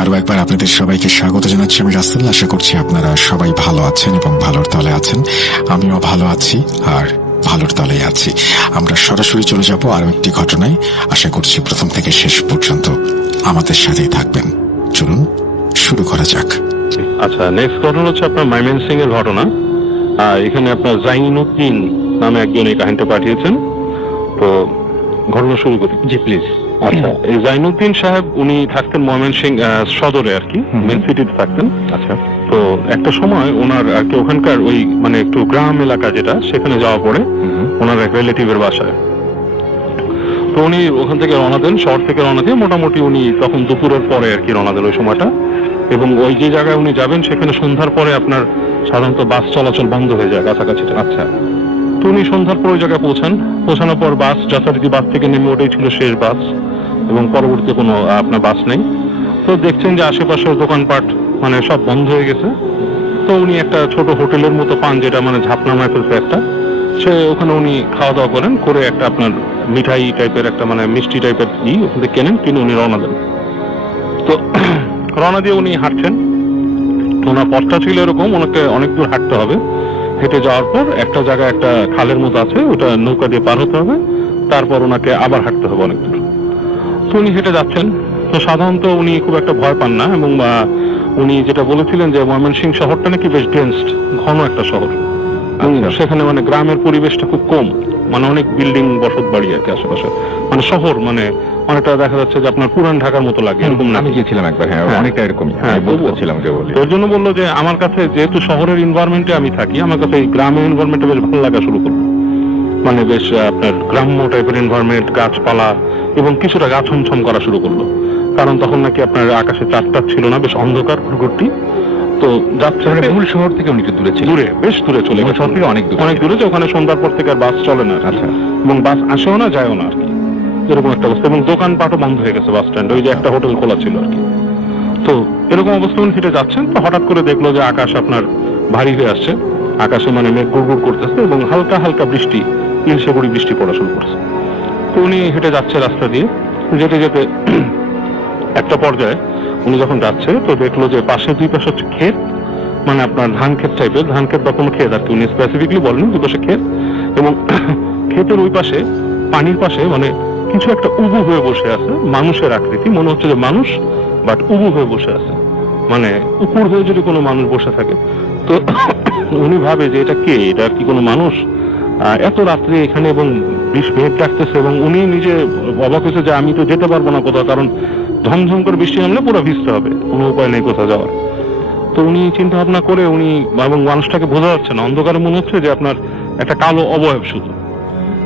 আরো একবার আপনাদের সবাইকে স্বাগত জানাচ্ছি। আমি রাসেল। আশা করছি আপনারা সবাই ভালো আছেন এবং ভালোর তলে আছেন। আমিও ভালো আছি আর ভালোর তলেই আছি। আমরা সরাসরি চলে যাব আরো একটি ঘটনায়। আশা করছি প্রথম থেকে শেষ পর্যন্ত আমাদের সাথেই থাকবেন। চলুন শুরু করা যাক। আচ্ছা, নেক্সট ঘটনা হচ্ছে আপনার ময়মনসিংহ এর ঘটনা। এখানে আপনার জাইনুদ্দিন নামে একজন এই কাহিনীটা পাঠিয়েছেন। তো ঘটনা শুরু করি। জি প্লিজ। আচ্ছা, এই জাইনুদ্দিন সাহেব উনি থাকতেন ময়মনসিংহ সদরে আর কি, মেন সিটিতে থাকতেন। আচ্ছা, তো একটা সময় ওনার আর কি ওখানকার ওই মানে একটু গ্রাম এলাকা যেটা, সেখানে যাওয়া পড়ে ওনার এক রিলেটিভের বাসায়। তো উনি ওখান থেকে রওনা দেন, শহর থেকে রওনা দিয়ে মোটামুটি উনি তখন দুপুরের পরে আর কি রওনা দেন ওই সময়টা। এবং ওই যে জায়গায় উনি যাবেন সেখানে সন্ধ্যার পরে আপনার সাধারণত বাস চলাচল বন্ধ হয়ে যায় কাছাকাছিটা। আচ্ছা, তো উনি সন্ধ্যার পর ওই জায়গায় পৌঁছানোর পর বাস যথারীতি বাস থেকে নেমে ওটাই ছিল শেষ বাস এবং পরবর্তী কোনো আপনার বাস নেই। তো দেখছেন যে আশেপাশের দোকানপাট মানে সব বন্ধ হয়ে গেছে। তো উনি একটা ছোট হোটেলের মতো পান, যেটা মানে ঝাপনামায় ফেলছে একটা, সে ওখানে উনি খাওয়া দাওয়া করেন, করে একটা আপনার মিঠাই টাইপের একটা মানে মিষ্টি টাইপের ওখান থেকে কেনেন, কিনে উনি রওনা দেন। তো রওনা দিয়ে উনি হাঁটছেন। তো ওনার পথটা ছিল এরকম, ওনাকে অনেক দূর হাঁটতে হবে। হেঁটে যাওয়ার পর একটা জায়গায় একটা খালের মতো আছে, ওটা নৌকা দিয়ে পার হতে হবে, তারপর ওনাকে আবার হাঁটতে হবে অনেক দূর। তো উনি হেঁটে যাচ্ছেন। তো সাধারণত উনি খুব একটা ভয় পান না, এবং উনি যেটা বলেছিলেন যে ময়মনসিংহ শহরটা নাকি বেশ ডেন্সড, ঘন একটা শহর। সেখানে মানে গ্রামের পরিবেশটা খুব কম, মানে অনেক বিল্ডিং বসত বাড়ি আর কি আশেপাশে, মানে শহর মানে অনেকটা দেখা যাচ্ছে যে আপনার পুরান ঢাকার মতো লাগে এরকম না। আমি গিয়েছিলাম একবার, হ্যাঁ অনেকটা এরকমই। হ্যাঁ, বলছিলাম যে বলি, এর জন্য বললো যে আমার কাছে যেহেতু শহরের এনভায়রনমেন্টে আমি থাকি, আমার কাছে এই গ্রামের এনভায়রনমেন্টটা বেশ ভালো লাগা শুরু করলো। মানে বেশ আপনার গ্রাম্য টাইপের এনভায়রনমেন্ট, গাছপালা এবং কিছুটা গা ছমছম করা শুরু করলো। কারণ তখন নাকি আপনার আকাশে চাঁদ ছিল না, বেশ অন্ধকার ঘুরঘুরটি। তো যাচ্ছে মূল শহর থেকে অনেক দূরে ছিল, দূরে, বেশ দূরে চলে গেছে, শহর থেকে অনেক দূরে, যে ওখানে সন্ধ্যার পর থেকে আর বাস চলে না। আচ্ছা, এবং বাস আসেও না, যায়ও না আর কি, এরকম একটা অবস্থা। এবং দোকানপাটও বন্ধ হয়ে গেছে বাস স্ট্যান্ড, ওই যে একটা হোটেল খোলা ছিল আর কি। তো এরকম অবস্থা উনি হেঁটে যাচ্ছেন। তো হঠাৎ করে দেখলো যে আকাশ আপনার ভারী হয়ে আসছে, আকাশে মানে মেঘ গুড়গুড় করতেছে এবং হালকা হালকা বৃষ্টি, ইলশে গুড়ি বৃষ্টি পড়া শুরু করছে। তো উনি হেঁটে যাচ্ছে রাস্তা দিয়ে, যেতে যেতে একটা পর্যায়ে উনি যখন যাচ্ছে তো দেখলো যে পাশে দুই পাশে হচ্ছে ক্ষেত, মানে আপনার ধান ক্ষেত টাইপের, ধান ক্ষেত বা কোনো ক্ষেত আর কি, উনি স্পেসিফিকলি বলেন দুই পাশে ক্ষেত। এবং ক্ষেতের ওই পাশে পানির পাশে মানে কিছু একটা উবু হয়ে বসে আছে, মানুষের আকৃতি, মনে হচ্ছে যে মানুষ, বাট উবু হয়ে বসে আছে, মানে উপর হয়ে যদি কোনো মানুষ বসে থাকে। তো উনি ভাবে যে এটা কে, এটা কি কোনো মানুষ এত রাত্রে এখানে, এবং মেঘ ডাকতেছে, এবং উনি নিজে অবাক হয়েছে যে আমি তো যেতে পারবো না কোথাও, কারণ ঝমঝম করে বৃষ্টি নামলে পুরো ভিজতে হবে, কোনো উপায় নেই কোথাও যাওয়ার। তো উনি চিন্তা ভাবনা করে উনি, এবং মানুষটাকে বোঝা যাচ্ছে না, অন্ধকারে মনে হচ্ছে যে আপনার একটা কালো অবয়ব শুধু।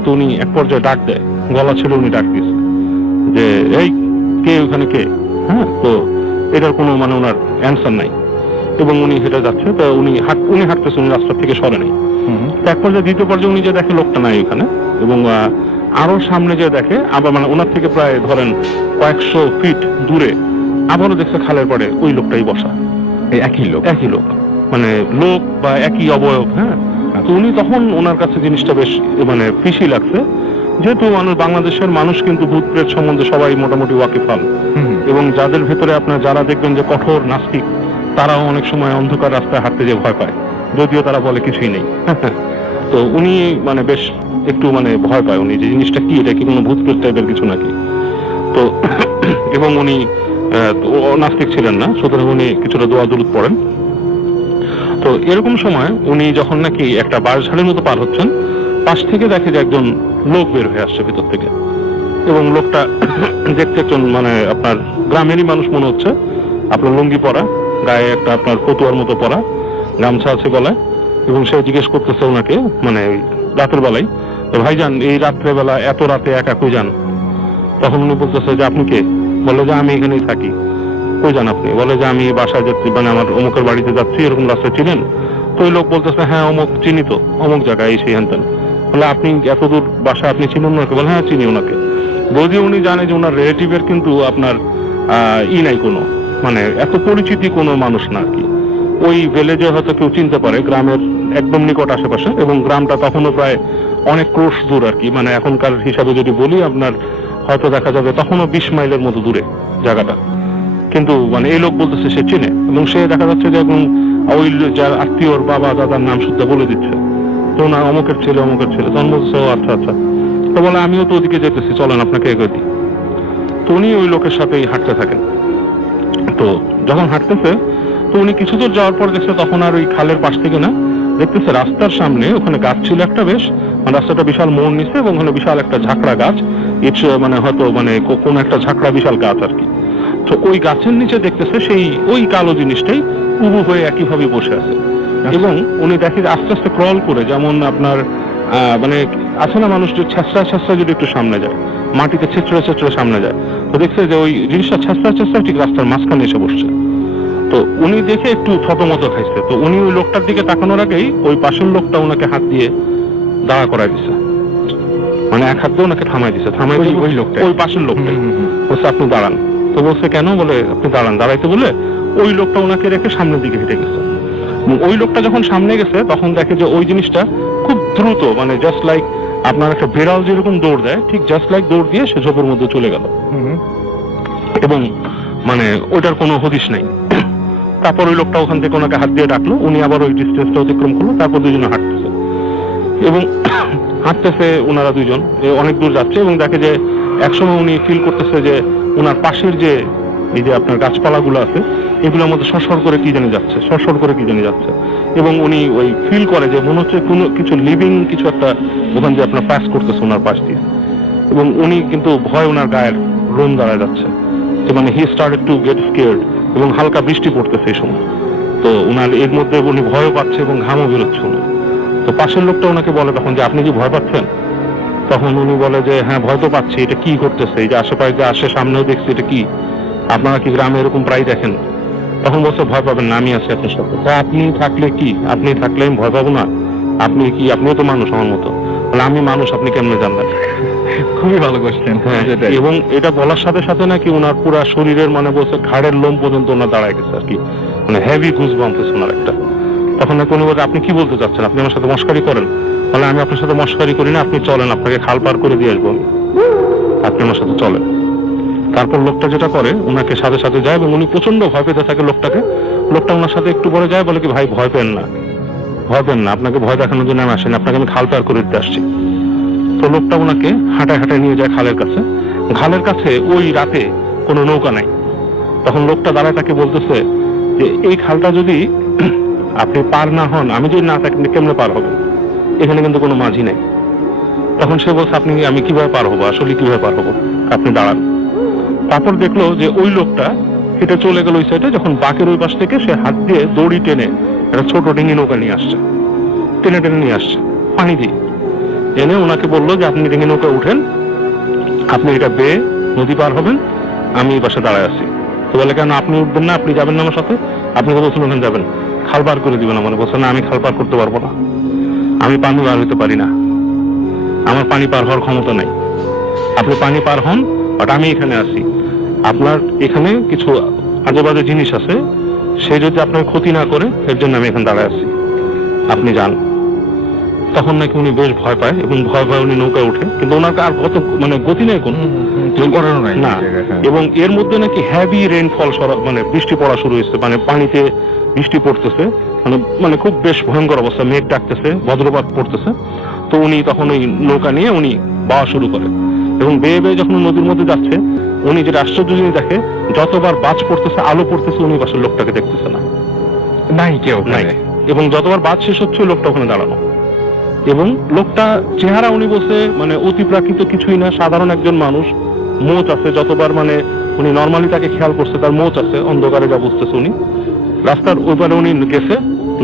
তো উনি এক পর্যায়ে ডাক দেয়, গলা ছিল, উনি ডাক দিয়েছে যে এই কে ওখানে, কে? হ্যাঁ, তো এটার কোনো মানে ওনার অ্যান্সার নাই। এবং উনি হেঁটে যাচ্ছে। তো উনি হাঁটতেছে, উনি রাস্তা থেকে সরে নেই। এক পর্যায়ে দ্বিতীয় পর্যায়ে উনি যে দেখে লোকটা নাই ওখানে, এবং আরো সামনে যে দেখে আবার মানে ওনার থেকে প্রায় ধরেন কয়েকশো ফিট দূরে আবারও দেখছে খালের পাড়ে ওই লোকটাই বসা, একই লোক, মানে লোক বা একই অবয়ব। হ্যাঁ, তো উনি তখন ওনার কাছে জিনিসটা বেশ মানে ফিশি লাগছে, যেহেতু বাংলাদেশের মানুষ কিন্তু ভূত প্রেত সম্বন্ধে সবাই মোটামুটি ওয়াকিফাল, এবং যাদের ভেতরে আপনার যারা দেখবেন যে কঠোর নাস্তিক, তারাও অনেক সময় অন্ধকার রাস্তায় হাঁটতে যে ভয় পায়, যদিও তারা বলে কিছুই নেই। তো উনি মানে বেশ একটু মানে ভয় পায়, উনি যে জিনিসটা কি, এটা কি কোনো ভূত প্রেত টাইপের কিছু নাকি। তো এবং উনি নাস্তিক ছিলেন না, সুতরাং উনি কিছুটা দোয়া দুরুদ পড়েন। তো এরকম সময় উনি যখন নাকি একটা বাঁশঝাড়ের মতো পার হচ্ছেন, পাশ থেকে দেখে যে একজন লোক বের হয়ে আসছে ভিতর থেকে, এবং লোকটা দেখতে একজন মানে আপনার গ্রামেরই মানুষ মনে হচ্ছে, আপনার লুঙ্গি পরা, গায়ে একটা আপনার ফতুয়ার মতো পরা, গামছা আছে গলায়। এবং সে জিজ্ঞেস করতেছে ওনাকে মানে রাতের বেলায়, ভাইজান এই রাত্রে বেলা এত রাতে একা কই যান? তখন উনি বলতেছে যে আপনি কে? বলে যে আমি এখানেই থাকি। কই যান আপনি? বলে যে আমি বাসায় যাচ্ছি, মানে আমার অমুকের বাড়িতে যাচ্ছি, এরকম রাস্তায় চিনেন? তো ওই লোক বলতেছে হ্যাঁ অমুক চিনি তো, অমুক জায়গায় সেই হ্যান। বলে আপনি এত দূর বাসা, আপনি চিনেন ওনাকে? বলে হ্যাঁ চিনি ওনাকে। যদিও উনি জানে যে ওনার রিলেটিভের কিন্তু আপনার নাই কোনো, মানে এত পরিচিতি কোনো মানুষ না আর কি। ওই ভিলেজে হয়তো কেউ চিনতে পারে, গ্রামের একদম নিকট আশেপাশে, এবং গ্রামটা তখনও প্রায় অনেক ক্রোশ দূর আর কি, মানে এখনকার হিসাবে যদি বলি আপনার হয়তো দেখা যাবে তখনও 20 মাইলের মতো দূরে জায়গাটা। কিন্তু মানে এই লোক বলতেছে সে চেনে, এবং সে দেখা যাচ্ছে যে একদম ওই যার আত্মীয় বাবা দাদার নাম শুদ্ধ বলে দিচ্ছে, তো না অমুকের ছেলে তখন বলছে ও আচ্ছা আচ্ছা, তো বলে আমিও তো ওদিকে যেতেছি, চলেন আপনাকে এগিয়ে দিই। তো উনি ওই লোকের সাথেই হাঁটতে থাকেন। তো যখন হাঁটতেছে, তো উনি কিছু দূর যাওয়ার পর দেখছে তখন আর ওই খালের পাশ থেকে না, দেখতেছে রাস্তার সামনে ওখানে গাছ ছিল একটা, বেশ মানে রাস্তাটা বিশাল মোড় নিচ্ছে, এবং ওখানে বিশাল একটা ঝাঁকড়া গাছ, মানে হয়তো মানে কোন একটা ঝাঁকড়া বিশাল গাছ আর কি। তো ওই গাছের নিচে দেখতেছে সেই ওই কালো জিনিসটাই উবু হয়ে একইভাবে বসে আছে, এবং উনি দেখে যে আস্তে আস্তে ক্রল করে, যেমন আপনার মানে আছে না মানুষ যে ছেঁচড়া যদি একটু সামনে যায়, মাটিতে ছেঁচড়ে সামনে যায়, তো দেখছে যে ওই জিনিসটা ছেঁচড়া ঠিক রাস্তার মাঝখানে এসে বসছে। তো উনি দেখে একটু থতমত খাইছে, তো উনি ওই লোকটার দিকে তাকানোর আগেই ওই পাশের লোকটা ওনাকে হাত দিয়ে দাঁড়া করাই দিছে, মানে এক হাত দিয়ে ওনাকে থামাই দিছে, ওই লোকটা ওই পাশের লোকটা বলছে আপনি দাঁড়ান। তো বলছে কেন, বলে আপনি দাঁড়ান, দাঁড়াইতে বলে ওই লোকটা ওনাকে রেখে সামনের দিকে হেঁটে গেছে। ওই লোকটা যখন সামনে গেছে তখন দেখে যে ওই জিনিসটা খুব দ্রুত, মানে জাস্ট লাইক আপনার একটা বিড়াল যেরকম দৌড় দেয় ঠিক জাস্ট লাইক দৌড় দিয়ে সে ঝোপের মধ্যে চলে গেল, এবং মানে ওইটার কোনো হদিশ নাই। তারপর ওই লোকটা ওখান থেকে ওনাকে হাত দিয়ে ডাকলো, উনি আবার ওই ডিস্টেন্সটা অতিক্রম করলো, তারপর দুজনে হাঁটতেছে, এবং হাঁটতেছে ওনারা দুজন অনেক দূর যাচ্ছে, এবং দেখে যে একসময় উনি ফিল করতেছে যে ওনার পাশের যে এই যে আপনার গাছপালাগুলো আছে এগুলোর মধ্যে সরসর করে কি জানি যাচ্ছে, এবং উনি ওই ফিল করে যে মনে হচ্ছে কোনো কিছু লিভিং কিছু একটা ওখান দিয়ে আপনার পাস করতেছে ওনার পাশ দিয়ে, এবং উনি কিন্তু ভয় ওনার গায়ের রোম দাঁড়ায় যাচ্ছে, যে মানে he started to get scared, এবং হালকা বৃষ্টি পড়তেছে এই সময়, তো ওনার এর মধ্যে উনি ভয়ও পাচ্ছে এবং ঘামও বেরোচ্ছে ওনার। তো পাশের লোকটা ওনাকে বলে তখন যে আপনি কি ভয় পাচ্ছেন? তখন উনি বলে যে হ্যাঁ ভয় তো পাচ্ছি, এটা কি ঘটতেছে, এই যে আশেপাশে যে আসে সামনেও দেখছি, এটা কি, আপনারা কি গ্রামে এরকম প্রায় দেখেন? তখন বলছে ভয় পাবেন না, আমি আছি আপনার সাথে। তা আপনি থাকলে কি, আপনি থাকলে আমি ভয় পাবো না? আপনি কি, আপনিও তো মানুষ আমার মতো। বলে আমি মানুষ, আপনি কেমনে জানলেন? খুবই ভালো কোশ্চেন। হ্যাঁ, এবং এটা বলার সাথে সাথে নাকি ওনার পুরা শরীরের মানে বলছে ঘাড়ের লোম পর্যন্ত ওনার দাঁড়ায় গেছে আর কি, মানে হেভি গুজ বাম্পস ওনার একটা। তখন নাকি উনি বলছে আপনি কি বলতে চাচ্ছেন, আপনি আমার সাথে মস্কারি করেন? বলে আমি আপনার সাথে মস্কারি করি না, আপনি চলেন, আপনাকে খাল পার করে দিয়ে আসবো আমি, আপনি আমার সাথে চলেন। তারপর লোকটা যেটা করে ওনাকে সাথে সাথে যায়, এবং উনি প্রচন্ড ভয় পেতে থাকে লোকটাকে। লোকটা ওনার সাথে একটু পরে যায়, বলে কি ভাই ভয় পেন না, আপনাকে ভয় দেখানোর জন্য আমি আসেনি, আপনাকে আমি খাল পার করে দিতে আসছি। তো লোকটা ওনাকে হাঁটায় নিয়ে যায় খালের কাছে ওই রাতে কোনো নৌকা নাই। তখন লোকটা দাঁড়ায় তাকে বলতেছে যে এই খালটা যদি আপনি পার না হন, আমি যদি না থাকি কেমনে পার হবো, এখানে কিন্তু কোনো মাঝি নেই। তখন সে বলছে আমি কিভাবে পার হবো, আসলে কিভাবে পার হবো, আপনি দাঁড়ান। তারপর দেখলো যে ওই লোকটা হেঁটে চলে গেল ওই সাইডে, যখন বাঁকের ওই পাশ থেকে সে হাত দিয়ে দড়ি টেনে একটা ছোট ডিঙি নৌকা নিয়ে আসছে, টেনে নিয়ে আসছে পানি দিয়ে এনে ওনাকে বললো যে আপনি ডিঙি নৌকা উঠেন, আপনি এটা বেয়ে নদী পার হবেন, আমি এই পাশে দাঁড়ায় আছি। তো বলে কেন আপনি উঠবেন না, আপনি যাবেন না আমার সাথে? আপনি তো বলছেন ওখানে যাবেন, খাল পার করে দিবেন আমার। বলছে না, আমি খাল পার করতে পারবো না, আমি পানি পার হইতে পারি না, আমার পানি পার হওয়ার ক্ষমতা নাই। আপনি পানি পার হন, বাট আমি এখানে আছি, আপনার এখানে কিছু আজে বাজে জিনিস আছে, সে যদি আপনার ক্ষতি না করে এর জন্য আমি এখানে দাঁড়ায় আছি, আপনি যান। তখন নাকি উনি বেশ ভয় পায়, এবং ভয় উনি নৌকায় উঠে, কিন্তু ওনার আর গতি নেই কোনো না। এবং এর মধ্যে নাকি হেভি রেইনফল, মানে বৃষ্টি পড়া শুরু হয়েছে, মানে পানিতে বৃষ্টি পড়তেছে, মানে খুব বেশ ভয়ঙ্কর অবস্থা, মেঘ ডাকতেছে, বজ্রপাত পড়তেছে। তো উনি তখন ওই নৌকা নিয়ে উনি বাওয়া শুরু করে, এবং বেয়ে যখন নদীর মধ্যে যাচ্ছে, উনি যেটা আশ্চর্য জিনিস দেখে, যতবার বাজ পড়তেছে, আলো পড়তেছে, উনি পাশের লোকটাকে দেখতেছে না, নাই কেউ নাই। এবং যতবার বাজ শেষ হচ্ছে লোকটা ওখানে দাঁড়ানো, এবং লোকটা চেহারা উনি বলছে মানে অতি প্রাকৃত কিছুই না, সাধারণ একজন মানুষ, মোচ আছে যতবার, মানে উনি নর্মালি তাকে খেয়াল করছে, তার মোচ আছে, অন্ধকারে যা বুঝতেছে উনি। রাস্তার ওই পারে উনি গেছে,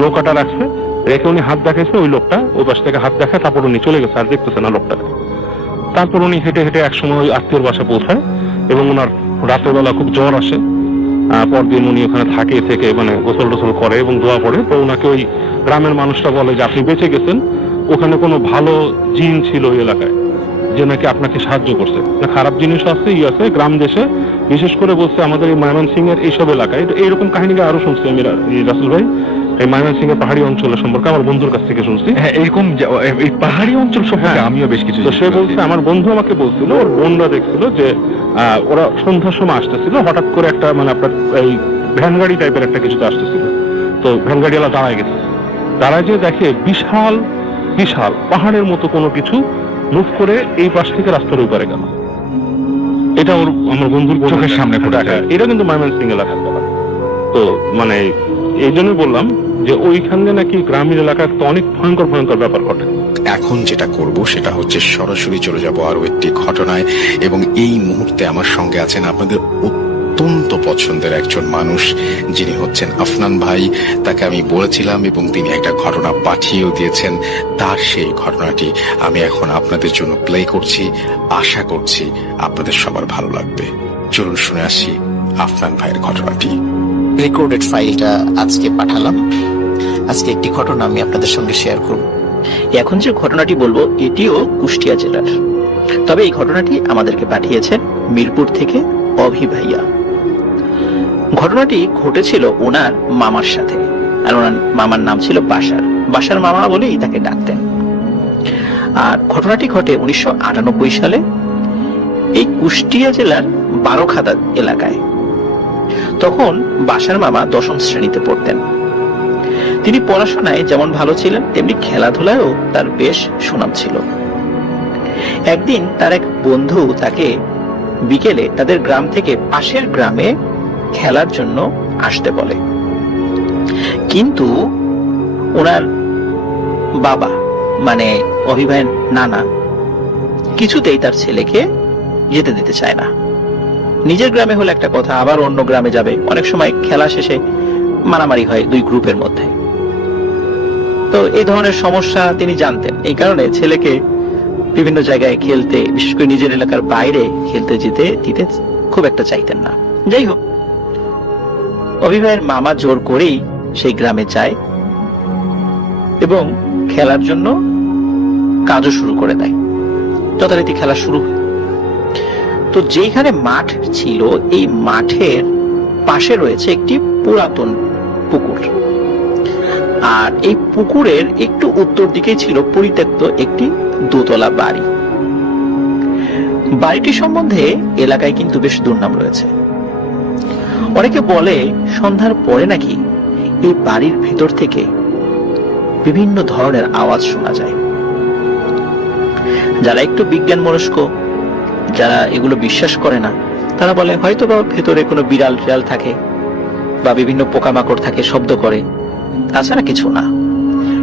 নৌকাটা রাখছে, রেখে উনি হাত দেখাইছে, ওই লোকটা ওই পাশ থেকে হাত দেখায়, তারপর উনি চলে গেছে, আর দেখতেছে না লোকটাকে। তারপর উনি হেঁটে একসময় ওই আত্মীয়র বাসায় পৌঁছায়, এবং ওনার রাতের বেলা খুব জ্বর আসে। পরদিন উনি ওখানে থেকে মানে গোসল টোসল করে এবং দোয়া পড়ে। তো ওনাকে ওই গ্রামের মানুষটা বলে যে আপনি বেঁচে গেছেন, ওখানে কোনো ভালো জিন ছিল ওই এলাকায় যে নাকি আপনাকে সাহায্য করছে, না খারাপ জিনিসও আছে, আছে গ্রাম দেশে, বিশেষ করে বলছে আমাদের এই ময়মনসিংহ এর এইসব এলাকায়। এইরকম কাহিনী আরো শুনছি আমি রাসেল ভাই, এই ময়মনসিংহ পাহাড়ি অঞ্চলের সম্পর্কে আমার বন্ধুর কাছ থেকে শুনছি। হ্যাঁ, এরকম এই পাহাড়ি অঞ্চল সম্পর্কে হ্যাঁ। আমিও বেশ কিছু তো সে শুনেছি। বলছে, আমার বন্ধু আমাকে বলছিল ওর বোনরা দেখছিল যে ওরা সন্ধ্যার সময় আসতেছিল, হঠাৎ করে একটা মানে আপনার এই ভ্যান গাড়ি টাইপের একটা কিছুতে আসতেছিল। তো ভ্যান গাড়িওয়ালা দাঁড়ায় গেছে, দাঁড়ায় যে দেখে বিশাল বিশাল পাহাড়ের মতো কোনো কিছু মুভ করে এই পাশ থেকে রাস্তার ওই পারে গেল। এটা ওর আমার বন্ধুর চোখের সামনে পড়ে যায়। এটা কিন্তু ময়মনসিংহ এলাকার ব্যাপার। তো মানে এই জন্য বললাম যে ওইখানে নাকি গ্রামীণ এলাকায় তো অনেক ভয়ঙ্কর ভয়ঙ্কর ব্যাপার ঘটে। এখন যেটা করব সেটা হচ্ছে সরাসরি চলে যাব আরো একটি ঘটনায়, এবং এই মুহূর্তে আমার সঙ্গে আছেন আপনাদের অত্যন্ত পছন্দের একজন মানুষ, যিনি হচ্ছেন আফনান ভাই। তাকে আমি বলেছিলাম এবং তিনি একটা ঘটনা পাঠিয়েও দিয়েছেন। তার সেই ঘটনাটি আমি এখন আপনাদের জন্য প্লে করছি। আশা করছি আপনাদের সবার ভালো লাগবে। চলুন শুনে আসি আফনান ভাইয়ের ঘটনাটি। রেকর্ডেড ফাইলটা আজকে পাঠালাম। আজকে একটি ঘটনা আমি আপনাদের সঙ্গে শেয়ার করব। এখন যে ঘটনাটি বলবো এটিও কুষ্টিয়া জেলার, তবে এই ঘটনাটি আমাদেরকে পাঠিয়েছেন মিরপুর থেকে অভি ভাইয়া। ঘটনাটি ঘটেছিল ওনার মামার সাথে, আর ওনার মামার নাম ছিল বাসার। বাসার মামা বলেই তাকে ডাকতেন। আর ঘটনাটি ঘটে 1998 সালে এই কুষ্টিয়া জেলার বারোখাদা এলাকায়। তখন বাসার মামা 10ম শ্রেণীতে পড়তেন। তিনি পড়াশোনায় যেমন ভালো ছিলেন, তেমনি খেলাধুলায়ও তার বেশ সুনাম ছিল। একদিন তার এক বন্ধু তাকে বিকেলে তাদের গ্রাম থেকে পাশের গ্রামে খেলার জন্য আসতে বলে, কিন্তু ওনার বাবা মানে অভিভাবক নানা কিছুতেই তার ছেলেকে যেতে দিতে চায় না। নিজের গ্রামে হলে একটা কথা, আবার অন্য গ্রামে যাবে, অনেক সময় খেলা শেষে মারামারি হয় দুই গ্রুপের মধ্যে। তো এই ধরনের সমস্যা তিনি জানতেন, এই কারণে ছেলেকে বিভিন্ন জায়গায় খেলতে, বিশেষ করে নিজের এলাকার বাইরে খেলতে যেতে দিতে খুব একটা চাইতেন না। যাই হোক, অভিভাবকের মামা জোর করেই সেই গ্রামে যায় এবং খেলার জন্য কাজও শুরু করে দেয়। যথারীতি খেলা শুরু। তো যেখানে মাঠ ছিল, এই মাঠের পাশে রয়েছে একটি পুরাতন পুকুর, আর এই পুকুরের একটু উত্তর দিকে ছিল পরিত্যক্ত একটি দোতলা বাড়ি। বাড়িটি সম্বন্ধে এলাকায় কিন্তু বেশ দুর্নাম রয়েছে। অনেকে বলে সন্ধ্যার পরে নাকি এই বাড়ির ভেতর থেকে বিভিন্ন ধরনের আওয়াজ শোনা যায়। যারা একটু বিজ্ঞান মনস্ক, যারা এগুলো বিশ্বাস করে না, তারা বলে হয়তো বা ভেতরে কোনো বিড়াল টিড়াল থাকে বা বিভিন্ন পোকামাকড় থাকে, শব্দ করে, তাছাড়া কিছু না।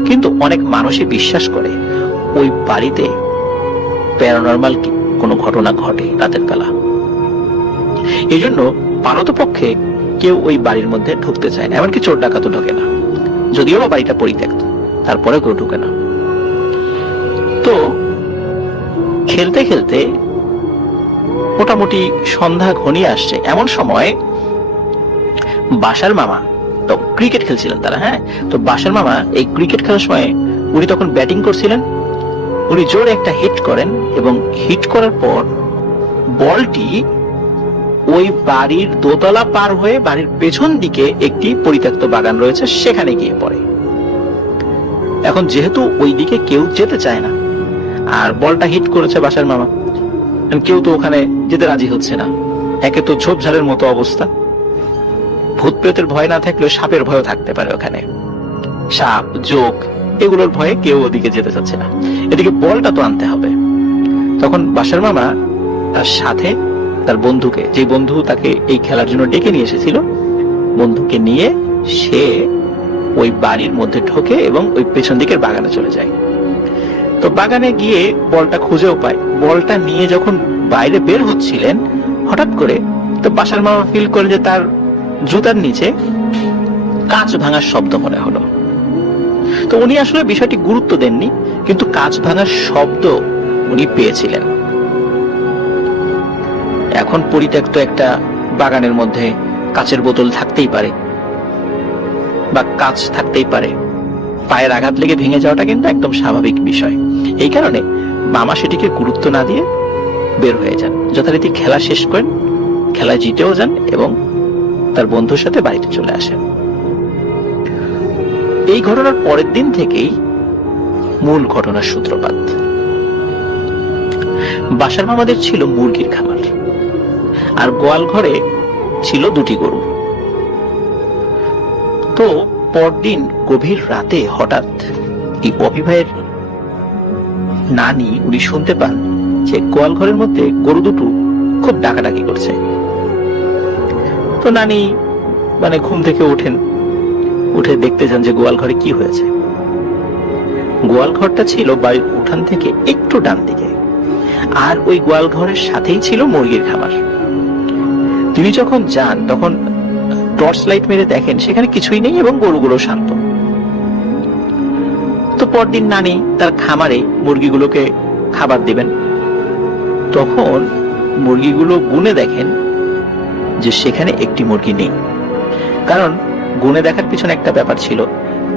কিন্তু অনেক মানুষই বিশ্বাস করে ওই বাড়িতে প্যারানরমাল কোনো ঘটনা ঘটে রাতের বেলা। এই জন্য পারতপক্ষে কেউ ওই বাড়ির মধ্যে ঢুকতে চায় না, এমনকি চোর ডাকাতও ঢোকে না। যদিও বা বাড়িটা পরিত্যক্ত, তারপরে কেউ ঢুকে না। তো খেলতে খেলতে মোটামুটি সন্ধ্যা ঘনিয়ে আসছে, এমন সময় বাসার মামা, তো ক্রিকেট খেলছিলেন তারা, হ্যাঁ, তো বাসার মামা এই ক্রিকেট খেলার সময় উনি তখন ব্যাটিং করছিলেন। উনি জোরে একটা হিট করেন এবং হিট করার পর বলটি ওই বাড়ির দোতলা পার হয়ে বাড়ির পেছন দিকে একটি পরিত্যক্ত বাগান রয়েছে, সেখানে গিয়ে পড়ে। এখন যেহেতু ওই দিকে কেউ যেতে চায় না, আর বলটা হিট করেছে বাসার মামা, কেউ তো ওখানে যেতে রাজি হচ্ছে না। একে তো ঝোপঝাড়ের মতো অবস্থা, ভূত প্রেতের ভয় না থাকলেও সাপের ভয়ও থাকতে পারে ওখানে, সাপ জোক এগুলোর ভয়ে কেউ ওদিকে যেতে চাচ্ছে না। এদিকে বলটা তো আনতে হবে। তখন বাসার মামা তার সাথে তার বন্ধুকে, যে বন্ধু তাকে এই খেলার জন্য ডেকে নিয়ে এসেছিল, বন্ধুকে নিয়ে সে ওই বাড়ির মধ্যে ঢোকে এবং ওই পেছন দিকের বাগানে চলে যায়। তো বাগানে গিয়ে বলটা খুঁজেও পায়। বলটা নিয়ে যখন বাইরে বের হচ্ছিলেন, হঠাৎ করে তো বাসার মামা ফিল করে যে তার জুতার নিচে কাঁচ ভাঙার শব্দ মনে হলো। তো উনি আসলে বিষয়টি গুরুত্ব দেননি, কিন্তু কাঁচ ভাঙার শব্দ উনি পেয়েছিলেন। এখন পরিত্যক্ত একটা বাগানের মধ্যে কাঁচের বোতল থাকতেই পারে বা কাঁচ থাকতেই পারে, পায়ের আঘাত লেগে ভেঙে যাওয়াটা কিন্তু একদম স্বাভাবিক বিষয়। এই কারণে মামা সেটিকে গুরুত্ব না দিয়ে বের হয়ে যান, যথারীতি খেলা শেষ করেন, খেলা জিতেও যান এবং তার বন্ধুর সাথে বাড়িতে চলে আসেন। এই ঘটনার পরের দিন থেকেই মূল ঘটনার সূত্রপাত। বাসার মামাদের ছিল মুরগির খামার, আর গোয়াল ঘরে ছিল 2টি গরু। তো পরদিন গভীর রাতে হঠাৎ এই অভিভাইয়ের নানি উনি শুনতে পান যে গোয়াল ঘরের মধ্যে গরু দুটো খুব ডাকাডাকি করছে। তো নানি ঘুম থেকে ওঠেন, উঠে দেখতে যান যে গোয়াল ঘরে কি হয়েছে। গোয়াল ঘরটা ছিল বাড়ির উঠান থেকে একটু ডান দিকে, আর ওই গোয়াল ঘরের সাথেই ছিল মুরগির খামার। তিনি যখন যান তখন টর্চ লাইট মেরে দেখেন সেখানে কিছুই নেই এবং গরুগুলো শান্ত। তো পরদিন নানি তার খামারে মুরগিগুলোকে খাবার দিবেন, তখন মুরগিগুলো গুনে দেখেন যে সেখানে একটি মুরগি নেই। কারণ গুনে দেখার পিছনে একটা ব্যাপার ছিল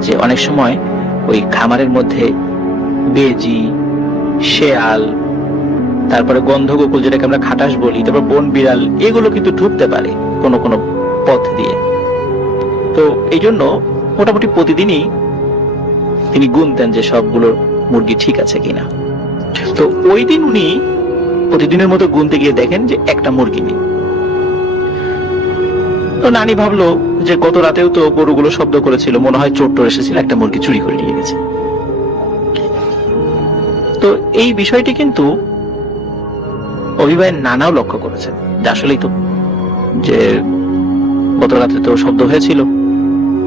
যে অনেক সময় ওই খামারের মধ্যে বেজি, শেয়াল, তারপরে গন্ধগোকুল যেটাকে আমরা খাটাস বলি, তারপর বন বিড়াল, এগুলো কিন্তু ঢুকতে পারে কোনো কোনো পথ দিয়ে। তো এই জন্য মোটামুটি প্রতিদিনই তিনি গুনতেন যে সবগুলো মুরগি ঠিক আছে কিনা। তো ওই দিন উনি প্রতিদিনের মতো গুনতে গিয়ে দেখেন যে একটা মুরগি নেই। তো নানি ভাবলো যে গত রাতেও তো গরুগুলো শব্দ করেছিল, মনে হয় চোর টোর এসেছিল, একটা মুরগি চুরি করে নিয়ে গেছে। তো এই বিষয়টি কিন্তু অভিভাইয়ের নানাও লক্ষ্য করেছে যে আসলেই তো যে গত রাতে তো শব্দ হয়েছিল,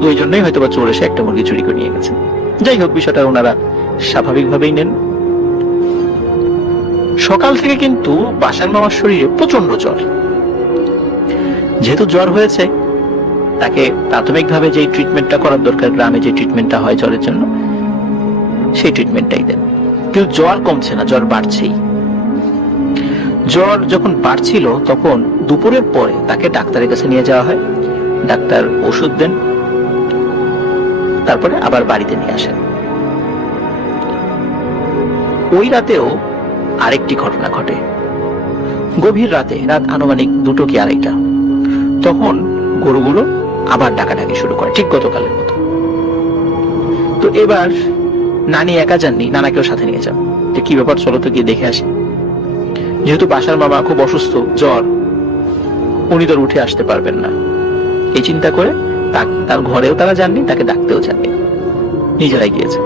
ওই জন্যই হয়তো বা চোর এসে একটা মুরগি চুরি করে নিয়ে গেছে। যাই হোক, বিষয়টা ওনারা স্বাভাবিকভাবেই নেন। সকাল থেকে কিন্তু বাসার মামার শরীরে প্রচন্ড জ্বর। যেহেতু জ্বর হয়েছে, তাকে প্রাথমিকভাবে যে ট্রিটমেন্টটা করার দরকার, গ্রামে যে ট্রিটমেন্টটা হয় জ্বরের জন্য, সেই ট্রিটমেন্টটাই দেন। কিন্তু জ্বর কমছে না, জ্বর বাড়ছেই। জ্বর যখন বাড়ছিল তখন দুপুরের পরে তাকে ডাক্তারের কাছে নিয়ে যাওয়া হয়। ডাক্তার ওষুধ দেন, তারপরে আবার বাড়িতে নিয়ে আসেন। ওই রাতেও আরেকটি ঘটনা ঘটে। গভীর রাতে, রাত আনুমানিক 2টো কি 2:30, তখন গরুগুলো আবার ডাকাডাকি শুরু করে, ঠিক গতকালের মতো। তো এবার নানি একা যাননি, নানাকেও সাথে নিয়ে যান যে কি ব্যাপার, চলো তো গিয়ে দেখে আসি। যেহেতু বাসার মামা খুব অসুস্থ, জ্বর, উনি তো উঠে আসতে পারবেন না, এই চিন্তা করে তার ঘরেও তারা যাননি, তাকে ডাকতেও যাননি, নিজেরাই গিয়েছে।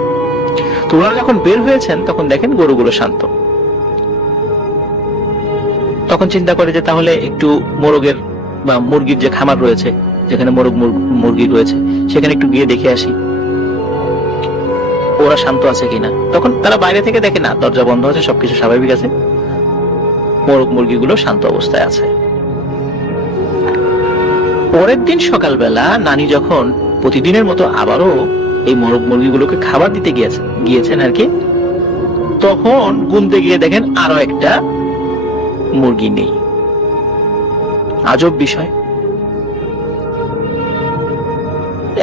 তো ওনারা যখন বের হয়েছেন তখন দেখেন গরুগুলো শান্ত। তখন চিন্তা করে যে তাহলে একটু মোরগের বা মুরগির যে খামার রয়েছে, যেখানে মুরগি রয়েছে, সেখানে একটু গিয়ে দেখে আসি ওরা শান্ত আছে কিনা। তখন তারা বাইরে থেকে দেখে না, দরজা বন্ধ আছে, সবকিছু স্বাভাবিক আছে, মুরগিগুলো শান্ত অবস্থায় আছে। পরের দিন সকালবেলা নানি যখন প্রতিদিনের মতো আবারও এই মুরগিগুলোকে খাবার দিতে গিয়েছেন আর কি, তখন গুনতে গিয়ে দেখেন আরো একটা মুরগি নেই। আজব বিষয়।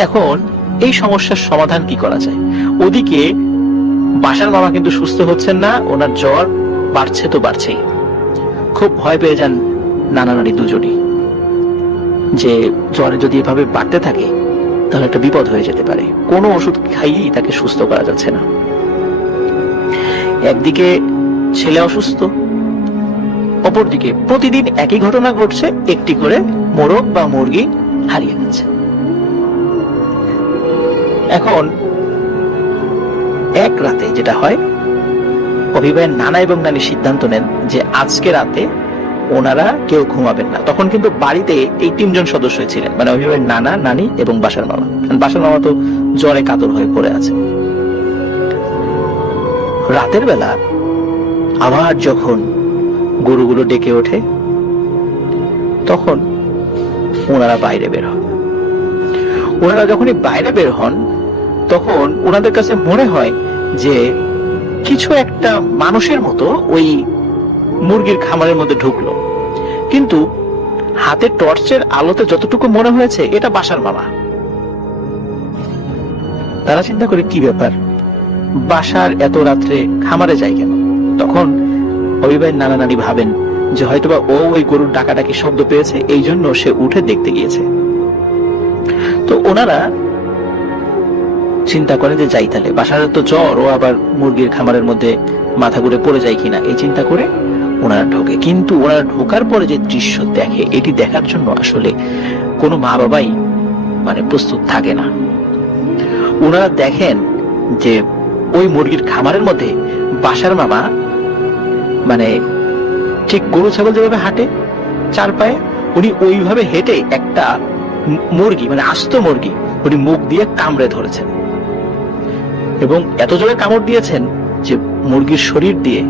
এখন এই সমস্যার সমাধান কি করা যায়? ওদিকে বাসার মামা কিন্তু সুস্থ হচ্ছেন না, ওনার জ্বর বাড়ছে তো বাড়ছেই। খুব ভয় পেয়ে যান নানা নানি দুজনই যে জ্বরে যদি এভাবে বাড়তে থাকে তাহলে একটা বিপদ হয়ে যেতে পারে, কোনো ওষুধ খাইয়েই তাকে সুস্থ করা যাচ্ছে না। একদিকে ছেলে অসুস্থ, অপরদিকে প্রতিদিন একই ঘটনা ঘটছে, একটি করে মোরগ বা মুরগি হারিয়ে যাচ্ছে। এখন এক রাতে যেটা হয়, অভিভাবকের নানা এবং নানি সিদ্ধান্ত নেন যে আজকে রাতে ওনারা কেউ ঘুমাবেন না। তখন কিন্তু বাড়িতে এই 3 জন সদস্য ছিলেন, মানে অভিভাবকের নানা, নানি এবং বাসার মামা। বাসার মামা তো জ্বরে কাতর হয়ে পড়ে আছে। রাতের বেলা আবার যখন গরুগুলো ডেকে ওঠে তখন ওনারা বাইরে বের হন। ওনারা যখনই বাইরে বের হন তখন ওনাদের কাছে মনে হয় যে কিছু একটা মানুষের মতো ওই মুরগির খামারের মধ্যে ঢুকলো, কিন্তু হাতে টর্চের আলোতে যতটুকু মনে হয়েছে এটা বাসার মামা। তারা চিন্তা করে কি ব্যাপার, বাসার এত রাত্রে খামারে যায় কেন? তখন অভিভাবক নানা নানি ভাবেন যে হয়তোবা ও ওই গরুর ডাকাডাকি শব্দ পেয়েছে, এই জন্য সে উঠে দেখতে গিয়েছে। তো ওনারা চিন্তা করেন যে যাই তাহলে, বাসারের তো জ্বর, ও আবার মুরগির খামারের মধ্যে মাথা ঘুরে পড়ে যায় কিনা এই চিন্তা করে ওনারা ঢোকে। কিন্তু ওনারা ঢোকার পরে যে দৃশ্য দেখে, এটি দেখার জন্য আসলে কোনো মা বাবাই মানে প্রস্তুত থাকে না। ওনারা দেখেন যে ওই মুরগির খামারের মধ্যে বাসার মামা মানে ঠিক গরু ছাগল যেভাবে হাঁটে চার পায়ে, উনি ওইভাবে হেঁটে একটা মুরগি মানে আস্ত মুরগি উনি মুখ দিয়ে কামড়ে ধরেছেন, এবং এত জোরে কামড় দিয়েছেন যে মুরগির শরীর দিয়ে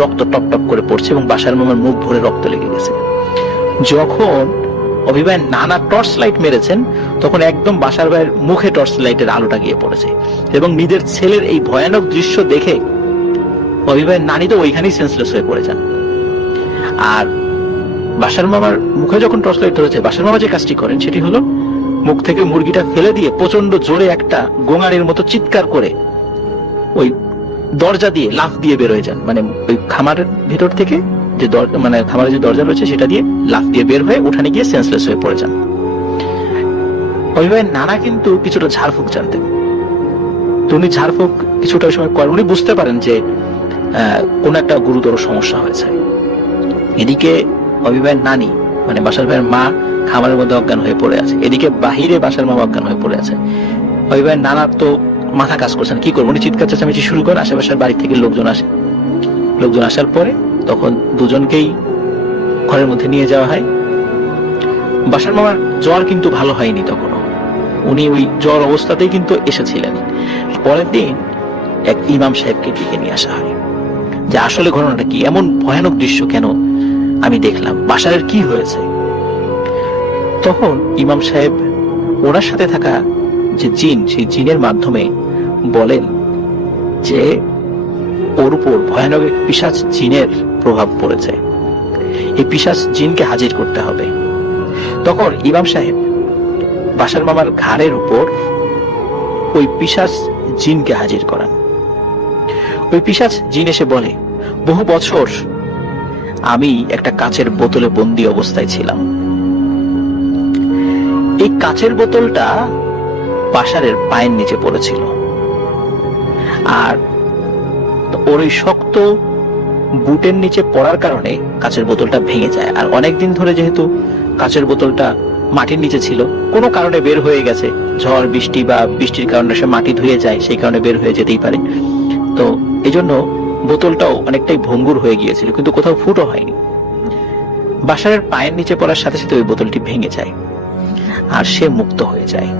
রক্ত টপ টপ করে পড়ছে এবং বাসার মামার মুখ ভরে রক্ত লেগে গেছে। যখন অভিভাবক নানা টর্চ লাইট মেরেছেন, তখন একদম বাসার ভাইয়ের মুখে টর্চ লাইটের আলোটা গিয়ে পড়েছে, এবং নিজের ছেলের এই ভয়ানক দৃশ্য দেখে অভিভাবকের নানি তো ওইখানেই সেন্সলেস হয়ে পড়ে যান। আর বাসার মামার মুখে যখন টর্চ লাইট ধরেছে, বাসার মামা যে কাজটি করেন সেটি হলো মুখ থেকে মুরগিটা ফেলে দিয়ে প্রচন্ড জোরে একটা গোঙানির মতো চিৎকার করে ওই দরজা দিয়ে লাফ দিয়ে বের হয়ে যান, মানে ওই খামারের ভেতর থেকে যে মানে খামারের যে দরজা রয়েছে সেটা দিয়ে লাফ দিয়ে বের হয়ে উঠানে গিয়ে সেন্সলেস হয়ে পড়ে যান। অভিভাবকের নানা কিন্তু কিছুটা ঝাড়ফুঁক জানতেন, তো উনি ঝাড়ফুঁক কিছুটা সময় করেন। উনি বুঝতে পারেন যে কোন একটা গুরুতর সমস্যা হয়েছে। এদিকে অভিভাবকের নানি মানে বাসার ভাইয়ের মা খামারের মধ্যে অজ্ঞান হয়ে পড়ে আছে, এদিকে বাহিরে বাসার মামা অজ্ঞান হয়ে পড়ে আছে। অভিভাবকের নানার তো মাথা কাজ করছেন, কি করবো, উনি চিৎকার চেঁচামেচি শুরু করেন। আশেপাশের বাড়ি থেকে লোকজন আসে, লোকজন আসার পরে তখন দুজনকেই ঘরের মধ্যে নিয়ে যাওয়া হয়। বাসার মামার জ্বর কিন্তু ভালো হয়নি তখনও, উনি ওই জ্বর অবস্থাতেই কিন্তু এসেছিলেন। পরের দিন এক ইমাম সাহেবকে ডেকে নিয়ে আসা হয় যে আসলে ঘটনাটা কি, এমন ভয়ানক দৃশ্য কেন আমি দেখলাম, বাসারের কি হয়েছে। তখন ইমাম সাহেব ওনার সাথে থাকা যে জিন, সেই জিনের মাধ্যমে বলেন যে ওর উপর ভয়ানক এক পিশাচ জিনের প্রভাব পড়েছে, এই পিশাচ জিনকে হাজির করতে হবে। তখন ইমাম সাহেব বাসার মামার ঘাড়ের উপর ওই পিশাচ জিনকে হাজির করান। ওই পিশাচ জিন এসে বলে, বহু বছর আমি একটা কাচের বোতলে বন্দি অবস্থায় ছিলাম, এই কাচের বোতলটা বাসারের পায়ের নিচে পড়েছিল, আর ওর ওই শক্ত বুটের নিচে পড়ার কারণে কাচের বোতলটা ভেঙে যায়। আর অনেকদিন ধরে যেহেতু কাচের বোতলটা মাটির নিচে ছিল, কোনো কারণে বের হয়ে গেছে, ঝড় বৃষ্টি বা বৃষ্টির কারণে সে মাটি ধুয়ে যায়, সেই কারণে বের হয়ে যেতেই পারে। তো এই জন্য বোতলটাও অনেকটাই ভঙ্গুর হয়ে গিয়েছিল, কিন্তু কোথাও ফুটও হয়নি। বাসারের পায়ের নিচে পড়ার সাথে সাথে ওই বোতলটি ভেঙে যায় আর সে মুক্ত হয়ে যায়।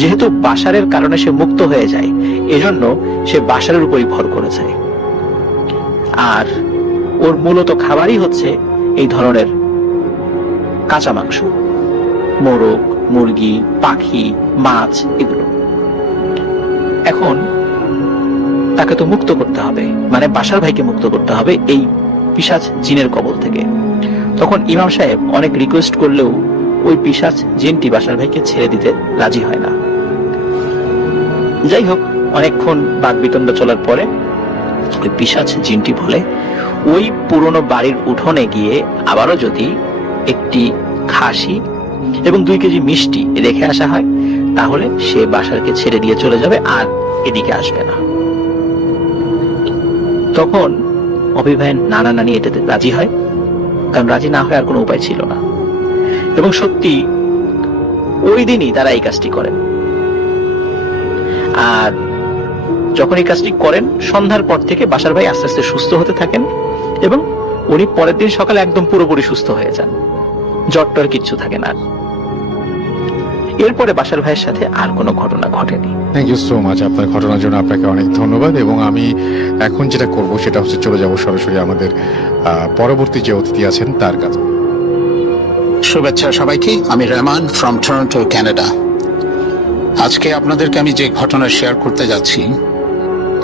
যেহেতু বাসারের কারণে সে মুক্ত হয়ে যায়, এজন্য সে বাসারের উপরই ভর করেছে। আর ওর মূলত খাবারই হচ্ছে এই ধরনের কাঁচা মাংস, মোরগ, মুরগি, পাখি, মাছ, এগুলো। এখন তাকে তো মুক্ত করতে হবে, মানে বাসার ভাইকে মুক্ত করতে হবে এই পিশাচ জিনের কবল থেকে। তখন ইমাম সাহেব অনেক রিকোয়েস্ট করলেও ওই পিশাচ জিনটি বাসার ভাইকে ছেড়ে দিতে রাজি হয় না। যাই হোক, অনেকক্ষণ বাকবিতণ্ডা চলার পরে ওই পিশাচ জিনটি বলে, ওই পুরনো বাড়ির উঠোনে গিয়ে আবারও যদি একটি খাসি এবং 2 কেজি মিষ্টি রেখে আসা হয়, তাহলে সে বাসারকে ছেড়ে দিয়ে চলে যাবে আর এদিকে আসবে না। তখন অভিভাবক নানা নানি এটাতে রাজি হয়, কারণ রাজি না হয় আর কোনো উপায় ছিল না। এবং সত্যি ওই দিনই তারা এই কাজটি করেন। আর যখন এই কাজটি করেন, সন্ধ্যার পর থেকে বাসার ভাই আস্তে আস্তে সুস্থ হতে থাকেন এবং উনি পরের দিন সকালে একদম পুরোপুরি সুস্থ হয়ে যান, জ্বর টর কিচ্ছু থাকে না। এরপরে বাসার ভাইয়ের সাথে আর কোনো ঘটনা ঘটেনি। থ্যাংক ইউ সো মাচ, আপনার ঘটনার জন্য আপনাকে অনেক ধন্যবাদ। এবং আমি এখন যেটা করব সেটা হচ্ছে চলে যাব সরাসরি আমাদের পরবর্তী যে অতিথি আছেন তার কাছে। শুভেচ্ছা সবাইকে, আমি রহমান ফ্রম টরন্টো, কানাডা। আজকে আপনাদেরকে আমি যে ঘটনা শেয়ার করতে যাচ্ছি,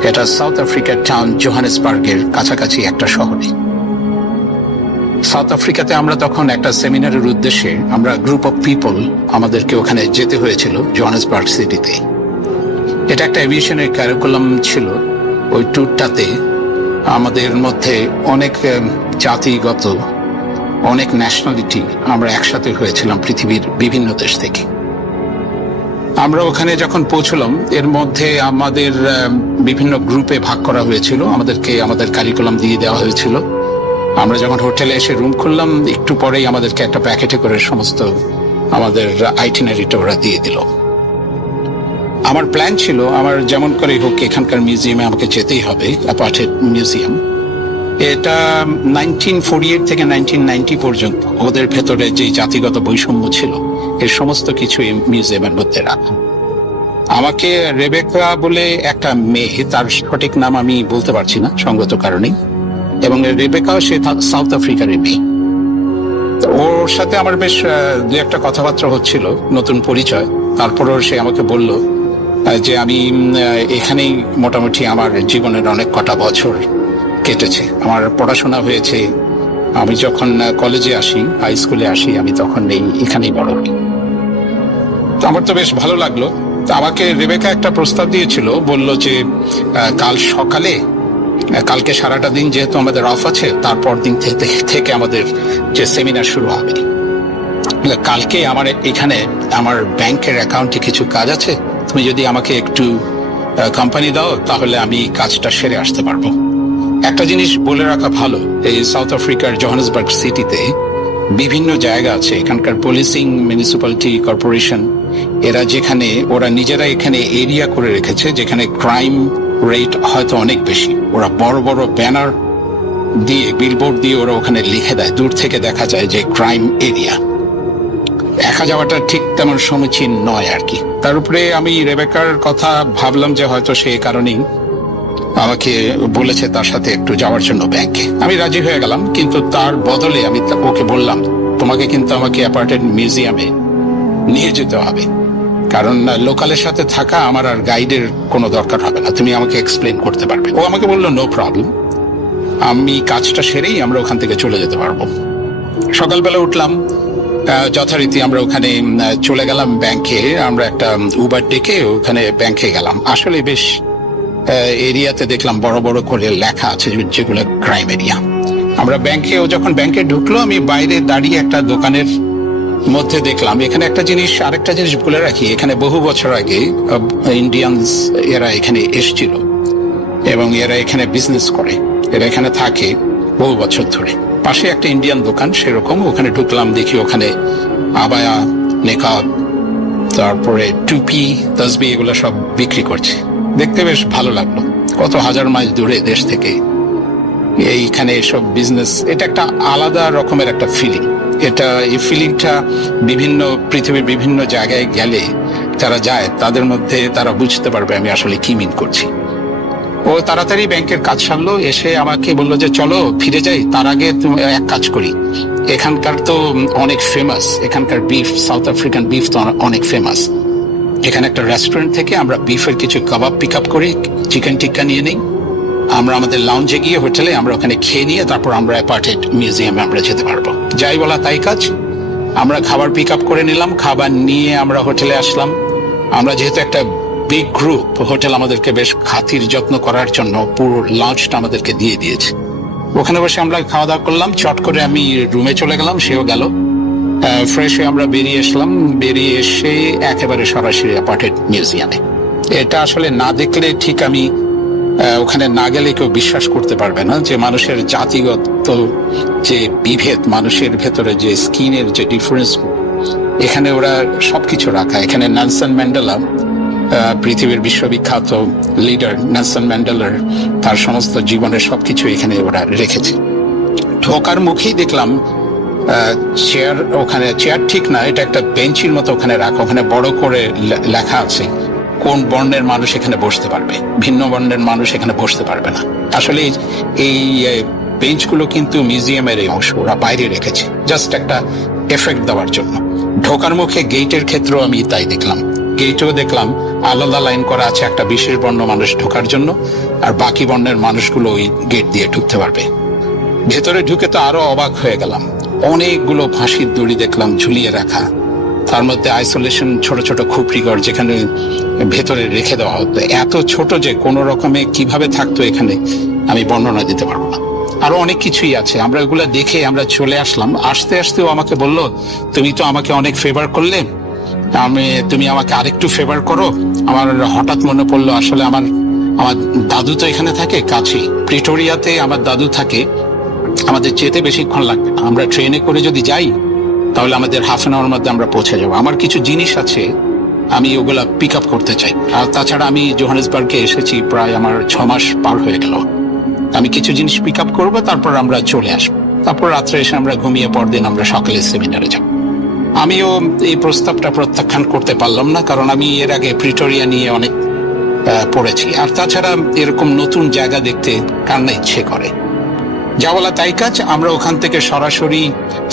এটা সাউথ আফ্রিকার টাউন জোহানেসবার্গের কাছাকাছি একটা শহরে। সাউথ আফ্রিকাতে আমরা তখন একটা সেমিনারের উদ্দেশ্যে আমরা গ্রুপ অফ পিপল আমাদেরকে ওখানে যেতে হয়েছিল জোহানেসবার্গ সিটিতে। এটা একটা এভিয়েশনের ক্যারিকুলাম ছিল। ওই ট্যুরটাতে আমাদের মধ্যে অনেক জাতিগত, অনেক ন্যাশনালিটি আমরা একসাথে হয়েছিলাম পৃথিবীর বিভিন্ন দেশ থেকে। আমরা ওখানে যখন পৌঁছলাম এর মধ্যে আমাদের বিভিন্ন গ্রুপে ভাগ করা হয়েছিল, আমাদেরকে আমাদের কারিকুলাম দিয়ে দেওয়া হয়েছিল। আমরা যখন হোটেলে এসে রুম খুললাম একটু পরেই আমাদেরকে একটা প্যাকেটে করে সমস্ত আমাদের আইটিনারিটা ওরা দিয়ে দিল। আমার প্ল্যান ছিল আমার যেমন করে হোক এখানকার মিউজিয়ামে আমাকে যেতেই হবে, অ্যাপার্টেড মিউজিয়াম। এটা 1948 থেকে 1990 পর্যন্ত ওদের ভেতরে যে জাতিগত বৈষম্য ছিল এর সমস্ত কিছু এই মিউজিয়ামের মধ্যে রাখা। আমাকে রেবেকা বলে একটা মেয়ে, তার সঠিক নাম আমি বলতে পারছি না সঙ্গত কারণে, এবং রেবেকাও সে সাউথ আফ্রিকার মেয়ে। ওর সাথে আমার বেশ দু একটা কথাবার্তা হচ্ছিল, নতুন পরিচয়। তারপরও সে আমাকে বলল যে আমি এখানেই মোটামুটি আমার জীবনের অনেক কটা বছর কেটেছে, আমার পড়াশোনা হয়েছে। আমি যখন কলেজে আসি, হাই স্কুলে আসি, আমি তখন এখানেই বড় হই। তো আমার তো বেশ ভালো লাগলো। তো আমাকে রেবেকা একটা প্রস্তাব দিয়েছিল, বলল যে কাল সকালে, কালকে সারাটা দিন যেহেতু আমাদের অফ আছে, তারপর দিন থেকে আমাদের যে সেমিনার শুরু হবে, কালকে আমার এখানে আমার ব্যাংকের অ্যাকাউন্টে কিছু কাজ আছে, তুমি যদি আমাকে একটু কোম্পানি দাও তাহলে আমি কাজটা সেরে আসতে পারবো। একটা জিনিস বলে রাখা ভালো, এই সাউথ আফ্রিকার জোহানেসবার্গ সিটিতে বিভিন্ন জায়গা আছে, এখানকার পুলিশিং, মিউনিসিপ্যালিটি কর্পোরেশন, ওরা নিজেরা এখানে এরিয়া করে রেখেছে যেখানে ক্রাইম রেট হয়তো অনেক বেশি। ওরা বড় বড় ব্যানার দিয়ে, বিলবোর্ড দিয়ে ওরা ওখানে লিখে দেয়, দূর থেকে দেখা যায় যে ক্রাইম এরিয়া। একা যাওয়াটা ঠিক তেমন সমীচীন নয় আর কি। তার উপরে আমি রেবেকার কথা ভাবলাম যে হয়তো সেই কারণেই আমাকে বলেছে তার সাথে একটু যাওয়ার জন্য ব্যাংকে। আমি রাজি হয়ে গেলাম, কিন্তু তার বদলে আমি ওকে বললাম তোমাকে কিন্তু আমাকে অ্যাপার্টেড মিউজিয়ামে নিয়ে যেতে হবে, কারণ লোকালের সাথে থাকা আমার আর গাইডের কোনো দরকার হবে না, তুমি আমাকে এক্সপ্লেন করতে পারবে। ও আমাকে বললো নো প্রবলেম, আমি কাজটা সেরেই আমরা ওখান থেকে চলে যেতে পারবো। সকালবেলা উঠলাম, যথারীতি আমরা ওখানে চলে গেলাম ব্যাংকে। আমরা একটা উবার ডেকে ওখানে ব্যাংকে গেলাম। আসলে বেশ এরিয়াতে দেখলাম বড় বড় করে লেখা আছে যেগুলো ক্রাইম এরিয়া। আমরা ব্যাংকে, ও যখন ব্যাংকে ঢুকলো আমি বাইরে দাঁড়িয়ে একটা দোকানের মধ্যে দেখলাম এখানে একটা জিনিস, আরেকটা জিনিস বলে রাখি, এখানে বহু বছর আগে ইন্ডিয়ানস এরা এখানে এসেছিল এবং এরা এখানে বিজনেস করে, এরা এখানে থাকে বহু বছর ধরে। পাশে একটা ইন্ডিয়ান দোকান সেরকম, ওখানে ঢুকলাম, দেখি ওখানে আবায়া, নেকাব, তারপরে টুপি, তসবি এগুলো সব বিক্রি করছে। দেখতে বেশ ভালো লাগলো, কত হাজার মাইল দূরে দেশ থেকে এইখানে এসব বিজনেস, এটা একটা আলাদা রকমের একটা ফিলিং। এই ফিলিংটা পৃথিবীর বিভিন্ন জায়গায় গেলে যারা যায় তাদের মধ্যে তারা বুঝতে পারবে আমি আসলে কি মিন করছি। ও তাড়াতাড়ি ব্যাংকের কাজ সারলো, এসে আমাকে বললো যে চলো ফিরে যাই, তার আগে তুমি এক কাজ করি, এখানকার তো অনেক ফেমাস, এখানকার বিফ, সাউথ আফ্রিকান বিফ তো অনেক ফেমাস। এখানে একটা রেস্টুরেন্ট থেকে আমরা বিফের কিছু কাবাব পিক আপ করি, চিকেন টিক্কা নিয়ে নেই, আমরা আমাদের লাউঞ্জে গিয়ে হোটেলে আমরা ওখানে খেয়ে নিয়ে তারপর আমরা অ্যাপার্টেড মিউজিয়ামে আমরা যেতে পারবো। যাই বলা তাই কাজ, আমরা খাবার পিক আপ করে নিলাম, খাবার নিয়ে আমরা হোটেলে আসলাম। আমরা যেহেতু একটা বিগ গ্রুপ, হোটেল আমাদেরকে বেশ খাতির যত্ন করার জন্য পুরো লাঞ্চটা আমাদেরকে দিয়ে দিয়েছে। ওখানে বসে আমরা খাওয়া দাওয়া করলাম, চট করে আমি রুমে চলে গেলাম, সেও গেল। ফ্রেশ হয়ে আমরা বেরিয়ে আসলাম, বেরিয়ে এসে একেবারে সরাসরি অ্যাপার্টেড মিউজিয়ামে। এটা আসলে না দেখলে ঠিক আমি ওখানে না গেলে কেউ বিশ্বাস করতে পারবে না যে মানুষের জাতিগত যে বিভেদ, মানুষের ভেতরে যে স্কিনের যে ডিফারেন্স, এখানে ওরা সবকিছু রাখা। এখানে নেলসন ম্যান্ডেলা, পৃথিবীর বিশ্ববিখ্যাত লিডার নেলসন ম্যান্ডেলার তার সমস্ত জীবনের সবকিছু এখানে ওরা রেখেছে। ঢোকার মুখেই দেখলাম চেয়ার, ওখানে চেয়ার ঠিক না, এটা একটা বেঞ্চির মতো ওখানে রাখা, ওখানে বড় করে লেখা আছে কোন বর্ণের মানুষ এখানে বসতে পারবে, ভিন্ন বর্ণের মানুষ এখানে বসতে পারবে না। আসলে এই বেঞ্চগুলো কিন্তু মিউজিয়ামের এই অংশ, ওরা বাইরে রেখেছে জাস্ট একটা এফেক্ট দেওয়ার জন্য। ঢোকার মুখে গেটের ক্ষেত্রেও আমি তাই দেখলাম, গেটেও দেখলাম আলাদা লাইন করা আছে একটা বিশেষ বর্ণ মানুষ ঢোকার জন্য, আর বাকি বর্ণের মানুষগুলো ওই গেট দিয়ে ঢুকতে পারবে। ভেতরে ঢুকে তো আরো অবাক হয়ে গেলাম, অনেকগুলো ফাঁসির দড়ি দেখলাম ঝুলিয়ে রাখা, তার মধ্যে আইসোলেশন ছোট ছোট খুপড়িঘর যেখানে ভেতরে রেখে দেওয়া হতো, এত ছোট যে কোনো রকমে কিভাবে থাকতো এখানে আমি বর্ণনা দিতে পারবো না। আরো অনেক কিছুই আছে, আমরা ওগুলা দেখে আমরা চলে আসলাম। আসতে আসতেও আমাকে বললো তুমি তো আমাকে অনেক ফেভার করলে, তুমি আমাকে আরেকটু ফেভার করো। আমার হঠাৎ মনে পড়লো আসলে আমার দাদু তো এখানে থাকে কাছে, প্রিটোরিয়াতে আমার দাদু থাকে। আমাদের যেতে বেশিক্ষণ লাগবে না, আমরা ট্রেনে করে যদি যাই তাহলে আমাদের হাফ অ্যান আওয়ার মধ্যে আমরা পৌঁছে যাবো। আমার কিছু জিনিস আছে, আমি ওগুলা পিক আপ করতে চাই। আর তাছাড়া আমি জোহানেসবার্গে এসেছি প্রায় আমার 6 মাস পার হয়ে গেল। আমি কিছু জিনিস পিক আপ করবো, তারপর আমরা চলে আসবো। তারপর রাত্রে এসে আমরা ঘুমিয়ে পরদিন আমরা সকালে সেমিনারে যাব। আমিও এই প্রস্তাবটা প্রত্যাখ্যান করতে পারলাম না, কারণ আমি এর আগে প্রিটোরিয়া নিয়ে অনেক পড়েছি। আর তাছাড়া এরকম নতুন জায়গা দেখতে কার না ইচ্ছে করে। যা বলা তাই কাজ। আমরা ওখান থেকে সরাসরি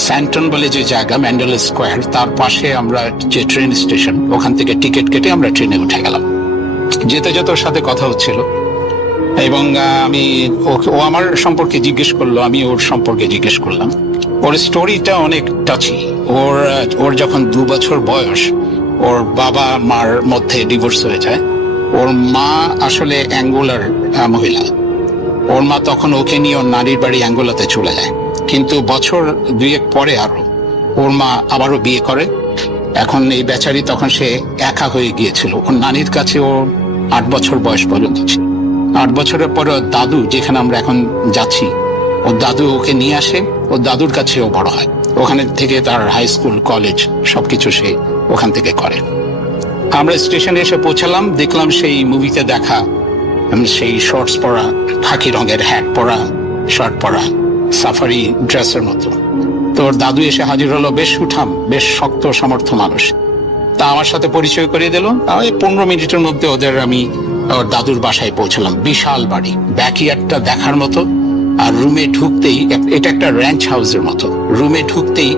স্যান্টন বলে যে জায়গা, ম্যান্ডেলা স্কোয়ার, তার পাশে আমরা যে ট্রেন স্টেশন, ওখান থেকে টিকিট কেটে আমরা ট্রেনে উঠে গেলাম। যেতে যেতে ওর সাথে কথা হচ্ছিল এবং ও আমার সম্পর্কে জিজ্ঞেস করলো, আমি ওর সম্পর্কে জিজ্ঞেস করলাম। ওর স্টোরিটা অনেক টাচি। ওর যখন 2 বছর বয়স, ওর বাবা মার মধ্যে ডিভোর্স হয়ে যায়। ওর মা আসলে অ্যাঙ্গোলার মহিলা। ওর মা তখন ওকে নিয়ে ওর নানির বাড়ি অ্যাঙ্গোলাতে চলে যায়, কিন্তু বছর 2 পরে আরো ওর মা আবারও বিয়ে করে। এখন এই বেচারি তখন সে একা হয়ে গিয়েছিল। ওর নানির কাছে ও 8 বছর বয়স পর্যন্ত ছিল। 8 বছরের পরে ওর দাদু, যেখানে আমরা এখন যাচ্ছি, ওর দাদু ওকে নিয়ে আসে। ওর দাদুর কাছে ও বড় হয়। ওখানে থেকে তার হাই স্কুল, কলেজ সবকিছু সে ওখান থেকে করে। আমরা স্টেশনে এসে পৌঁছালাম, দেখলাম সেই মুভিতে দেখা সেই শর্টস পরা, খাকি রঙের হ্যাট পরা, শার্ট পরা, সাফারি ড্রেসের মতো। তোর দাদু এসে হাজির হলো, বেশ উঠাম, বেশ শক্ত সমর্থ মানুষ। তা আমার সাথে পরিচয় করিয়ে দিল। 15 মিনিটের মধ্যে আমি ওর দাদুর বাসায় পৌঁছলাম। বিশাল বাড়ি, ব্যাকইয়ার্ডটা দেখার মতো। আর রুমে ঢুকতেই, এটা একটা র্যাঞ্চ হাউসের মতো, রুমে ঢুকতেই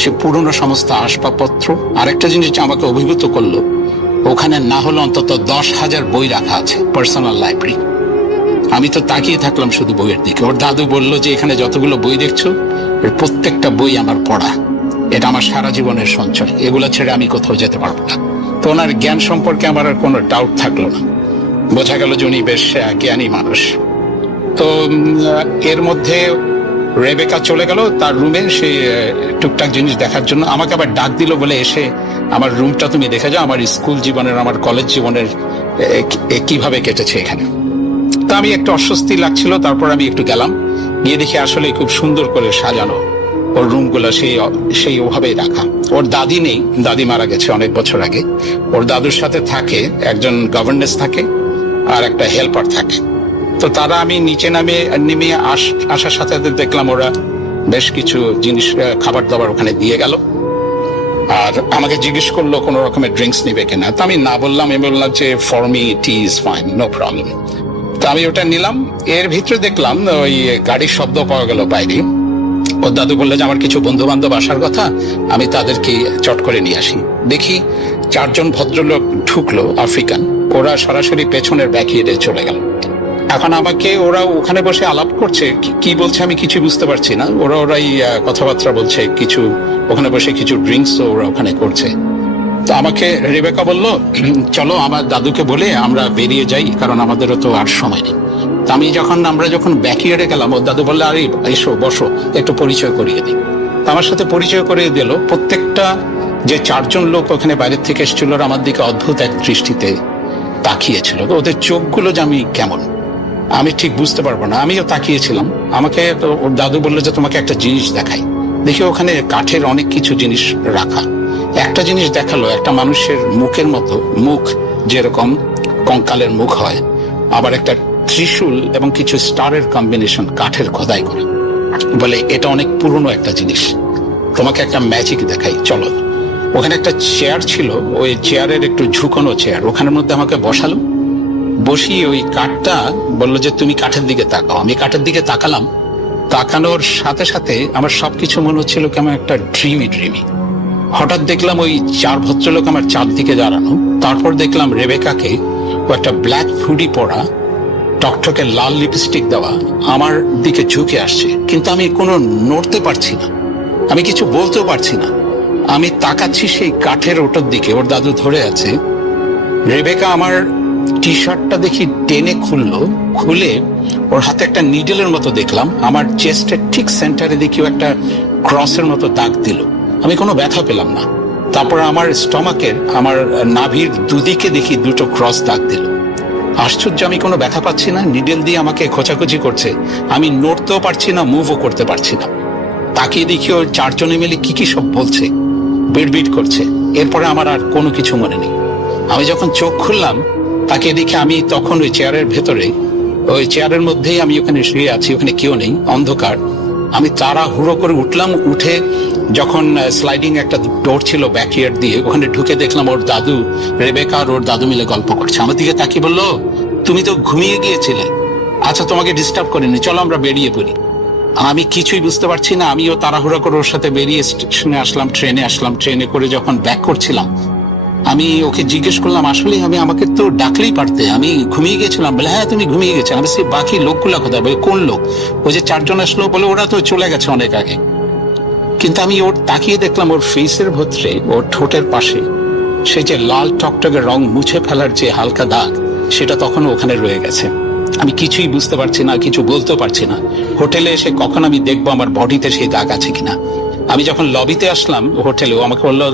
সে পুরনো সমস্ত আসবাবপত্র। আরেকটা জিনিস যে আমাকে অভিভূত করলো, ওখানে না হলো অন্তত 10,000 বই রাখা আছে, পার্সোনাল লাইব্রেরি। আমি তো তাকিয়ে থাকলাম শুধু বইয়ের দিকে। ওর দাদু বললো যে এখানে যতগুলো বই দেখছো, এর প্রত্যেকটা বই আমার পড়া, এটা আমার সারা জীবনের সঞ্চয়, এগুলো ছেড়ে আমি কোথাও যেতে পারবো না। তো ওনার জ্ঞান সম্পর্কে আমার আর কোনো ডাউট থাকলো না। বোঝা গেল যে উনি বেশ জ্ঞানী মানুষ। তো এর মধ্যে রেবেকা চলে গেল তার রুমে, সে টুকটাক জিনিস দেখার জন্য। আমাকে আবার ডাক দিল, বলে এসে আমার রুমটা তুমি দেখে যাও, আমার স্কুল জীবনের, আমার কলেজ জীবনের কিভাবে কেটেছে এখানে। তা আমি একটু অস্বস্তি লাগছিল। তারপর আমি একটু গেলাম, গিয়ে দেখি আসলে খুব সুন্দর করে সাজানো ওর রুমগুলো, সেই ওভাবেই রাখা। ওর দাদি নেই, দাদি মারা গেছে অনেক বছর আগে। ওর দাদুর সাথে থাকে একজন গভর্নেন্স থাকে আর একটা হেল্পার থাকে। তো তারা, আমি নিচে নেমে আসার সাথে দেখলাম ওরা বেশ কিছু জিনিস, খাবার দাবার ওখানে দিয়ে গেল। আর আমাকে জিজ্ঞেস করলো কোনো রকমের ড্রিঙ্কস নিবে কিনা। তো আমি না বললাম। আমি বললাম যে for me it is fine, no problem. তো আমি ওটা নিলাম। এর ভিতরে দেখলাম ওই গাড়ির শব্দ পাওয়া গেল বাইরে। ওর দাদু বললো যে আমার কিছু বন্ধু বান্ধব আসার কথা, আমি তাদেরকে চট করে নিয়ে আসি। দেখি 4 জন ভদ্রলোক ঢুকলো, আফ্রিকান। ওরা সরাসরি পেছনের ব্যাকইয়ার্ডে চলে গেল। এখন আমাকে ওরা ওখানে বসে আলাপ করছে, কি বলছে আমি কিছু বুঝতে পারছি না। ওরাই কথাবার্তা বলছে কিছু, ওখানে বসে কিছু ড্রিঙ্কস ওরা ওখানে করছে। তো আমাকে রেবেকা বলল, চলো আমার দাদুকে বলে আমরা বেরিয়ে যাই, কারণ আমাদেরও তো আর সময় নেই। আমরা যখন ব্যাকইয়ার্ডে গেলাম, ওর দাদু বললো, আরে এসো বসো, একটু পরিচয় করিয়ে দিই। আমার সাথে পরিচয় করিয়ে দিল। প্রত্যেকটা যে 4 জন লোক ওখানে বাইরের থেকে এসেছিল, আমার দিকে অদ্ভুত এক দৃষ্টিতে তাকিয়েছিল। ওদের চোখগুলো যে আমি কেমন, আমি ঠিক বুঝতে পারবো না। আমিও তাকিয়েছিলাম। আমাকে ওর দাদু বললো যে তোমাকে একটা জিনিস দেখাই। দেখি ওখানে কাঠের অনেক কিছু জিনিস রাখা। একটা জিনিস দেখালো, একটা মানুষের মুখের মতো, মুখ যেরকম কঙ্কালের মুখ হয়, আবার একটা ত্রিশূল এবং কিছু স্টারের কম্বিনেশন কাঠের খোদাই করে। বলে এটা অনেক পুরনো একটা জিনিস, তোমাকে একটা ম্যাজিক দেখাই, চলো। ওখানে একটা চেয়ার ছিল, ওই চেয়ারের একটু ঝুঁকানো চেয়ার, ওখানের মধ্যে আমাকে বসালো। বসিয়ে ওই কাঠটা বললো যে তুমি কাঠের দিকে তাকাও। আমি কাঠের দিকে তাকালাম। তাকানোর সাথে সাথে আমার সবকিছু মনে হচ্ছিল কেমন একটা ড্রিমি। হঠাৎ দেখলাম ওই 4 ভদ্রলোক আমার চারদিকে দাঁড়ানো। তারপর দেখলাম রেবেকাকে, ও একটা ব্ল্যাক হুডি পরা, টকটকে লাল লিপস্টিক দেওয়া, আমার দিকে ঝুঁকে আসছে। কিন্তু আমি কোনো নড়তে পারছি না, আমি কিছু বলতেও পারছি না। আমি তাকাচ্ছি সেই কাঠের ওটার দিকে, ওর দাদু ধরে আছে। রেবেকা আমার টি শার্টটা দেখি টেনে খুলে ওর হাতে একটা নিডেলের মতো দেখলাম। আমার চেস্টের ঠিক সেন্টারে দেখি একটা ক্রসের মতো দাগ দিল। আমি কোনো ব্যথা পেলাম না। তারপর আমার স্টমাকের, আমার নাভির দুদিকে দেখি দুটো ক্রস দাগ দিল। আশ্চর্য, আমি কোনো ব্যথা পাচ্ছি না, নিডেল দিয়ে আমাকে খোঁচাখুচি করছে, আমি নড়তেও পারছি না, মুভও করতে পারছি না। তাকিয়ে দেখি ওই চারজনে মিলে কি কি সব বলছে, বিড়বিড় করছে। এরপরে আমার আর কোনো কিছু মনে নেই। আমি যখন চোখ খুললাম তাকিয়ে দেখি আমি তখন ওই চেয়ারের ভেতরে, ওই চেয়ারের মধ্যেই আমি ওখানে শুয়ে আছি, ওখানে কেউ নেই, অন্ধকার। আমি তাড়াহুড়ো করে উঠলাম, উঠে যখন স্লাইডিং একটা ডোর ছিল ব্যাকইয়ার্ড দিয়ে, ওখানে ঢুকে দেখলাম ওর দাদু রেবেকা আর ওর দাদু মিলে গল্প করছে। আমার দিকে তাকিয়ে বললো, তুমি তো ঘুমিয়ে গিয়েছিলে, আচ্ছা তোমাকে ডিস্টার্ব করিনি, চলো আমরা বেরিয়ে পড়ি। আমি কিছুই বুঝতে পারছি না। আমিও তাড়াহুড়ো করে ওর সাথে বেরিয়ে স্টেশনে আসলাম, ট্রেনে আসলাম। ট্রেনে করে যখন ব্যাক করছিলাম আমি ওকে জিজ্ঞেস করলাম, আসলে আমাকে তো ডাকলেই পারতে, আমি ঘুমিয়ে গেছিলাম। বলে হ্যাঁ তুমি ঘুমিয়ে গেছো। আমি সেই বাকি লোকগুলা কোথায়? বলে কোন লোক? ওই যে চারজন আসলো। বলে ওরা তো চলে গেছে অনেক আগে। কিন্তু আমি ওর তাকিয়ে দেখলাম ওর ফেসের ভেতরে, ওর ঠোঁটের পাশে সেই যে লাল টকটকে রং মুছে ফেলার যে হালকা দাগ, সেটা তখনও ওখানে রয়ে গেছে। আমি কিছুই বুঝতে পারছি না, কিছু বলতেও পারছি না। হোটেলে এসে কখন আমি দেখবো আমার বডিতে সেই দাগ আছে কিনা। আমি যখন লবিতে আসলাম হোটেলে, ও আমাকে বললো,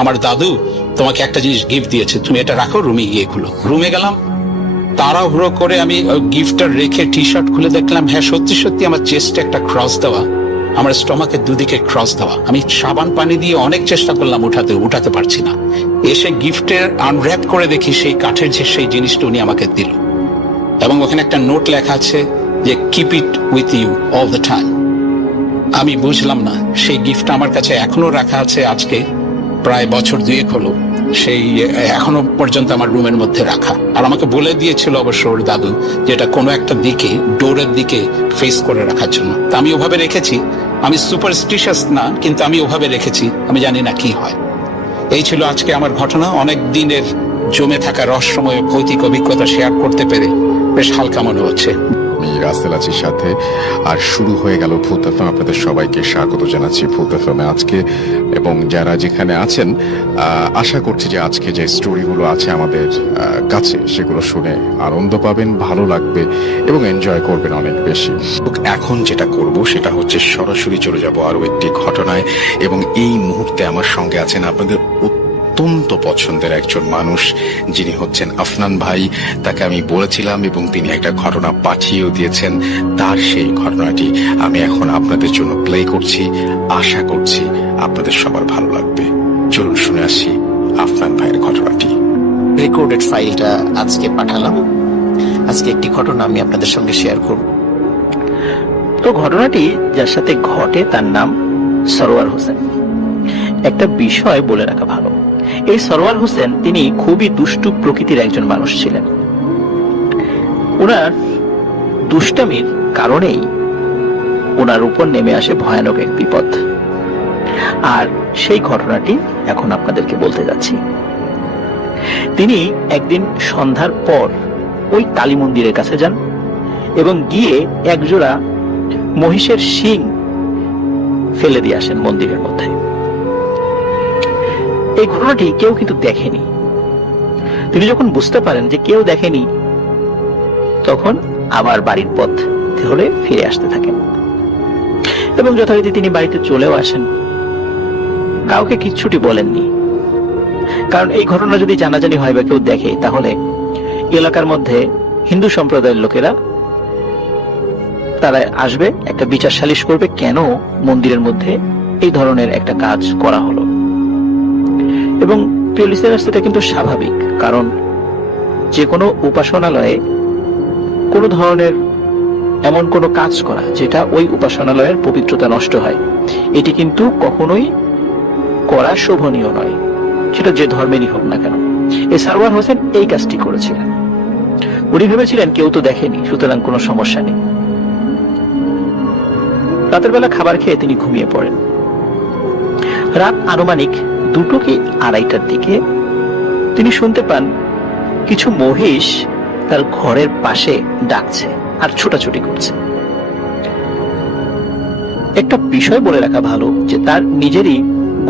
আমার দাদু তোমাকে একটা জিনিস গিফট দিয়েছে, তুমি এটা রাখো, রুমে গিয়ে খুলো। রুমে গেলাম, তাড়াহুড়ো করে আমি গিফটটা রেখে টি শার্ট খুলে দেখলাম, হ্যাঁ সত্যি সত্যি আমার চেস্টে একটা ক্রস দেওয়া, আমার স্টমাকের দুদিকে ক্রস দেওয়া। আমি সাবান পানি দিয়ে অনেক চেষ্টা করলাম উঠাতে পারছি না। এসে গিফটের আনর্যাপ করে দেখি সেই কাঠের যে সেই জিনিসটা উনি আমাকে দিল, এবং ওখানে একটা নোট লেখা আছে যে keep it with you all the time. আমি বুঝলাম না, সেই গিফটটা আমার কাছে এখনো রাখা আছে। আজকে প্রায় বছর 2 হলো, সেই এখনো পর্যন্ত আমার রুমের মধ্যে রাখা। আর আমাকে বলে দিয়েছিল অবশ্য ওর দাদু যে এটা কোনো একটা দিকে, ডোরের দিকে ফেস করে রাখার জন্য। তা আমি ওভাবে রেখেছি। আমি সুপারস্টিশিয়াস না, কিন্তু আমি ওভাবে রেখেছি, আমি জানি না কি হয়। এই ছিল আজকে আমার ঘটনা। অনেক দিনের জমে থাকা রহস্যময় ভৌতিক অভিজ্ঞতা শেয়ার করতে পেরে বেশ হালকা মনে হচ্ছে। আমি রাসেল আছির সাথে, আর শুরু হয়ে গেল ভূত এফএম। আপনাদের সবাইকে স্বাগত জানাচ্ছি ভূত এফএমে আজকে, এবং যারা যেখানে আছেন আশা করছি যে আজকে যে স্টোরিগুলো আছে আমাদের কাছে, সেগুলো শুনে আনন্দ পাবেন, ভালো লাগবে এবং এনজয় করবেন অনেক বেশি। এখন যেটা করব সেটা হচ্ছে সরাসরি চলে যাব আরো একটি ঘটনায়, এবং এই মুহূর্তে আমার সঙ্গে আছেন আপনাদের অত্যন্ত পছন্দের একজন মানুষ, যিনি হচ্ছেন আফনান ভাই। তাকে আমি বলেছিলাম এবং তিনি একটা ঘটনা পাঠিয়েও দিয়েছেন। তার সেই ঘটনাটি আমি এখন আপনাদের জন্য প্লে করছি। আশা করছি আপনাদের সবার ভালো লাগবে। চলুন শুনে আসি আফনান ভাইয়ের ঘটনাটি। রেকর্ডেড ফাইলটা আজকে পাঠালাম। আজকে একটি ঘটনা আমি আপনাদের সঙ্গে শেয়ার করব। তো ঘটনাটি যার সাথে ঘটে তার নাম সরওয়ার হোসেন। একটা বিষয় বলে রাখা ভালো, এই সরওয়ার হোসেন তিনি খুবই দুষ্টু প্রকৃতির একজন মানুষ ছিলেন। ওনার দুষ্টামির কারণেই ওনার উপর নেমে আসে ভয়ানক এক বিপদ। আর সেই ঘটনাটি এখন আপনাদেরকে বলতে যাচ্ছি। তিনি একদিন সন্ধ্যার পর ওই কালী মন্দিরের কাছে যান এবং গিয়ে একজোড়া মহিষের শিং ফেলে দিয়ে আসেন মন্দিরের মধ্যে। এই ঘটনাটি কেউ কিন্তু দেখেনি। তিনি যখন বুঝতে পারেন যে কেউ দেখেনি, তখন আবার বাড়ির পথ ধরে ফিরে আসতে থাকেন এবং যথারীতি তিনি বাড়িতে চলেও আসেন। কাউকে কিচ্ছুটি বলেননি, কারণ এই ঘটনা যদি জানাজানি হয় বা কেউ দেখে, তাহলে এলাকার মধ্যে হিন্দু সম্প্রদায়ের লোকেরা তারা আসবে, একটা বিচার সালিশ করবে কেন মন্দিরের মধ্যে এই ধরনের একটা কাজ করা হলো। এবং পুলিশের কাছে এটা কিন্তু স্বাভাবিক, কারণ যে কোনো উপাসনালয়ে কোনো ধরনের এমন কোনো কাজ করা যেটা ওই উপাসনালয়ের পবিত্রতা নষ্ট হয়, এটি কিন্তু কখনোই করা শোভনীয় নয়, সেটা যে ধর্মেরই হোক না কেন। এই সরওয়ার হোসেন এই কাজটি করেছিলেন। উনি ভেবেছিলেন কেউ তো দেখেনি, সুতরাং কোনো সমস্যা নেই। রাতের বেলা খাবার খেয়ে তিনি ঘুমিয়ে পড়েন। রাত আনুমানিক 2টো কি 2:30টার দিকে তিনি শুনতে পান কিছু মহিষ তার ঘরের পাশে ডাকছে আর ছোটাছুটি করছে। একটা বিষয় বলে রাখা ভালো যে তার নিজেরই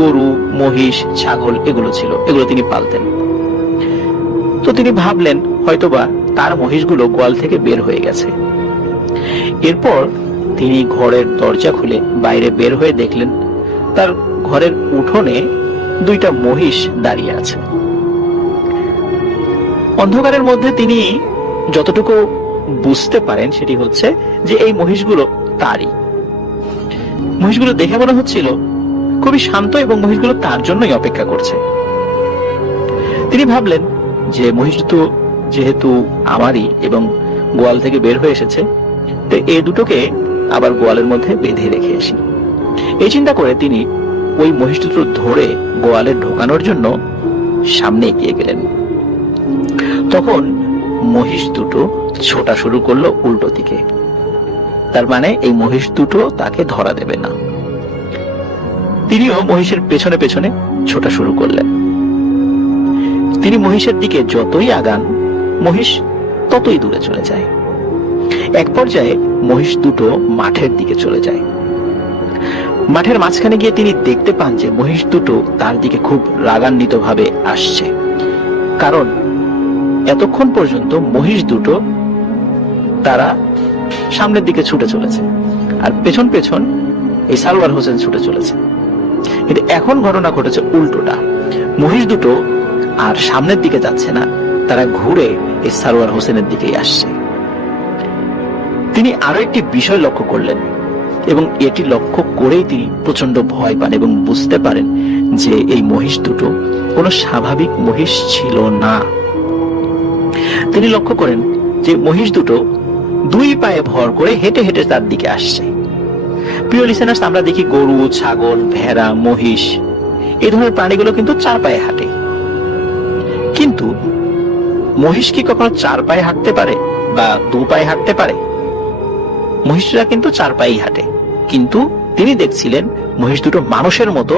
গরু, মহিষ, ছাগল এগুলো ছিল, এগুলো তিনি পালতেন। তো তিনি ভাবলেন হয়তোবা তার মহিষগুলো গোয়াল থেকে বের হয়ে গেছে। এরপর তিনি ঘরের দরজা খুলে বাইরে বের হয়ে দেখলেন তার ঘরের উঠোনে দুইটা মহিষ দাঁড়িয়ে আছে। অন্ধকারের মধ্যে তিনি যতটুকু বুঝতে পারেন সেটি হচ্ছে যে এই মহিষগুলো তারই। মহিষগুলো দেখে মনে হচ্ছিল খুবই শান্ত এবং মহিষগুলো তার জন্যই অপেক্ষা করছে। তিনি ভাবলেন যে মহিষ দুটো যেহেতু আমারই এবং গোয়াল থেকে বের হয়ে এসেছে, তো এই দুটোকে আবার গোয়ালের মধ্যে বেঁধে রেখে আসি। এই চিন্তা করে তিনি ওই মহিষ দুটো ধরে গোয়ালে ঢোকানোর জন্য সামনে এগিয়ে গেলেন। তখন মহিষ দুটো ছোটা শুরু করলো উল্টো দিকে। তার মানে এই মহিষ দুটো তাকে ধরা দেবে না। তিনিও মহিষের পেছনে পেছনে ছোটা শুরু করলেন। তিনি মহিষের দিকে যতই আগান, মহিষ ততই দূরে চলে যায়। এক পর্যায়ে মহিষ দুটো মাঠের দিকে চলে যায়। মাঠের মাঝখানে গিয়ে তিনি দেখতে পান যে মহিষ দুটো তার দিকে খুব রাগান্বিত ভাবে আসছে, কারণ এতক্ষণ পর্যন্ত মহিষ দুটো তারা সামনের দিকে ছুটে চলেছে আর পেছন পেছন এই সারওয়ার হোসেন ছুটে চলেছে। কিন্তু এখন ঘটনা ঘটেছে উল্টোটা। মহিষ দুটো আর সামনের দিকে যাচ্ছে না, তারা ঘুরে এই সারওয়ার হোসেনের দিকেই আসছে। তিনি আরো একটি বিষয় লক্ষ্য করলেন এবং এটি লক্ষ্য করেই তিনি প্রচন্ড ভয় পান এবং বুঝতে পারেন যে এই মহিষ দুটো কোনো স্বাভাবিক মহিষ ছিল না। তিনি লক্ষ্য করেন যে মহিষ দুটো দুই পায়ে ভর করে হেঁটে হেঁটে তার দিকে আসছে। প্রিয় লিসেনার্স, আমরা দেখি গরু, ছাগল, ভেড়া, মহিষ এই ধরনের প্রাণীগুলো কিন্তু চার পায়ে হাঁটে, কিন্তু মহিষ কি কখনো চার পায়ে হাঁটতে পারে বা দু পায়ে হাঁটতে পারে? মহিষরা কিন্তু চার পায়েই হাঁটে, কিন্তু তিনি দেখছিলেন মহিষ দুটো মানুষের মতো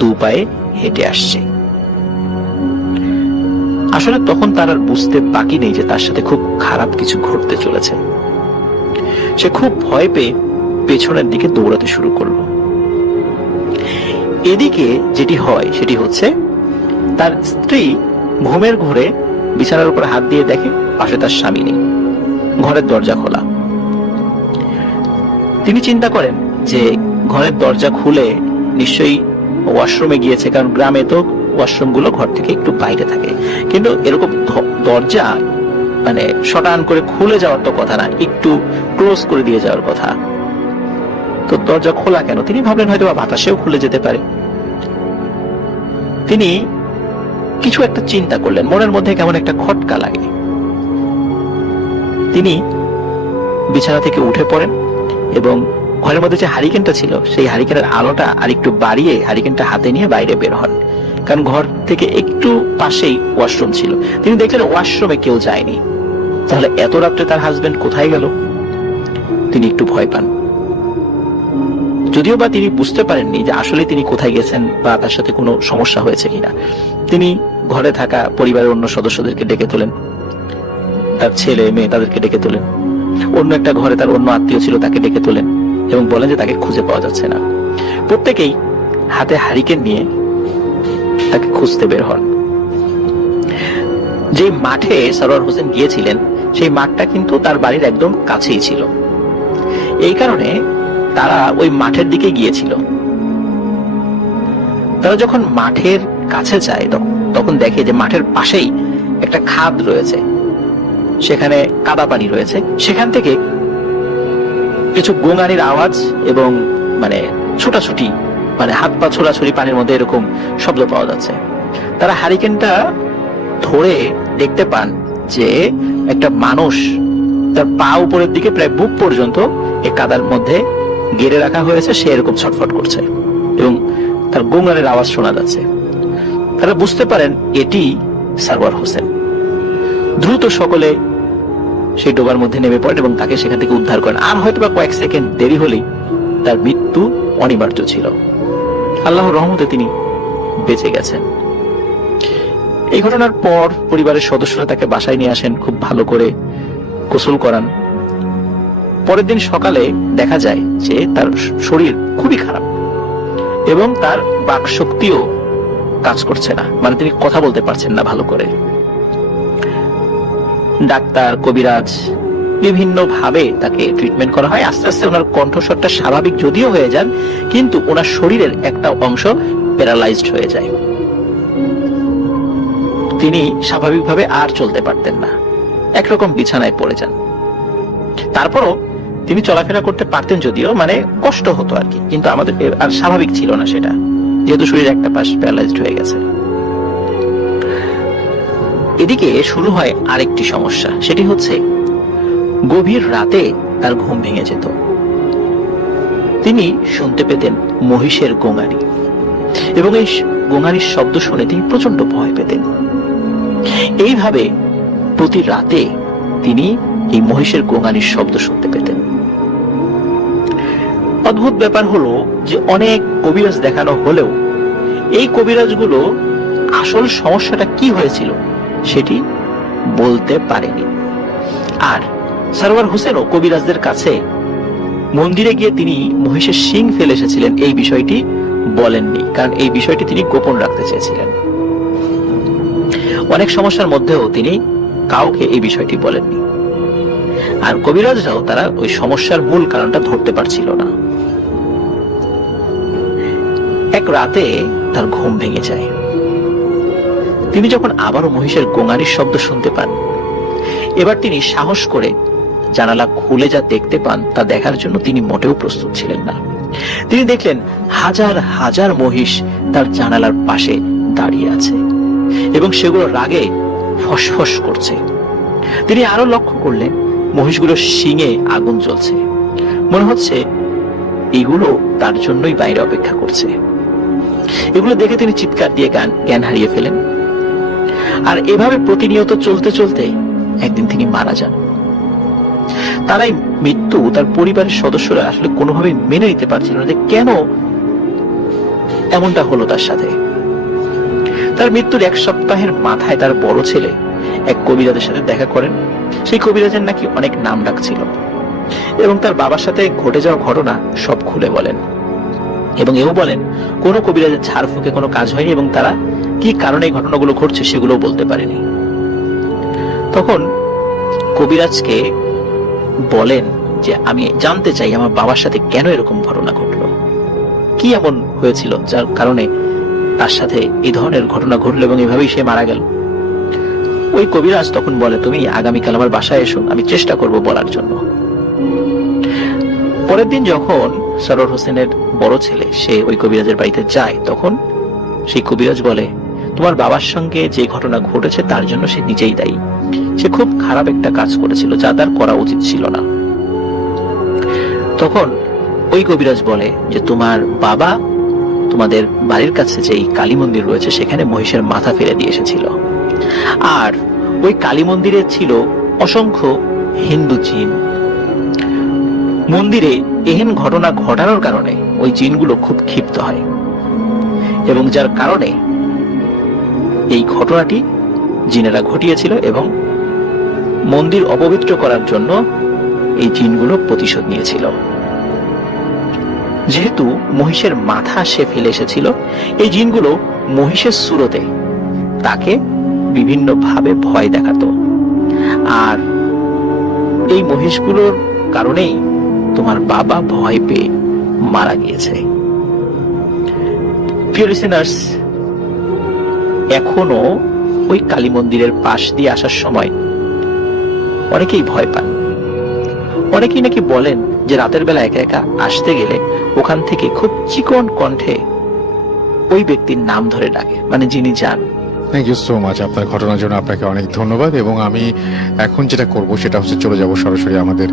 দু পায়ে হেঁটে আসছে। আসলে তখন তার আর বুঝতে বাকি নেই যে তার সাথে খুব খারাপ কিছু ঘটতে চলেছে। সে খুব ভয় পেয়ে পেছনের দিকে দৌড়াতে শুরু করলো। এদিকে যেটি হয় সেটি হচ্ছে তার স্ত্রী ঘুমের ঘোরে বিছানার উপর হাত দিয়ে দেখে পাশে তার স্বামী নেই, ঘরের দরজা খোলা। তিনি চিন্তা করেন যে ঘরের দরজা খুলে নিশ্চয়ই ওয়াশরুমে গিয়েছে, কারণ গ্রামে তো ওয়াশরুম গুলো ঘর থেকে একটু বাইরে থাকে, কিন্তু এরকম দরজা মানে শটান করে খুলে যাওয়ার তো কথা না, একটু ক্লোজ করে দিয়ে যাওয়ার কথা। তো দরজা খোলা কেন? তিনি ভাবলেন হয়তো বাতাসেও খুলে যেতে পারে। তিনি কিছু একটা চিন্তা করলেন, মনের মধ্যে কেমন একটা খটকা লাগে। তিনি বিছানা থেকে উঠে পড়েন এবং ঘরের মধ্যে যে হারিকেনটা ছিল সেই হারিকেনের আলোটা আর একটু বাড়িয়ে হারিকেনটা হাতে নিয়ে বাইরে বের হন, কারণ ঘর থেকে একটু পাশেই ওয়াশরুম ছিল। তিনি দেখলেন ওয়াশরুমে কেউ যায়নি। তাহলে এত রাত্রে তার হাজবেন্ড কোথায় গেল? তিনি একটু ভয় পান, যদিও বা তিনি বুঝতে পারেননি যে আসলে তিনি কোথায় গেছেন বা তার সাথে কোনো সমস্যা হয়েছে কিনা। তিনি ঘরে থাকা পরিবারের অন্য সদস্যদেরকে ডেকে তোলেন, তার ছেলে মেয়ে তাদেরকে ডেকে তোলেন, অন্য একটা ঘরে তার অন্য আত্মীয় ছিল তাকে ডেকে তোলেন এবং বলেন যে তাকে খুঁজে পাওয়া যাচ্ছে না। প্রত্যেকেই হাতে হারিকেন নিয়ে তাকে খুঁজতে বের হন। যে মাঠে সরোয়ার হোসেন গিয়েছিলেন সেই মাঠটা কিন্তু তার বাড়ির একদম কাছেই ছিল। এই কারণে তারা ওই মাঠের দিকে গিয়েছিল। তারা যখন মাঠের কাছে যায় তখন দেখে যে মাঠের পাশেই একটা খাদ রয়েছে, সেখানে কাদা পানি রয়েছে। সেখান থেকে কিছু গোঙানির আওয়াজ এবং মানে ছোটাছুটি, মানে হাত পা ছোড়াছুড়ি পানির মধ্যে এরকম শব্দ পাওয়া যাচ্ছে। তারা হারিকেনটা ধরে দেখতে পান যে একটা মানুষ তার পা উপরের দিকে প্রায় বুক পর্যন্ত এই কাদার মধ্যে গেড়ে রাখা হয়েছে, সে এরকম ছটফট করছে এবং তার গোঙানির আওয়াজ শোনা যাচ্ছে। তারা বুঝতে পারেন এটি সারওয়ার হোসেন। দ্রুত সকলে সেই ডোবার মধ্যে নেমে পড়েন এবং তাকে সেখান থেকে উদ্ধার করেন। আর হয়তো বা কয়েক সেকেন্ড দেরি হলেই তার মৃত্যু অনিবার্য ছিল। আল্লাহর রহমতে তিনি বেঁচে গেছেন। এই ঘটনার পর পরিবারের সদস্যরা তাকে বাসায় নিয়ে আসেন, খুব ভালো করে গোসল করান। পরের দিন সকালে দেখা যায় যে তার শরীর খুবই খারাপ এবং তার বাক শক্তিও কাজ করছে না, মানে তিনি কথা বলতে পারছেন না ভালো করে। ডাক্তার, কবিরাজ বিভিন্ন ভাবে তাকে ট্রিটমেন্ট করা হয়। আস্তে আস্তে ওনার কণ্ঠস্বরটা স্বাভাবিক যদিও হয়ে যান, কিন্তু ওনার শরীরের একটা অংশ প্যারালাইজড হয়ে যায়। তিনি স্বাভাবিকভাবে আর চলতে পারতেন না, একরকম বিছানায় পড়ে যান। তারপরও তিনি চলাফেরা করতে পারতেন, যদিও মানে কষ্ট হতো আর কি, কিন্তু আমাদের আর স্বাভাবিক ছিল না সেটা, যেহেতু শরীর একটা পাশ প্যারালাইজড হয়ে গেছে। এদিকে শুরু হয় আরেকটি সমস্যা, সেটি হচ্ছে গভীর রাতে তার ঘুম ভেঙে যেত। তিনি শুনতে পেতেন মহিষের গোঙানি, এবং এই গোঙানির শব্দ শুনে তিনি প্রচন্ড ভয় পেতেন। এইভাবে প্রতি রাতে তিনি এই মহিষের গোঙানির শব্দ শুনতে পেতেন। অদ্ভুত ব্যাপার হলো যে অনেক কবিরাজ দেখানো হলেও এই কবিরাজগুলো আসল সমস্যাটা কি হয়েছিল সেটি বলতে পারেনি। আর সরওয়ার হোসেনও কবিরাজদের কাছে মন্দিরে গিয়ে তিনি মহিষের শিং ফেলে এসেছিলেন এই বিষয়টি বলেননি, কারণ এই বিষয়টি তিনি গোপন রাখতে চেয়েছিলেন। অনেক সমস্যার মধ্যেও তিনি কাউকে এই বিষয়টি বলেননি। আর কবিরাজরাও তারা ওই সমস্যার মূল কারণটা ধরতে পারছিল না। এক রাতে তার ঘুম ভেঙে যায়। তিনি যখন আবারও মহিষের গোঙানির শব্দ শুনতে পান, এবার তিনি সাহস করে জানালা খুলে যা দেখতে পান তা দেখার জন্য তিনি মোটেও প্রস্তুত ছিলেন না। তিনি দেখলেন হাজার হাজার মহিষ তার জানালার পাশে দাঁড়িয়ে আছে এবং সেগুলো রাগে ফসফস করছে। তিনি আরো লক্ষ্য করলেন মহিষগুলোর শিঙে আগুন জ্বলছে। মনে হচ্ছে এগুলো তার জন্যই বাইরে অপেক্ষা করছে। এগুলো দেখে তিনি চিৎকার দিয়ে জ্ঞান হারিয়ে ফেলেন। আর এভাবে প্রতিনিয়ত চলতে চলতে একদিন তিনি মারা যান। তার এই মৃত্যু তার পরিবারের সদস্যরা আসলে কোনোভাবে মেনে নিতে পারছিল না যে কেন এমনটা হলো তার সাথে। তার মৃত্যুর এক সপ্তাহের মাথায় তার বড় ছেলে এক কবিরাজের সাথে দেখা করেন। সেই কবিরাজের নাকি অনেক নাম ডাক ছিল এবং তার বাবার সাথে ঘটে যাওয়া ঘটনা সব খুলে বলেন, এবং এও বলেন কোনো কবিরাজের ঝাড়ফুঁকে কোনো কাজ হয়নি এবং তারা কি কারণে এই ঘটনাগুলো ঘটছে সেগুলো বলতে পারেনি। তখন কবিরাজকে বলেন যে আমি জানতে চাই আমার বাবার সাথে কেন এরকম ঘটনা ঘটলো, কি এমন হয়েছিল যার কারণে তার সাথে এই ধরনের ঘটনা ঘটলো এবং এভাবেই সে মারা গেল। ওই কবিরাজ তখন বলে, তুমি আগামীকাল আমার বাসায় এসো, আমি চেষ্টা করব বলার জন্য। পরের দিন যখন সরওয়ার হোসেনের বড় ছেলে সে ওই কবিরাজের বাড়িতে যায়, তখন সেই কবিরাজ বলে, তোমার বাবার সঙ্গে যে ঘটনা ঘটেছে তার জন্য সে নিজেই দায়ী। সে খুব খারাপ একটা কাজ করেছিল যা তার করা উচিত ছিল না। তখন ওই কবিরাজ বলে যে তোমার বাবা তোমাদের বাড়ির কাছে যেই কালী মন্দির রয়েছে সেখানে মহিষের মাথা ফেলে দিয়ে এসেছিল, আর ওই কালী মন্দিরে ছিল অসংখ্য হিন্দু জিন। মন্দিরে এহেন ঘটনা ঘটানোর কারণে ওই জিনগুলো খুব ক্ষিপ্ত হয় এবং যার কারণে এই ঘটনাটি জিনেরা ঘটিয়েছিল এবং মন্দির অপবিত্র করার জন্য এই জিনগুলো প্রতিশোধ নিয়েছিল। যেহেতু মহিষের মাথা সে ফেলে এসেছিল, এই জিনগুলো মহিষের সুরতে তাকে বিভিন্ন ভাবে ভয় দেখাতো, আর এই মহিষগুলোর কারণেই তোমার বাবা ভয় পেয়ে মারা গিয়েছে। প্রিয় লিসেনার্স, এখনো ওই কালী মন্দিরের পাশ দিয়ে আসার সময় অনেকেই ভয় পান। অনেকেই নাকি বলেন যে রাতের বেলা একা একা আসতে গেলে ওখান থেকে খুব চিকন কণ্ঠে ওই ব্যক্তির নাম ধরে ডাকে, মানে যিনি যান। থ্যাংক ইউ সো মাচ আপনার ঘটনার জন্য আপনাকে অনেক ধন্যবাদ। এবং আমি এখন যেটা করব সেটা হচ্ছে চলে যাব সরাসরি আমাদের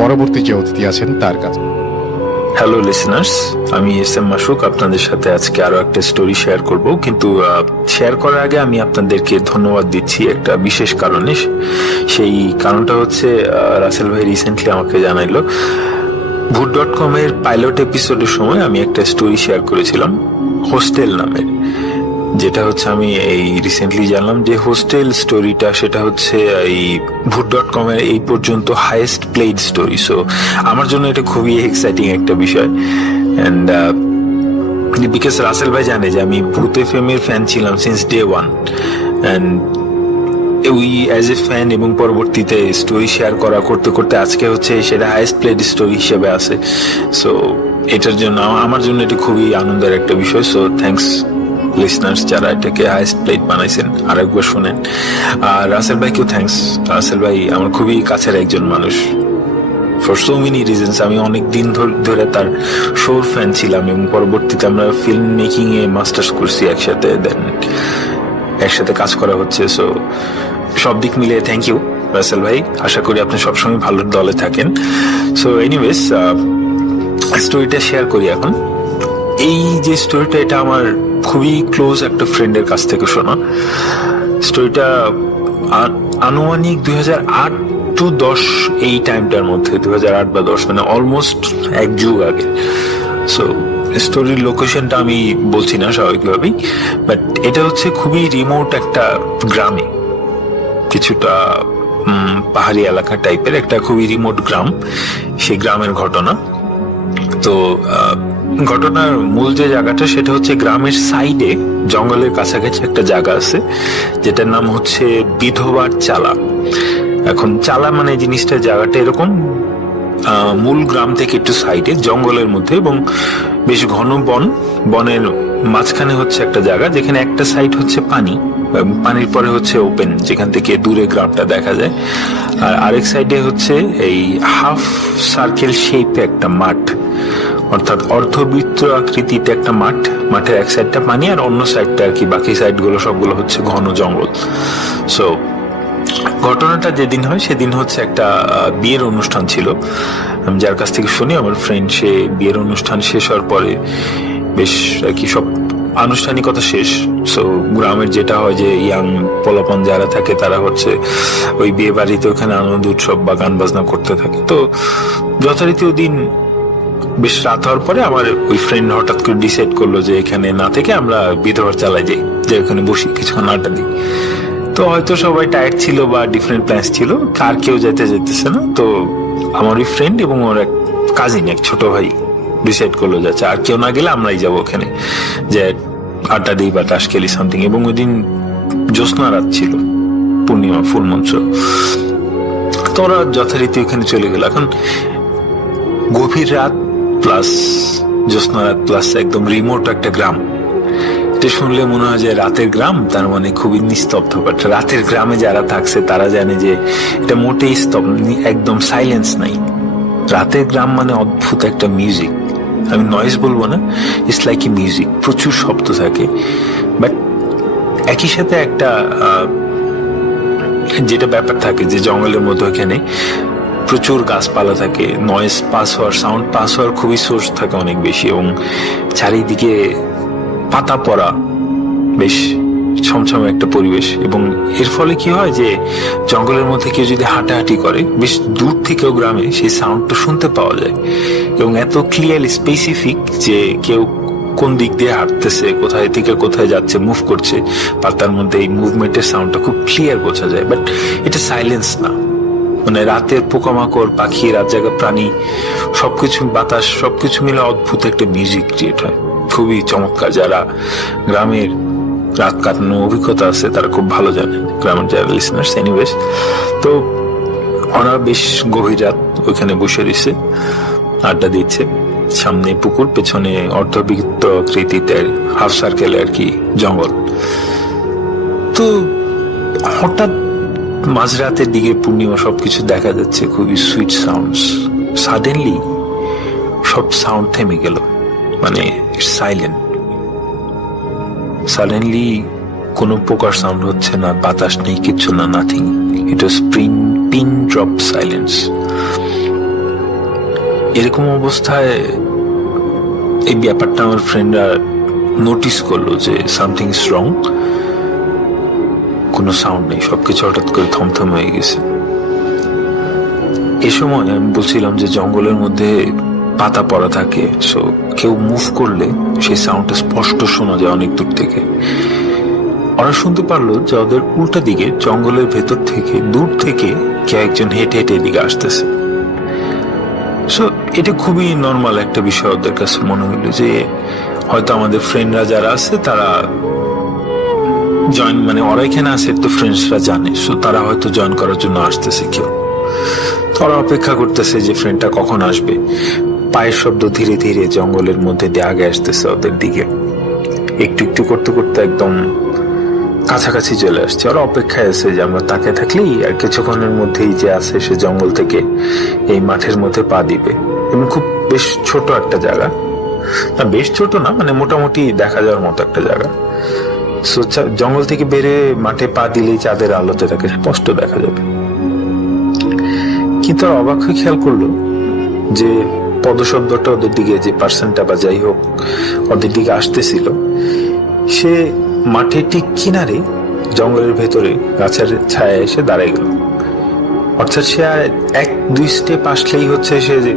পরবর্তী যে অতিথি আছেন তার কাছে। হ্যালো লিসেনার্স, আমি এস এম মাসুক আপনাদের সাথে আজকে আরো একটা স্টোরি শেয়ার করব। কিন্তু শেয়ার করার আগে আমি আপনাদেরকে ধন্যবাদ দিচ্ছি একটা বিশেষ কারণে। সেই কারণটা হচ্ছে রাসেল ভাই রিসেন্টলি আমাকে জানাইলো ভূত.com এর পাইলট এপিসোডের সময় আমি একটা স্টোরি শেয়ার করেছিলাম হোস্টেল নামের, যেটা হচ্ছে আমি এই রিসেন্টলি জানলাম যে হোস্টেল স্টোরিটা সেটা হচ্ছে এই ভূত.com এর এই পর্যন্ত হাইয়েস্ট প্লেড স্টোরি। সো আমার জন্য এটা খুবই এক্সাইটিং একটা বিষয়। এন্ড বিকজ রাসেল ভাই জানে যে আমি ভূত এফএম এর ফ্যান ছিলাম সিন্স ডে ওয়ান, এন্ড ওই অ্যাজ এ ফ্যান এবং পরবর্তীতে স্টোরি শেয়ার করতে করতে আজকে হচ্ছে সেটা হাইয়েস্ট প্লেড স্টোরি হিসেবে আছে। সো এটার জন্য আমার জন্য এটা খুবই আনন্দের একটা বিষয়। সো থ্যাংকস লিসনার্স যারা এটাকে হাইস্ট প্লেট বানাইছেন আরেকবার শুনেন। আর রাসেল ভাইকেও থ্যাঙ্কস। রাসেল ভাই আমার খুবই কাছের একজন মানুষ, ফর সো মেনি রিজনস। আমি অনেক দিন ধরে তার শোর ফ্যান ছিলাম এবং পরবর্তীতে আমরা ফিল্ম মেকিং এ মাস্টার্স করছি একসাথে, দেন একসাথে কাজ করা হচ্ছে। সো সব দিক মিলিয়ে থ্যাংক ইউ রাসেল ভাই। আশা করি আপনি সবসময় ভালো দলে থাকেন। সো এনিওয়েজ, স্টোরিটা শেয়ার করি এখন। এই যে স্টোরিটা, এটা আমার খুবই ক্লোজ একটা ফ্রেন্ডের কাছ থেকে শোনা। স্টোরিটা আনুমানিক 2008 to 10 এই টাইমটার মধ্যে, 2008 বা 10, মানে অলমোস্ট এক যুগ আগে। সো স্টোরির লোকেশনটা আমি বলছি না স্বাভাবিকভাবেই, বাট এটা হচ্ছে খুবই রিমোট একটা গ্রামে, কিছুটা পাহাড়ি এলাকা টাইপের একটা খুবই রিমোট গ্রাম। সেই গ্রামের ঘটনা। তো ঘটনার মূল যে জায়গাটা সেটা হচ্ছে গ্রামের সাইডে জঙ্গলের কাছাকাছি একটা জায়গা আছে যেটার নাম হচ্ছে বিধবার চালা। এখন চালা মানে জিনিসটা, জায়গাটা এরকম মূল গ্রাম থেকে একটু সাইডে জঙ্গলের মধ্যে এবং বেশ ঘন বনের মাঝখানে হচ্ছে একটা জায়গা যেখানে একটা সাইড হচ্ছে পানি, পানির পরে হচ্ছে ওপেন, যেখান থেকে দূরে গ্রামটা দেখা যায়। আর আরেক সাইডে হচ্ছে এই হাফ সার্কেল শেপে একটা মাঠ, অর্থাৎ অর্ধবৃত্ত আকৃতিতে একটা মাঠ। মাঠের এক সাইডটা পানি আর অন্য সাইডটা আর কি, বাকি সাইড গুলো সবগুলো হচ্ছে ঘন জঙ্গল। সো ঘটনাটা যেদিন হয় সেদিন হচ্ছে একটা বিয়ের অনুষ্ঠান ছিল। আমি যার কাছ থেকে শুনি, আমার ফ্রেন্ড, সে বিয়ের অনুষ্ঠান শেষ হওয়ার পরে বেশ আর কি সব আনুষ্ঠানিকতা শেষ। সো গ্রামের যেটা হয় যে ইয়াং পোলাপান যারা থাকে তারা হচ্ছে ওই বিয়ে বাড়িতে ওখানে আনন্দ উৎসব বা গান বাজনা করতে থাকে। তো যথারীতি ওই দিন বেশ রাত হওয়ার পরে আমার ওই ফ্রেন্ড হঠাৎ করে ডিসাইড করলো যে এখানে না থেকে আমরা বিধবার চালায় যাই, যে ওখানে বসি কিছুক্ষণ আড্ডা দিই। তো হয়তো সবাই টায়ার্ড ছিল বা ডিফারেন্ট প্ল্যান্স ছিল, কার কেউ যেতেছে না। তো আমার ওই ফ্রেন্ড এবং ওর এক কাজিন, এক ছোট ভাই ডিসাইড করলো যে আর কেউ না গেলে আমরাই যাবো ওখানে, যে আড্ডা দিই বা তাস খেলি সামথিং। এবং ওই দিন জ্যোৎস্না রাত ছিল, পূর্ণিমা, ফুল মঞ্চ। তো ওরা যথারীতি ওখানে চলে গেল। এখন গভীর রাত প্লাস জ্যোৎস্না রাত প্লাস একদম রিমোট একটা গ্রাম। এটা শুনলে মনে হয় যে রাতের গ্রাম, তার মানে খুবই নিস্তব্ধ। বাট রাতের গ্রামে যারা থাকছে তারা জানে যে এটা মোটেই একদম সাইলেন্স নাই। রাতের গ্রাম মানে অদ্ভুত একটা মিউজিক। আমি নয়েজ বলবো না, ইটস লাইক এ মিউজিক, প্রচুর শব্দ থাকে। বাট একই সাথে একটা যেটা ব্যাপার থাকে যে জঙ্গলের মধ্যে ওখানে প্রচুর গাছপালা থাকে, নয়েজ পাস হওয়ার, সাউন্ড পাস হওয়ার খুবই সোর্স থাকে অনেক বেশি, এবং চারিদিকে পাতা পড়া, বেশ ছমছমে একটা পরিবেশ। এবং এর ফলে কি হয় যে জঙ্গলের মধ্যে কেউ যদি হাঁটাহাঁটি করে, বেশ দূর থেকেও গ্রামে সেই সাউন্ডটা শুনতে পাওয়া যায়, এবং এত ক্লিয়ারলি স্পেসিফিক যে কেউ কোন দিক দিয়ে হাঁটতেছে, কোথায় থেকে কোথায় যাচ্ছে, মুভ করছে, পাতার মধ্যে এই মুভমেন্টের সাউন্ডটা খুব ক্লিয়ার বোঝা যায়। বাট এটা সাইলেন্স না, মানে রাতের পোকামাকড়, পাখি, রাত জাগা প্রাণী, সবকিছু, বাতাস, সবকিছু মিলে অদ্ভুত একটা মিউজিক ক্রিয়েট হয়। খুবই চমৎকার। যারা গ্রামের রাত কাটানোর অভিজ্ঞতা আছে তারা খুব ভালো জানেন, গ্রামের যারা লিসনার্স। এনিওয়েজ, তো ওরা বেশ গভীর রাত ওইখানে বসে রয়েছে, আড্ডা দিচ্ছে। সামনে পুকুর, পেছনে অর্ধবৃত্ত আকৃতিতে হাফ সার্কেল আর কি জঙ্গল। তো হঠাৎ মাঝরাতের দিকে পূর্ণিমা, সবকিছু দেখা যাচ্ছে, খুবই সুইট সাউন্ডস। সাডেনলি সব সাউন্ড থেমে গেল, মানে সাইলেন্ট। সাডেনলি কোনো প্রকার সাউন্ড হচ্ছে না, বাতাস নেই, কিচ্ছু না, নাথিং। ইট ওয়াজ পিন ড্রপ সাইলেন্স। এরকম অবস্থায় এই ব্যাপারটা আমার ফ্রেন্ডরা নোটিস করলো যে সামথিং ইজ রং। কোনো সাউন্ড নেই, সবকিছু হঠাৎ করে থমথম হয়ে গেছে। এ সময় আমি বলছিলাম যে জঙ্গলের মধ্যে পাতা পড়া থাকে, সো কেউ মুভ করলে সেই সাউন্ডটা স্পষ্ট শোনা যায় অনেক দূর থেকে। ওরা শুনতে পারলো যে ওদের উল্টা দিকে জঙ্গলের ভেতর থেকে, দূর থেকে কেউ একজন হেঁটে হেঁটে এদিকে আসতেছে। সো এটা খুবই নর্মাল একটা বিষয় ওদের কাছে মনে হলো, যে হয়তো আমাদের ফ্রেন্ডরা যারা আছে তারা জয়েন, মানে ওরা এখানে আছে তো ফ্রেন্ডসরা জানে, সো তারা হয়তো জয়েন করার জন্য আসতেছে কেউ। তো ওরা অপেক্ষা করতেছে যে ফ্রেন্ডটা কখন আসবে। পায়ের শব্দ ধীরে ধীরে জঙ্গলের মধ্যে দিয়ে আগে আসতেছে ওদের দিকে। একটু একটু করতে করতে একদম কাছাকাছি চলে আসছে। ওরা অপেক্ষায় আছে যে আমরা তাকে থাকলেই আর কিছুক্ষণের মধ্যেই যে আছে সে জঙ্গল থেকে এই মাঠের মধ্যে পা দিবে। এবং খুব বেশ ছোট একটা জায়গা, না বেশ ছোট না, মানে মোটামুটি দেখা যাওয়ার মতো একটা জায়গা। জঙ্গল থেকে বেরে মাঠে পা দিলেই চাঁদের আলোতে তাকে স্পষ্ট দেখা যাবে। কিন্তু আর অবাক হয়ে খেয়াল করলো যে পদশব্দটা ওদের দিকে, যে পার্সনটা বা যাই হোক ওদের দিকে আসতেছিল, সে মাঠে ঠিক কিনারে জঙ্গলের ভেতরে গাছের ছায়া এসে দাঁড়ায় গেল। অর্থাৎ সে আর 1-2 স্টেপ আসলেই হচ্ছে সে যে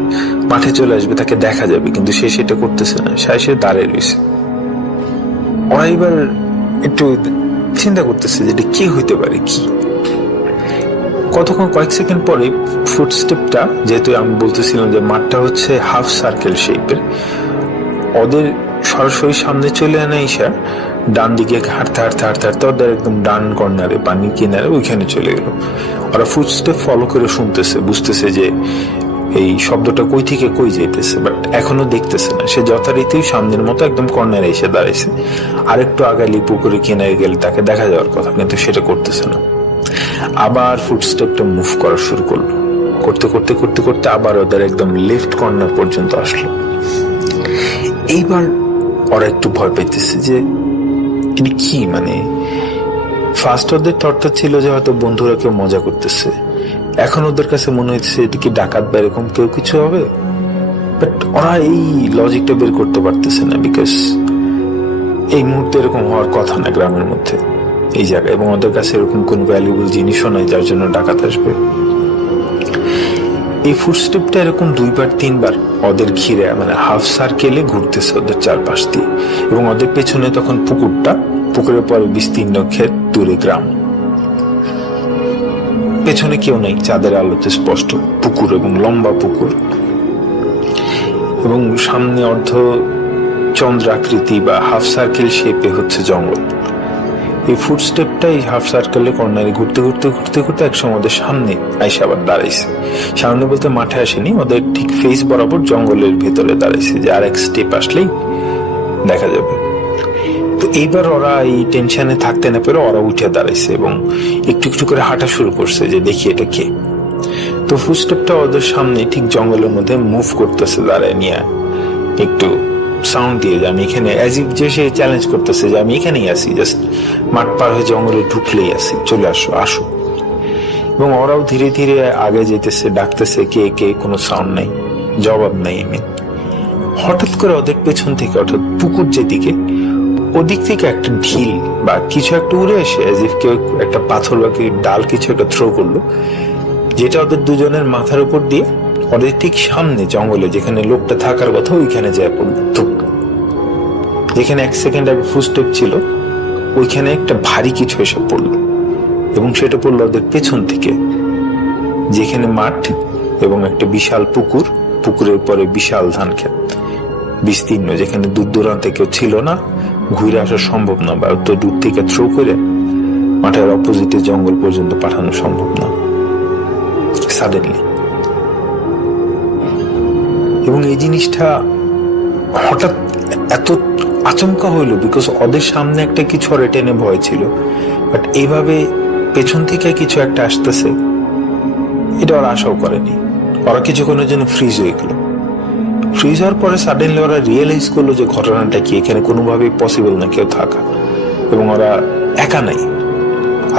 মাঠে চলে আসবে, তাকে দেখা যাবে, কিন্তু সে সেটা করতেছে না, সে দাঁড়িয়ে রয়েছে। ওরা এবার একটু চিন্তা করতেছে যে এটা কি হইতে পারে, কি কতক্ষণ কয়েক সেকেন্ড পরে ফুটস্টেপটা, যেহেতু আমি বলতেছিলাম যে মাঠটা হচ্ছে হাফ সার্কেল শেপের, ওদের সরাসরি সামনে চলে আনা ঈশা ডান দিকে হাঁটতে হাঁটতে হাঁটতে হাঁটতে ওদের একদম ডান কর্নারে পানির কিনারে ওইখানে চলে গেল। ওরা ফুটস্টেপ ফলো করে শুনতেছে, বুঝতেছে যে এই শব্দটা কই থেকে কই যাইতেছে, বাট এখনো দেখতেছে না। সে যথারীতি সামনের মতো একদম কর্নারে এসে দাঁড়াইছে। আরেকটু আগালি পুকুরে কিনারে গেলে তাকে দেখা যাওয়ার কথা, কিন্তু সেটা করতেছে না। আবার ফুটস্টেপটা মুভ করা শুরু করলো, করতে করতে করতে করতে আবার ওদের একদম লেফট কর্নার পর্যন্ত আসলো। এইবার ওরা একটু ভয় পাইতেছে যে এটা কি, মানে ফার্স্ট ওদের থটটা ছিল যে হয়তো বন্ধুরা কেউ মজা করতেছে, এখন ওদের কাছে মনে হচ্ছে এটা কি ডাকাত বা এরকম কেউ কিছু হবে। বাট ওরা এই লজিকটা বের করতে পারতেছে না, বিকজ এই মুহূর্তে এরকম হওয়ার কথা না গ্রামের মধ্যে এই জায়গায়, এবং ওদের কাছে এরকম কোন ভ্যালুয়েবল জিনিসও নাই যার জন্য ডাকাত আসবে। এই ফুটস্টেপটা এরকম 2-3 বার ওদের ঘিরে, মানে হাফ সার্কেলে ঘুরতেছে ওদের চারপাশ দিয়ে, এবং ওদের পেছনে তখন পুকুরটা, পুকুরের পরে বিস্তীর্ণ ক্ষেত, দূরে গ্রাম, পেছনে কেউ নেই, চাঁদের আলোতে স্পষ্ট পুকুর এবং লম্বা পুকুর, এবং সামনে অর্ধ চন্দ্রাকৃতি বা হাফ সার্কেল শেপে হচ্ছে জঙ্গল। এই ফুটস্টেপটা এই হাফ সার্কেলে কর্নারে ঘুরতে ঘুরতে ঘুরতে ঘুরতে একসময় ওদের সামনে আইসা আবার দাঁড়াইছে। সামনে বলতে মাঠে আসেনি, ওদের ঠিক ফেস বরাবর জঙ্গলের ভেতরে দাঁড়াইছে, যে আর এক স্টেপ আসলেই দেখা যাবে। তো এইবার ওরা এই টেনশনে থাকতে না পেরে ওরা উঠে দাঁড়াইছে এবং একটু একটু করে হাঁটা শুরু করছে যে দেখি এটা কে। তো ফুটস্টেপটা ওদের সামনে ঠিক জঙ্গলের মধ্যে মুভ করতেছে, দাঁড়ায় নিয়ে একটু সাউন্ড দিয়ে যে আমি এখানে, অ্যাজ ইফ যে সে চ্যালেঞ্জ করতেছে যে আমি এখানেই আছি, জাস্ট মাঠ পার হয়ে জঙ্গলে ঢুকলেই আছি, চলে আসো আসো। এবং ওরাও ধীরে ধীরে আগে যেতেছে, ডাকতেছে কে কে, কোনো সাউন্ড নাই, জবাব নাই। হঠাৎ করে ওদের পেছন থেকে, অর্থাৎ পুকুর যেদিকে, ওদিক থেকে একটা ঢিল বা কিছু একটা উড়ে এসে অ্যাজ ইফ কেউ একটা পাথর বা ডাল কিছু একটা থ্রো করলো, যেটা ওদের দুজনের মাথার উপর দিয়ে ওদের ঠিক সামনে জঙ্গলে যেখানে লোকটা থাকার কথা ওইখানে যায় পড়লো। যেখানে 1 সেকেন্ড আগে ফুটস্টেপ ছিল ওইখানে একটা ভারী কিছু এসে পড়লো, এবং সেটা পড়লো ওদের পেছন থেকে, যেখানে মাঠ এবং একটা বিশাল পুকুর, পুকুরের পরে বিশাল ধান ক্ষেত বিস্তীর্ণ, যেখানে দূর দূরান্তে কেউ ছিল না, ঘুরে আসা সম্ভব না, বা তো দূর থেকে থ্রো করে মাঠের অপোজিটে জঙ্গল পর্যন্ত পাঠানো সম্ভব না সাডেনলি। এবং এই জিনিসটা হঠাৎ এত আচমকা হইলো বিকজ ওদের সামনে একটা কিছু ওরা টেনে ভয় ছিল, বাট এইভাবে পেছন থেকে কিছু একটা আসতেছে এটা ওরা আশাও করেনি। ওরা কিছুক্ষণের জন্য ফ্রিজ হয়ে গেল। ফ্রিজ হওয়ার পরে সাডেনলি ওরা রিয়েলাইজ করলো যে ঘটনাটা কি, এখানে কোনোভাবেই পসিবল না কেউ থাকা, এবং ওরা একা নাই,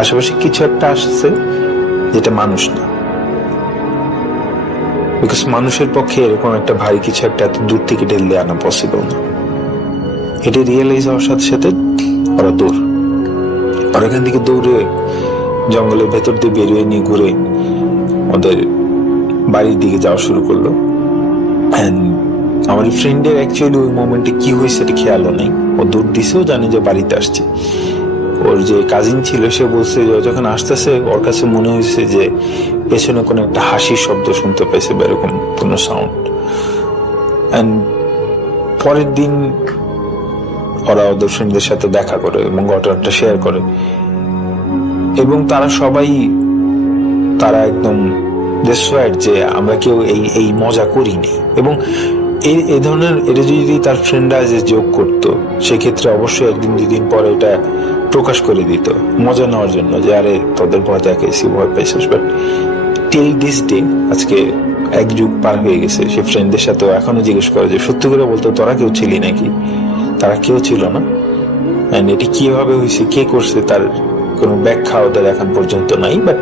আশেপাশে কিছু একটা আসছে যেটা মানুষ না, বিকজ মানুষের পক্ষে এরকম একটা ভারী কিছু একটা এত দূর থেকে ঢেলে আনা পসিবল না। এটা রিয়েলাইজ হওয়ার সাথে সাথে ওরা ওরা এখান থেকে দৌড়ে জঙ্গলের ভেতর দিয়ে বেরিয়ে নিয়ে ঘুরে ওদের বাড়ির দিকে যাওয়া শুরু করলো। আমার ফ্রেন্ডের অ্যাকচুয়ালি ওই মোমেন্টে কি হয়েছে এটা খেয়ালও নেই, ও দৌড় দিছেও জানে যে বাড়িতে আসছে। ওর যে কাজিন ছিল সে বলছে যে যখন আসতেছে ওর কাছে মনে হয়েছে যে পেছনে কোনো একটা হাসির শব্দ শুনতে পাইছে বা এরকম কোনো সাউন্ড। এন্ড পরের দিন ওরা ওদের ফ্রেন্ডদের সাথে দেখা করে এবং ঘটনাটা শেয়ার করে, এবং তারা একদম যে আমরা কেউ এই মজা করিনি। এবং এই ধরনের এটা যদি তার ফ্রেন্ডরা যে যোগ করতো, সেক্ষেত্রে অবশ্যই একদিন দুদিন পরে এটা প্রকাশ করে দিত মজা নেওয়ার জন্য, যে আরে তোদের ভয় দেখাইছি, ভয় পাইছিস। বাট টিল দিস ডে, আজকে এক যুগ পার হয়ে গেছে, সে ফ্রেন্ডদের সাথেও এখনো জিজ্ঞেস করে যে সত্যি করে বলতো তোরা কেউ ছিলি নাকি? তারা কেউ ছিল না। এন্ড এটি কিভাবে হয়েছে, কে করছে, তার কোনো ব্যাখ্যা ওদের এখন পর্যন্ত নাই। বাট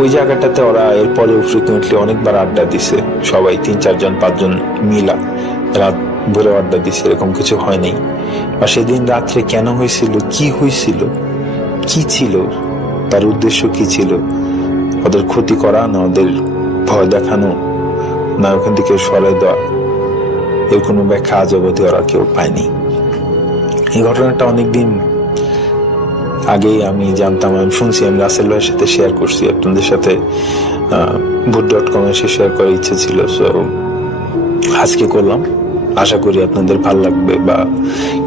ওই জায়গাটাতে ওরা এরপরেও ফ্রিকুয়েন্টলি অনেকবার আড্ডা দিছে, সবাই 3-4-5 জন মিলা রাত ভরে আড্ডা দিছে, এরকম কিছু হয় নাই। আর সেদিন রাত্রে কেন হয়েছিল, কি হয়েছিল, কি ছিল, তার উদ্দেশ্য কি ছিল, ওদের ক্ষতি করা না ওদের ভয় দেখানো না ওখান থেকে সরাই দেওয়া, এর কোনো ব্যাখ্যা আজ অবধি ওরা কেউ পায়নি। এই ঘটনাটা অনেকদিন আগেই আমি জানতাম, আমি শুনছি, আমি রাসেল ভাইয়ের সাথে শেয়ার করছি, আপনাদের সাথে ভূত.com এসে শেয়ার করার ইচ্ছে ছিল, সো আজকে করলাম। আশা করি আপনাদের ভালো লাগবে বা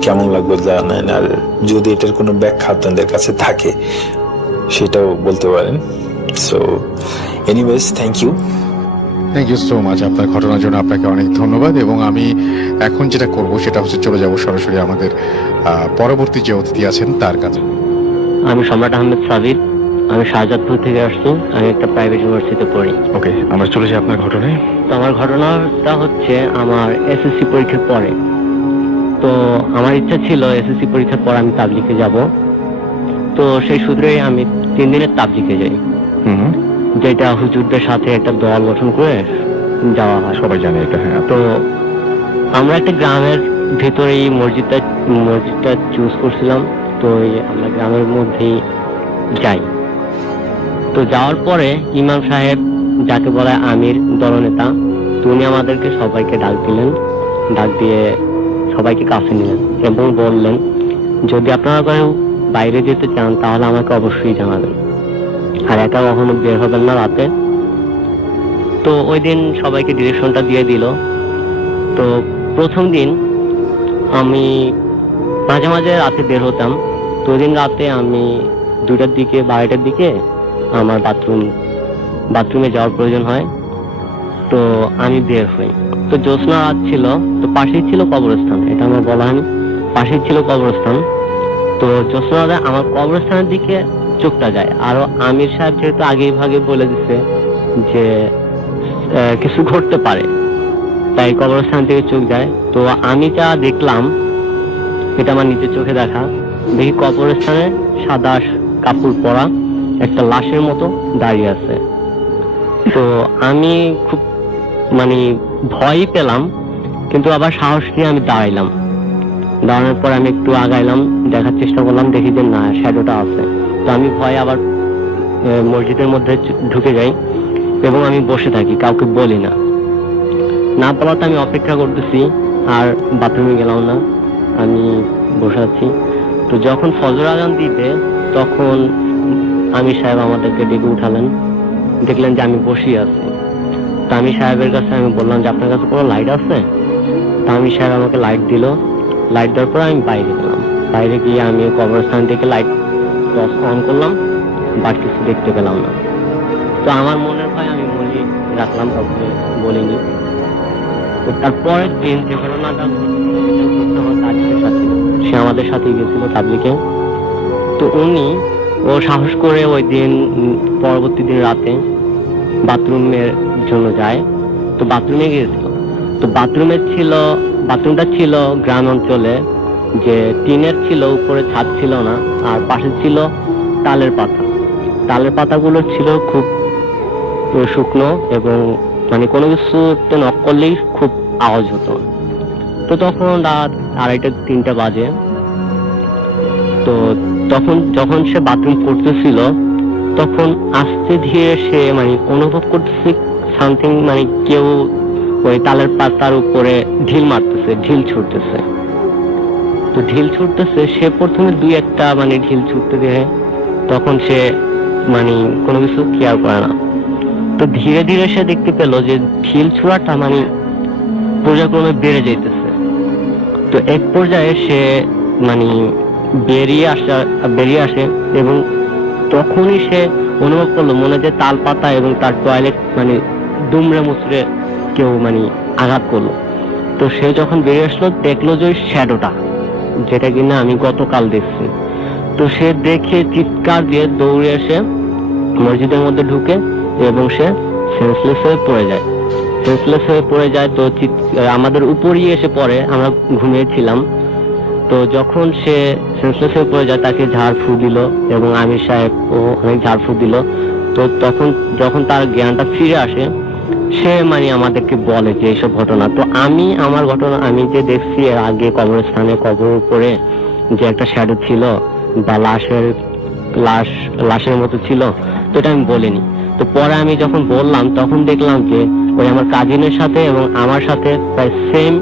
কেমন লাগবে জানেন, আর যদি এটার কোনো ব্যাখ্যা আপনাদের কাছে থাকে সেটাও বলতে পারেন। So anyways, thank you so much আপনার ঘটনার জন্য আপনাকে অনেক ধন্যবাদ। এবং আমি এখন যেটা করব সেটা হচ্ছে চলে যাব সরাসরি আমাদের পরবর্তী যে অতিথি আছেন তার কাছে। আমি সম্রাট আহমেদ সাবির, আমি শাহজাদপুর থেকে আসছি, আমি একটা প্রাইভেট ইউনিভার্সিটিতে পড়ি। ওকে, আমরা চলে যাই আপনার ঘটনায়। তো আমার ঘটনাটা হচ্ছে আমার এসএসসি পরীক্ষার পরে। তো আমার ইচ্ছা ছিল এসএসসি পরীক্ষার পর আমি তাবলিগে যাব। তো সেই সূত্রেই আমি 3 দিনের তাবলিগে যাই, যেটা হুজুরদের সাথে একটা দল গঠন করে যাওয়া হয়, সবাই জানে এটা। হ্যাঁ, তো আমরা একটা গ্রামের ভেতরেই মসজিদটা চুজ করছিলাম। তো আমরা গ্রামের মধ্যেই যাই। তো যাওয়ার পরে ইমাম সাহেব, যাকে বলা হয় আমির, দলনেতা, তো উনি আমাদেরকে সবাইকে ডাক দিলেন। ডাক দিয়ে সবাইকে কাছে নিলেন এবং বললেন, যদি আপনারা কেউ বাইরে যেতে চান তাহলে আমাকে অবশ্যই জানাবেন, আর একা কখনো বের হবেন না রাতে। তো ওই দিন সবাইকে ডিরেকশনটা দিয়ে দিল। তো প্রথম দিন আমি মাঝে মাঝে রাতে বের হতাম। তো ওই দিন রাতে আমি 2টার দিকে 12টার দিকে আমার বাথরুমে যাওয়ার প্রয়োজন হয়। তো আমি বের হই। তো জ্যোৎস্না রাত ছিল, তো পাশেই ছিল কবরস্থান, এটা আমার বলা হয়নি, পাশেই ছিল কবরস্থান। তো জ্যোৎস্না রাতে আমার কবরস্থানের দিকে চোখটা যায়। আর আমির সাহেব যেহেতু আগেই ভাগে বলে দিছে যে কিছু ঘটতে পারে, তাই কবরস্থান থেকে চোখ যায়। তো আমি যা দেখলাম, এটা আমার নিজের চোখে দেখা, দেখি কবরস্থানে সাদা কাপড় পরা একটা লাশের মতো দাঁড়িয়ে আছে। তো আমি খুব ভয় পেলাম, কিন্তু আবার সাহস নিয়ে আমি দাঁড়াইলাম। দাঁড়ানোর পর আমি একটু আগাইলাম, দেখার চেষ্টা করলাম, দেখি যে না, শ্যাডোটা আছে। তো আমি ভয়ে আবার মসজিদের মধ্যে ঢুকে যাই এবং আমি বসে থাকি, কাউকে বলি না। না বলাতে আমি অপেক্ষা করতেছি, আর বাথরুমে গেলাম না, আমি বসে আছি। তো যখন ফজর আজান দিবে, তখন আমির সাহেব আমাদেরকে ডেকে উঠালেন, দেখলেন যে আমি বসে আছি। তো আমি সাহেবের কাছে আমি বললাম যে আপনার কাছে কোনো লাইট আছে? তো আমির সাহেব আমাকে লাইট দিল। লাইট দেওয়ার পর আমি বাইরে গেলাম। বাইরে গিয়ে আমি কবরস্থান থেকে লাইট টর্চ অন করলাম, বাট কিছু দেখতে পেলাম না। তো আমার মনের ভয় আমি মনে রাখলাম, কাউকে বলিনি। তো তারপরের দিন যে ঘটনাটা সে আমাদের সাথে গেছিল তাবলিগে। তো ও সাহস করে ওই দিন পরবর্তী দিন রাতে বাথরুমের জন্য যায়। তো বাথরুমে গিয়েছিল। তো বাথরুমটা ছিল গ্রাম অঞ্চলে, যে টিনের ছিল, উপরে ছাদ ছিল না, আর পাশে ছিল তালের পাতা। তালের পাতাগুলো ছিল খুব শুকনো এবং কোনো কিছুতে নক করলেই খুব আওয়াজ হতো। তো তখন রাত 2:30-3টা বাজে। তো যখন সে বাথরুম করতেছিল, তখন আস্তে ধীরে সে অনুভব করতেছে সামথিং, কেউ ওই তালের পাতার উপরে ঢিল ছুটতেছে। তো ঢিল ছুটতেছে, সে প্রথমে 2-1টা ঢিল ছুটতে দেখে, তখন সে কোনো কিছু কেয়ার করে না। তো ধীরে ধীরে সে দেখতে পেল যে ঢিল ছোড়াটা পর্যায়ক্রমে বেড়ে যাইতেছে। তো এক পর্যায়ে সে বেরিয়ে আসে এবং তখনই সে অনুভব করলো মনে যে তাল পাতা এবং তার টয়লেট দুমড়ে মুচড়ে কেউ আঘাত করলো। তো সে যখন বেরিয়ে আসলো দেখলো যে ওই শ্যাডোটা, যেটা কিনা আমি গতকাল দেখছি। তো সে দেখে চিৎকার দিয়ে দৌড়ে এসে মসজিদের মধ্যে ঢুকে এবং সে সেন্সলেস হয়ে পড়ে যায়। সেন্সলেস হয়ে পড়ে যায় তো আমাদের উপরই এসে পড়ে, আমরা ঘুমিয়েছিলাম। তো যখন সে সেন্সলেস হয়ে পড়ে যায় তাকে ঝাড়ফু দিল এবং আমির সাহেব অনেক ঝাড়ফু দিল। তো তখন যখন তার জ্ঞানটা ফিরে আসে সে মানে আমাদেরকে বলে যে এইসব ঘটনা। তো আমার ঘটনা আমি যে দেখছি এর আগে কবরস্থানে কবর উপরে যে একটা শ্যাডো ছিল বা লাশের মতো ছিল, তো এটা আমি বলিনি। তো পরে আমি যখন বললাম তখন দেখলাম যে ওই আমার কাজিনের সাথে এবং আমার সাথে প্রায় সেম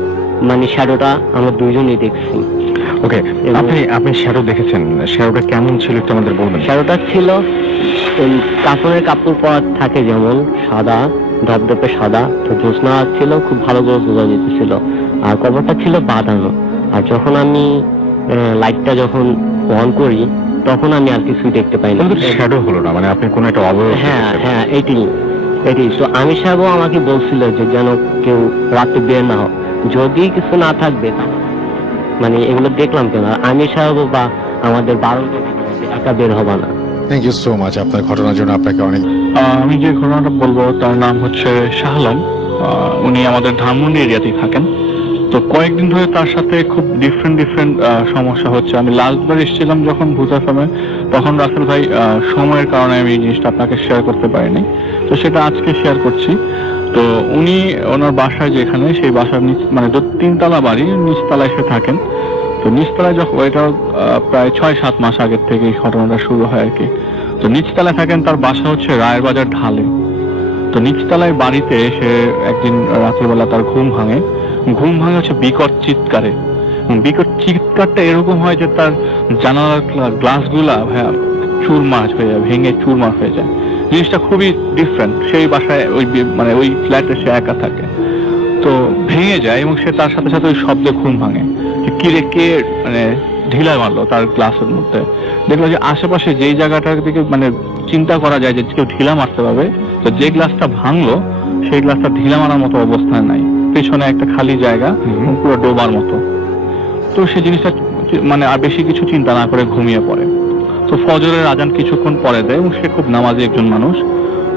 মানে শ্যাডোটা আমরা দুইজনই দেখছি। ওকে, আপনি শ্যাডো দেখেছেন, শ্যাডোটা কেমন ছিল একটু আমাদের বলবেন? শ্যাডোটা ছিল কাপড়ের কাপড় পরা থাকে যেমন সাদা, ধপধপে সাদা। তো জ্যোৎস্না ছিল, খুব ভালো করে বোঝা যেতেছিল। আর কবরটা ছিল বাঁধানো। আর যখন আমি লাইটটা যখন অন করি তখন আমি আর কিছুই দেখতে পাই না। শ্যাডো হলো না, মানে আপনি কোনো একটা অবয়ব? হ্যাঁ, এটি তো আমি সাহেবও আমাকে বলছিল যে যেন কেউ রাতে বের না হোক, যদি কিছু না থাকবে মানে এগুলো দেখলাম কেন। আমি সাহেব বা আমাদের বারণ একা বের হবা না। থ্যাংক ইউ সো মাচ আপনার ঘটনার জন্য, আপনাকে অনেক। আমি যে ঘটনাটা বলবো তার নাম হচ্ছে শাহ আলম। উনি আমাদের ধানমন্ডি এরিয়াতেই থাকেন। তো কয়েকদিন ধরে তার সাথে খুব ডিফারেন্ট সমস্যা হচ্ছে। আমি লাস্টবার এসেছিলাম যখন ভূতা সময়, তখন রাসেল ভাই সময়ের কারণে আমি এই জিনিসটা আপনাকে শেয়ার করতে পারিনি, তো সেটা আজকে শেয়ার করছি। তো উনি ওনার বাসায় যেখানে, সেই বাসার মানে 3তলা বাড়ি, নিচতলায় এসে থাকেন। তো নিচতলায় যখন এটা প্রায় 6-7 মাস আগের থেকে এই ঘটনাটা শুরু হয় আর কি। তো নিচতলায় থাকেন, তার বাসা হচ্ছে রায়ের বাজার ঢালে। তো নিচতলায় বাড়িতে সে একদিন রাতের বেলা তার ঘুম ভাঙে হচ্ছে বিকট চিৎকারে। বিকট চিৎকারটা এরকম হয় যে তার জানালার গ্লাসগুলা চুরমার হয়ে যায়, ভেঙে চুরমার হয়ে যায়। জিনিসটা খুবই ডিফারেন্ট। সেই বাসায় মানে ওই ফ্ল্যাটে সে একা থাকে। তো ভেঙে যায় এবং সে তার সাথে সাথে ওই শব্দে ঘুম ভাঙে যে কে মানে ঢিলা মারলো তার গ্লাসের মধ্যে। দেখলো যে আশেপাশে যেই জায়গাটার দিকে মানে চিন্তা করা যায় যে কেউ ঢিলা মারতে পারবে, তো যে গ্লাসটা ভাঙলো সেই গ্লাসটা ঢিলা মারার মতো অবস্থায় নাই, পেছনে একটা খালি জায়গা, পুরো ডোবার মতো। তো সেই জিনিসটা মানে আর বেশি কিছু চিন্তা না করে ঘুমিয়ে পড়ে। তো ফজরের আজান কিছুক্ষণ পরে দেয় এবং সে খুব নামাজি একজন মানুষ।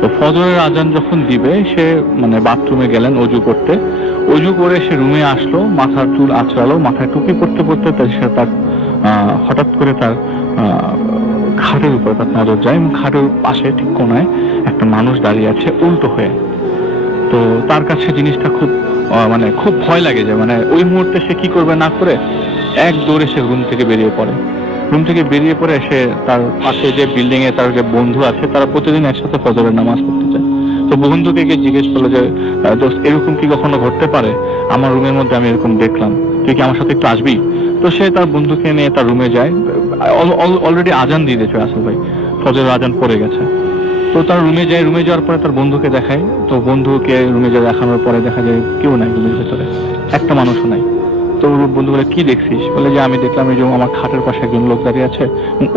তো ফজরের আজান যখন দিবে সে মানে বাথরুমে গেলেন অজু করতে। অজু করে সে রুমে আসলো, মাথার চুল আঁচড়ালো, মাথায় টুপি পরতে সে তার হঠাৎ করে তার খাটের উপরে তার নজর যায় এবং খাটের পাশে ঠিক কোনায় একটা মানুষ দাঁড়িয়ে আছে উল্টো হয়ে। তো তার কাছে জিনিসটা খুব মানে খুব ভয় লাগে যায়। মানে ওই মুহূর্তে সে কি করবে না করে এক দৌড়ে সে রুম থেকে বেরিয়ে পড়ে সে তার পাশে যে বিল্ডিং এ তার যে বন্ধু আছে তারা প্রতিদিন একসাথে ফজরের নামাজ পড়তে যায়। তো বন্ধুকে গিয়ে জিজ্ঞেস করলো যে দোস্ত এরকম কি কখনো ঘটতে পারে, আমার রুমের মধ্যে আমি এরকম দেখলাম, তুই কি আমার সাথে একটু আসবি? তো সে তার বন্ধুকে নিয়ে তার রুমে যায়। অলরেডি আজান দিয়ে দিয়েছে আসল ভাই, ফজরের আজান পড়ে গেছে। তো তার রুমে যাওয়ার পরে তার বন্ধুকে দেখায়। তো বন্ধুকে রুমে যা দেখানোর পরে দেখা যায় কেউ নাই রুমের ভেতরে, একটা মানুষও নাই। তো বন্ধু বলে কি দেখছিস? বলে যে আমি দেখলাম এই যে আমার খাটের পাশে একজন লোক দাঁড়িয়ে আছে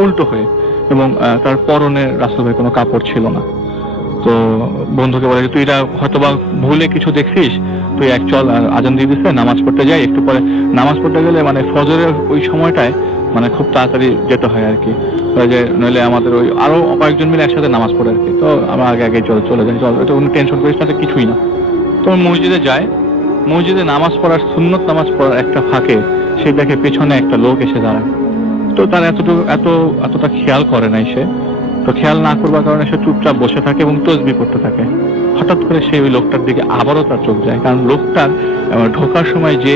উল্টো হয়ে, এবং তার পরনে রাসূল ভাই কোনো কাপড় ছিল না। তো বন্ধুকে বলে তুই এটা হয়তো বা ভুলে কিছু দেখছিস, তুই এক চল, আজান দিয়ে দিচ্ছে, নামাজ পড়তে যাই। একটু পরে নামাজ পড়তে গেলে মানে ফজরের ওই সময়টায় মানে খুব তাড়াতাড়ি যেতে হয় আর কি, যে নইলে আমাদের ওই আরো কয়েকজন মিলে একসাথে নামাজ পড়ে আর কি। তো আমরা আগে চলে যাই, এটা কোনো টেনশন করিস না, কিছুই না। তো মসজিদে যায়, মসজিদে নামাজ পড়ার সুন্নত নামাজ পড়ার একটা ফাঁকে সে দেখে পেছনে একটা লোক এসে দাঁড়ায়। তো তার এতটা খেয়াল করে নাই সে। তো খেয়াল না করবার কারণে সে চুপচাপ বসে থাকে এবং তসবিহ করতে থাকে। হঠাৎ করে সে ওই লোকটার দিকে আবারও তার চোখ যায়, কারণ লোকটার ঢোকার সময় যে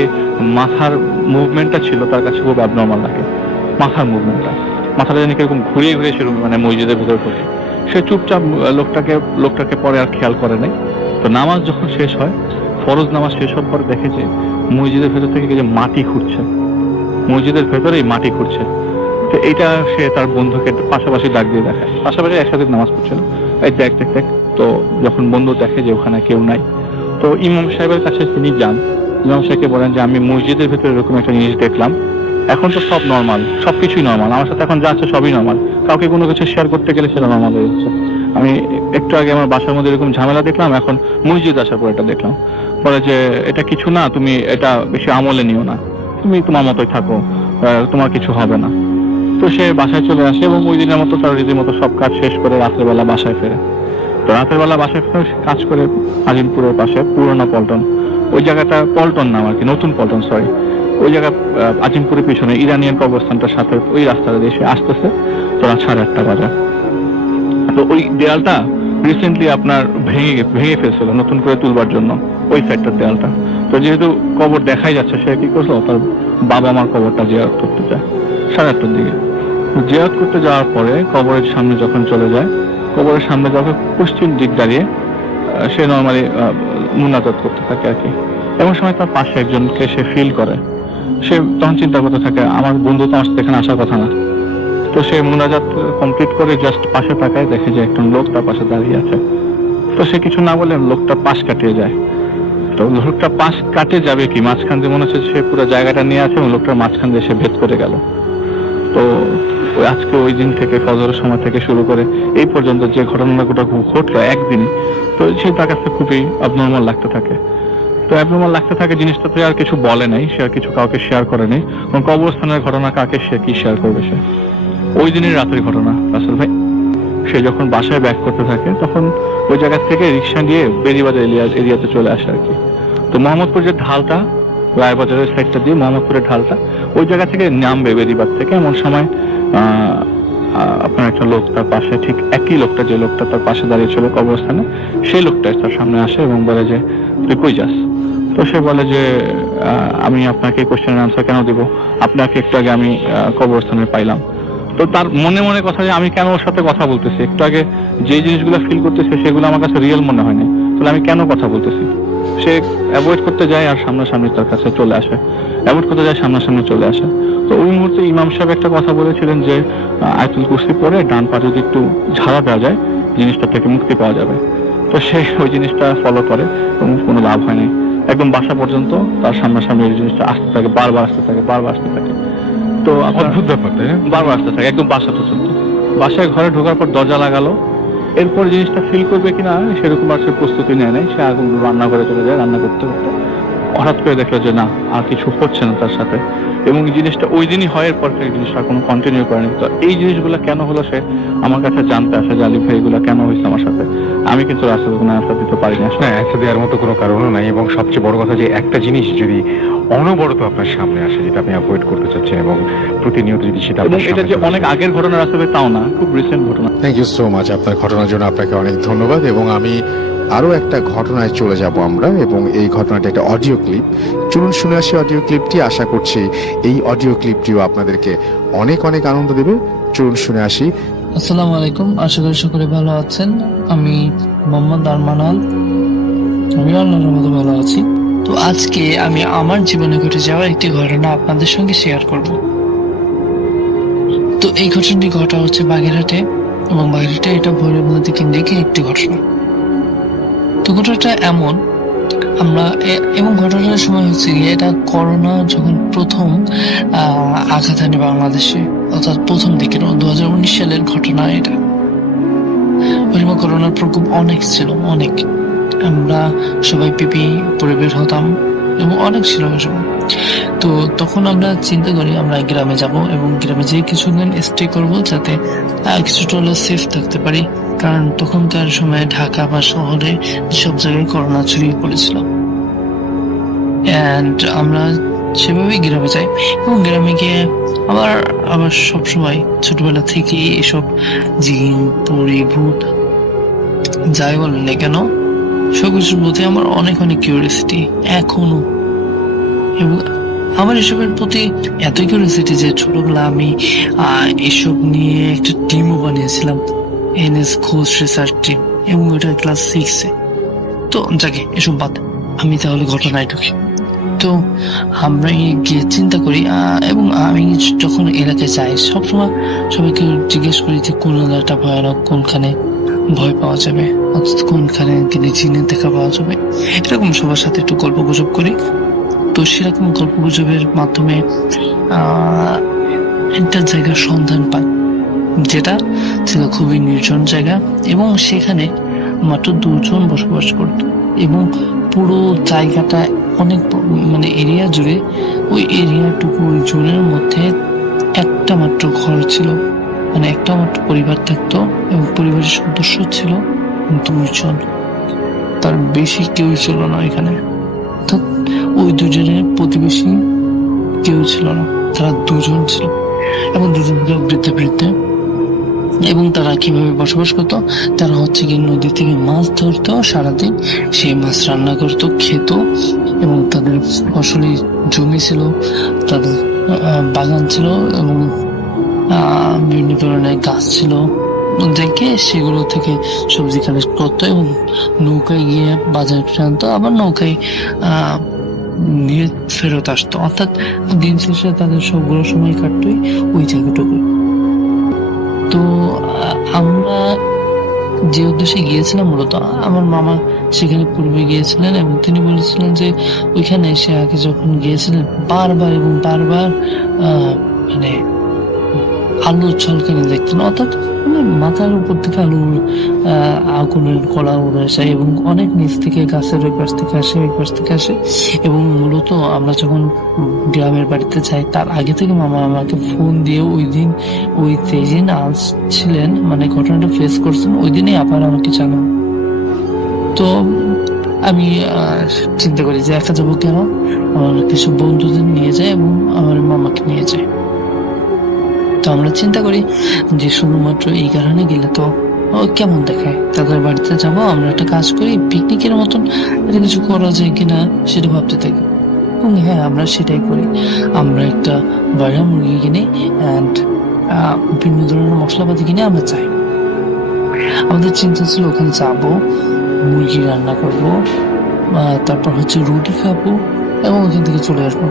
মাথার মুভমেন্টটা ছিল তার কাছে খুব অ্যাবনর্মাল লাগে। মাথার মুভমেন্টটা, মাথাটা যেন কিরকম ঘুরিয়ে সে মানে মসজিদের ভেতর ঢোকে। সে চুপচাপ লোকটাকে পরে আর খেয়াল করে নাই। তো নামাজ যখন শেষ হয়, ফরজ নামাজ শেষ হওয়ার পরে দেখে যে মসজিদের ভেতর থেকে যে মাটি খুঁড়ছে, মসজিদের ভেতরেই মাটি খুঁড়ছে। তো এটা সে তার বন্ধুকে পাশাপাশি ডাক দিয়ে দেখায়, পাশাপাশি একসাথে নামাজ পড়ছিল, এই দেখ। তো যখন বন্ধু দেখে যে ওখানে কেউ নাই, তো ইমাম সাহেবের কাছে তিনি যান। ইমাম সাহেবকে বলেন যে আমি মসজিদের ভেতরে এরকম একটা জিনিস দেখলাম, এখন তো সব নর্মাল, সবকিছুই নর্মাল, আমার সাথে এখন যা আছে সবই নর্মাল, কাউকে কোনো কিছু শেয়ার করতে গেলে সেটা নর্মাল হয়ে যাচ্ছে। আমি একটু আগে আমার বাসার মধ্যে এরকম ঝামেলা দেখলাম, এখন মসজিদ আসার পর এটা দেখলাম। বলে যে এটা কিছু না, তুমি এটা বেশি আমলে নিও না, তুমি তোমার মতোই থাকো, তোমার কিছু হবে না। তো সে বাসায় চলে আসে এবং ওই দিনের মতো তার রীতিমতো সব কাজ শেষ করে রাতের বেলা বাসায় ফেরে। তো রাতের বেলা বাসায় ফেরে সে কাজ করে আজিমপুরের পাশে পুরোনো পল্টন, ওই জায়গাটা পল্টন নাম আর কি, নতুন পল্টন সরি, ওই জায়গা আজিমপুরের পিছনে ইরানিয়ান কবরস্থানটার সাথে ওই রাস্তাটা দিয়ে সে আসতেছে। তো রাত 8:30 বাজে। তো ওই দেয়ালটা রিসেন্টলি আপনার ভেঙে ফেলছিল নতুন করে তুলবার জন্য, ওই সাইডটার দেয়ালটা। তো যেহেতু কবর দেখাই যাচ্ছে, সে কি করলো, তার বাবা মার কবরটা জিয়ারত করতে যায় 8:30 দিকে। জিয়ারত করতে যাওয়ার পরে কবরের সামনে যখন চলে যায়, কবরের সামনে যখন পশ্চিম দিক দাঁড়িয়ে সে নর্মালি মুনাজাত করতে থাকে আর কি। এমন সময় তার পাশে একজনকে সে ফিল করে। সে তখন চিন্তা করতে থাকে, আমার বন্ধু তো আমার এখানে আসার কথা না। তো সে মুনাজাত কমপ্লিট করে জাস্ট পাশে তাকায়, দেখে যে একজন লোক তার পাশে দাঁড়িয়ে আছে। তো সে কিছু না বলে লোকটা পাশ কাটিয়ে যায়। তো লোকটা পাশ কাটে যাবে কি, মাঝখান দিয়ে মনে হচ্ছে সে পুরো জায়গাটা নিয়ে আছে এবং লোকটার মাঝখান দিয়ে সে ভেদ করে গেল। তো আজকে ওই দিন থেকে ফজরের সময় থেকে শুরু করে এই পর্যন্ত যে ঘটনাগুলো ঘটলো একদিনই, তো সে তার কাছে খুবই অবনর্মাল লাগতে থাকে। তো অ্যাবনর্মাল লাগতে থাকে জিনিসটা, তো আর কিছু বলে নাই, সে আর কিছু কাউকে শেয়ার করে নাই। কারণ কবরস্থানের ঘটনা কাকে সে কি শেয়ার করবে? সে ওই দিনের রাতের ঘটনা রাসেল ভাই। সে যখন বাসায় ব্যাক করতে থাকে তখন ওই জায়গা থেকে রিক্সা নিয়ে বেরিবাজার এরিয়াতে চলে আসে আর কি। তো মোহাম্মদপুর যে ঢালটা, রায়বাজারের সাইডটা দিয়ে মোহাম্মদপুরের ঢালটা, ওই জায়গা থেকে নামবে বেরিবাদ থেকে। এমন সময় আপনার একটা লোক তার পাশে, ঠিক একই লোকটা, যে লোকটা তার পাশে দাঁড়িয়ে ছিল কবরস্থানে, সেই লোকটা তার সামনে আসে এবং বলে যে তুই কই যাস? তো সে বলে যে আমি আপনাকে কোশ্চেনের আনসার কেন দিব, আপনাকে একটু আগে আমি কবরস্থানে পাইলাম। তো তার মনে মনে কথা যে আমি কেন ওর সাথে কথা বলতেছি, একটু আগে যে জিনিসগুলো ফিল করতেছে সেগুলো আমার কাছে রিয়েল মনে হয়নি, তাহলে আমি কেন কথা বলতেছি? সে অ্যাভয়েড করতে যায় আর সামনাসামনি তার কাছে চলে আসে, অ্যাভয়েড করতে যায় সামনাসামনি চলে আসে। তো ওই মুহূর্তে ইমাম সাহেব একটা কথা বলেছিলেন যে আয়াতুল কুরসি পরে ডান পা যদি একটু ঝাড়া দেওয়া যায় জিনিসটা থেকে মুক্তি পাওয়া যাবে। তো সে ওই জিনিসটা ফলো করে এবং কোনো লাভ হয় নাই। একদম বাসা পর্যন্ত তার সামনাসামনি এই জিনিসটা আসতে থাকে, বারবার আসতে থাকে। তো অদ্ভুত ব্যাপার, বারবার আসতে থাকে একদম বাসা পর্যন্ত। বাসায় ঘরে ঢোকার পর দরজা লাগালো, এরপর জিনিসটা ফিল করবে কিনা সেরকম আর সে প্রস্তুতি নেয় নাই। সে আগুন রান্না করে চলে যায়, রান্না করতে করতে হঠাৎ করে দেখলো যে না, আর কিছু হচ্ছে না তার সাথে, এবং জিনিসটা ওই দিনই হয়। এরপর সেই জিনিসটা কোনো কন্টিনিউ করেনি। তো এই জিনিসগুলো কেন হলো সে আমার কাছে জানতে আসে যে আলিফ ভাই এগুলো কেন হয়েছে আমার সাথে। আমি কিন্তু আসলে কোনো অ্যান্সার দিতে পারি না। না, অ্যান্সার দেওয়ার মতো কোনো কারণও নাই। এবং সবচেয়ে বড় কথা যে একটা জিনিস যদি অনবরত আপনার সামনে আসে, যেটা আপনি অ্যাভয়েড করতে চাচ্ছেন, এবং প্রতিনিয়ত যদি সেটা এবং এটা যে অনেক আগের ঘটনা আসবে তাও না, খুব রিসেন্ট ঘটনা। থ্যাংক ইউ সো মাচ আপনার ঘটনার জন্য, আপনাকে অনেক ধন্যবাদ। এবং আমি আরো একটা ঘটনায় চলে যাব আমরা, এবং এই ঘটনাটা একটা অডিও ক্লিপ। চলুন শুনে আসি অডিও ক্লিপটি। আশা করছি এই অডিও ক্লিপটিও আপনাদেরকে অনেক অনেক আনন্দ দেবে। চলুন শুনে আসি। আসসালামু আলাইকুম, আশা করি সকলে ভালো আছেন। আমি মোহাম্মদ আরমান আল, আমি আল্লাহর মতো ভালো আছি। তো আজকে আমি আমার জীবনে ঘটে যাওয়া একটি ঘটনা আপনাদের সঙ্গে শেয়ার করব। তো এই ঘটনাটি ঘটা হচ্ছে বাগেরহাটে, এবং বাগেরহাটে এটা ভৈরব নদী কেন্দ্রিক একটি ঘটনা। তো ঘটনাটা এমন, এবং ঘটনাটার সময় হচ্ছে গিয়ে এটা করোনা যখন প্রথম আঘাত আনে বাংলাদেশে, অর্থাৎ প্রথম দিকের 2019 সালের ঘটনা এটা। ওই সময় করোনার প্রকোপ অনেক ছিল, অনেক। আমরা সবাই পিপি পরে বের হতাম এবং অনেক ছিল ওই সময়। তো তখন আমরা চিন্তা করি আমরা গ্রামে যাব এবং গ্রামে যেয়ে কিছুদিন স্টে করব, যাতে কিছুটা হলেও সেফ থাকতে পারি। কারণ তখনকার সময়ে ঢাকা বা শহরে সব জায়গায় করোনা ছড়িয়ে পড়েছিল। এন্ড আমরা সেভাবেই গ্রামে যাই, এবং গ্রামে গিয়ে আবার সবসময় ছোটবেলা থেকে এসব জিন, পরি, ভূত যাই বলেন না কেন, সবকিছুর প্রতি আমার অনেক অনেক কিউরিয়াসিটি এখনো। এবং আমার এসবের প্রতি এত কিউরিয়াসিটি যে ছোটবেলা আমি এসব নিয়ে একটা টিমও বানিয়েছিলাম, এনএস খোঁজ রিসার্চ টিম, এবং ওটা ক্লাস 6-এ। তো যাকে এসব বাদ, আমি তাহলে ঘটনায় ঢুকি। তো আমরা গিয়ে চিন্তা করি, এবং আমি যখন এলাকায় যাই সবসময় সবাইকে জিজ্ঞেস করি যে কোন এলাকাটা ভয়ানক, কোনখানে ভয় পাওয়া যাবে, অর্থাৎ কোনখানে গেলে জিনের দেখা পাওয়া যাবে। এরকম সবার সাথে একটু গল্প গুজব করি। তো সেরকম গল্প গুজবের মাধ্যমে একটা জায়গার সন্ধান পাই, যেটা ছিল খুবই নির্জন জায়গা, এবং সেখানে মাত্র 2 জন বসবাস করত। এবং পুরো জায়গাটা অনেক মানে এরিয়া জুড়ে, ওই এরিয়াটুকু ওই জোনের মধ্যে একটা মাত্র ঘর ছিল, মানে একটা মাত্র পরিবার থাকতো এবং পরিবারের সদস্য ছিল 2 জন, তার বেশি কেউ ছিল না এখানে। অর্থাৎ ওই দুজনের প্রতিবেশী কেউ ছিল না, তারা 2 জন ছিল এবং 2 জন বৃদ্ধে বৃদ্ধে। এবং তারা কিভাবে বসবাস করতো, তারা হচ্ছে কি নদী থেকে মাছ ধরতো সারাদিন, সেই মাছ রান্না করতো, খেত, এবং তাদের ফসলি জমি ছিল, তাদের বাগান ছিল এবং বিভিন্ন ধরনের গাছ ছিল, দেখে সেগুলো থেকে সবজি কালেক্ট করতো এবং নৌকায় গিয়ে বাজার আনতো, আবার নৌকায় নিয়ে ফেরত আসতো। অর্থাৎ দিন শেষে তাদের সবগুলো সময় কাটতোই ওই জায়গাটুকু। তো আমরা যে উদ্দেশ্যে গিয়েছিলাম, মূলত আমার মামা সেখানে পূর্বে গিয়েছিলেন এবং তিনি বলেছিলেন যে ওইখানে সে আগে যখন গিয়েছিলেন বারবার এবং বারবার মানে আলু ঝলকানি দেখতেন, অর্থাৎ মানে মাথার উপর থেকে আগুনের কলা উড়ে যায় এবং অনেক নিচ থেকে গাছের ওই পাশ থেকে আসে, ওই পাশ থেকে আসে। এবং মূলত আমরা যখন গ্রামের বাড়িতে যাই তার আগে থেকে মামা আমাকে ফোন দিয়ে ওই যেদিন আসছিলেন, মানে ঘটনাটা ফেস করছেন, ওই দিনই আবার আমাকে জানান। তো আমি চিন্তা করি যে একা যাবো কেন, আমার কিছু বন্ধুদের নিয়ে যায় এবং আমার মামাকে নিয়ে যায়। তো আমরা চিন্তা করি যে শুধুমাত্র এই কারণে গেলে তো কেমন দেখায়, তাদের বাড়িতে যাব, আমরা একটা কাজ করি, পিকনিকের মতন এটা কিছু করা যায় কিনা সেটা ভাবতে থাকি। এবং হ্যাঁ, আমরা সেটাই করি। আমরা একটা ব্রয়লার মুরগি কিনে অ্যান্ড বিভিন্ন ধরনের মশলাপাতি কিনে আমরা চাই। আমাদের চিন্তা ছিল ওখানে যাবো, মুরগি রান্না করব, তারপর হচ্ছে রুটি খাবো এবং ওখান থেকে চলে আসবো।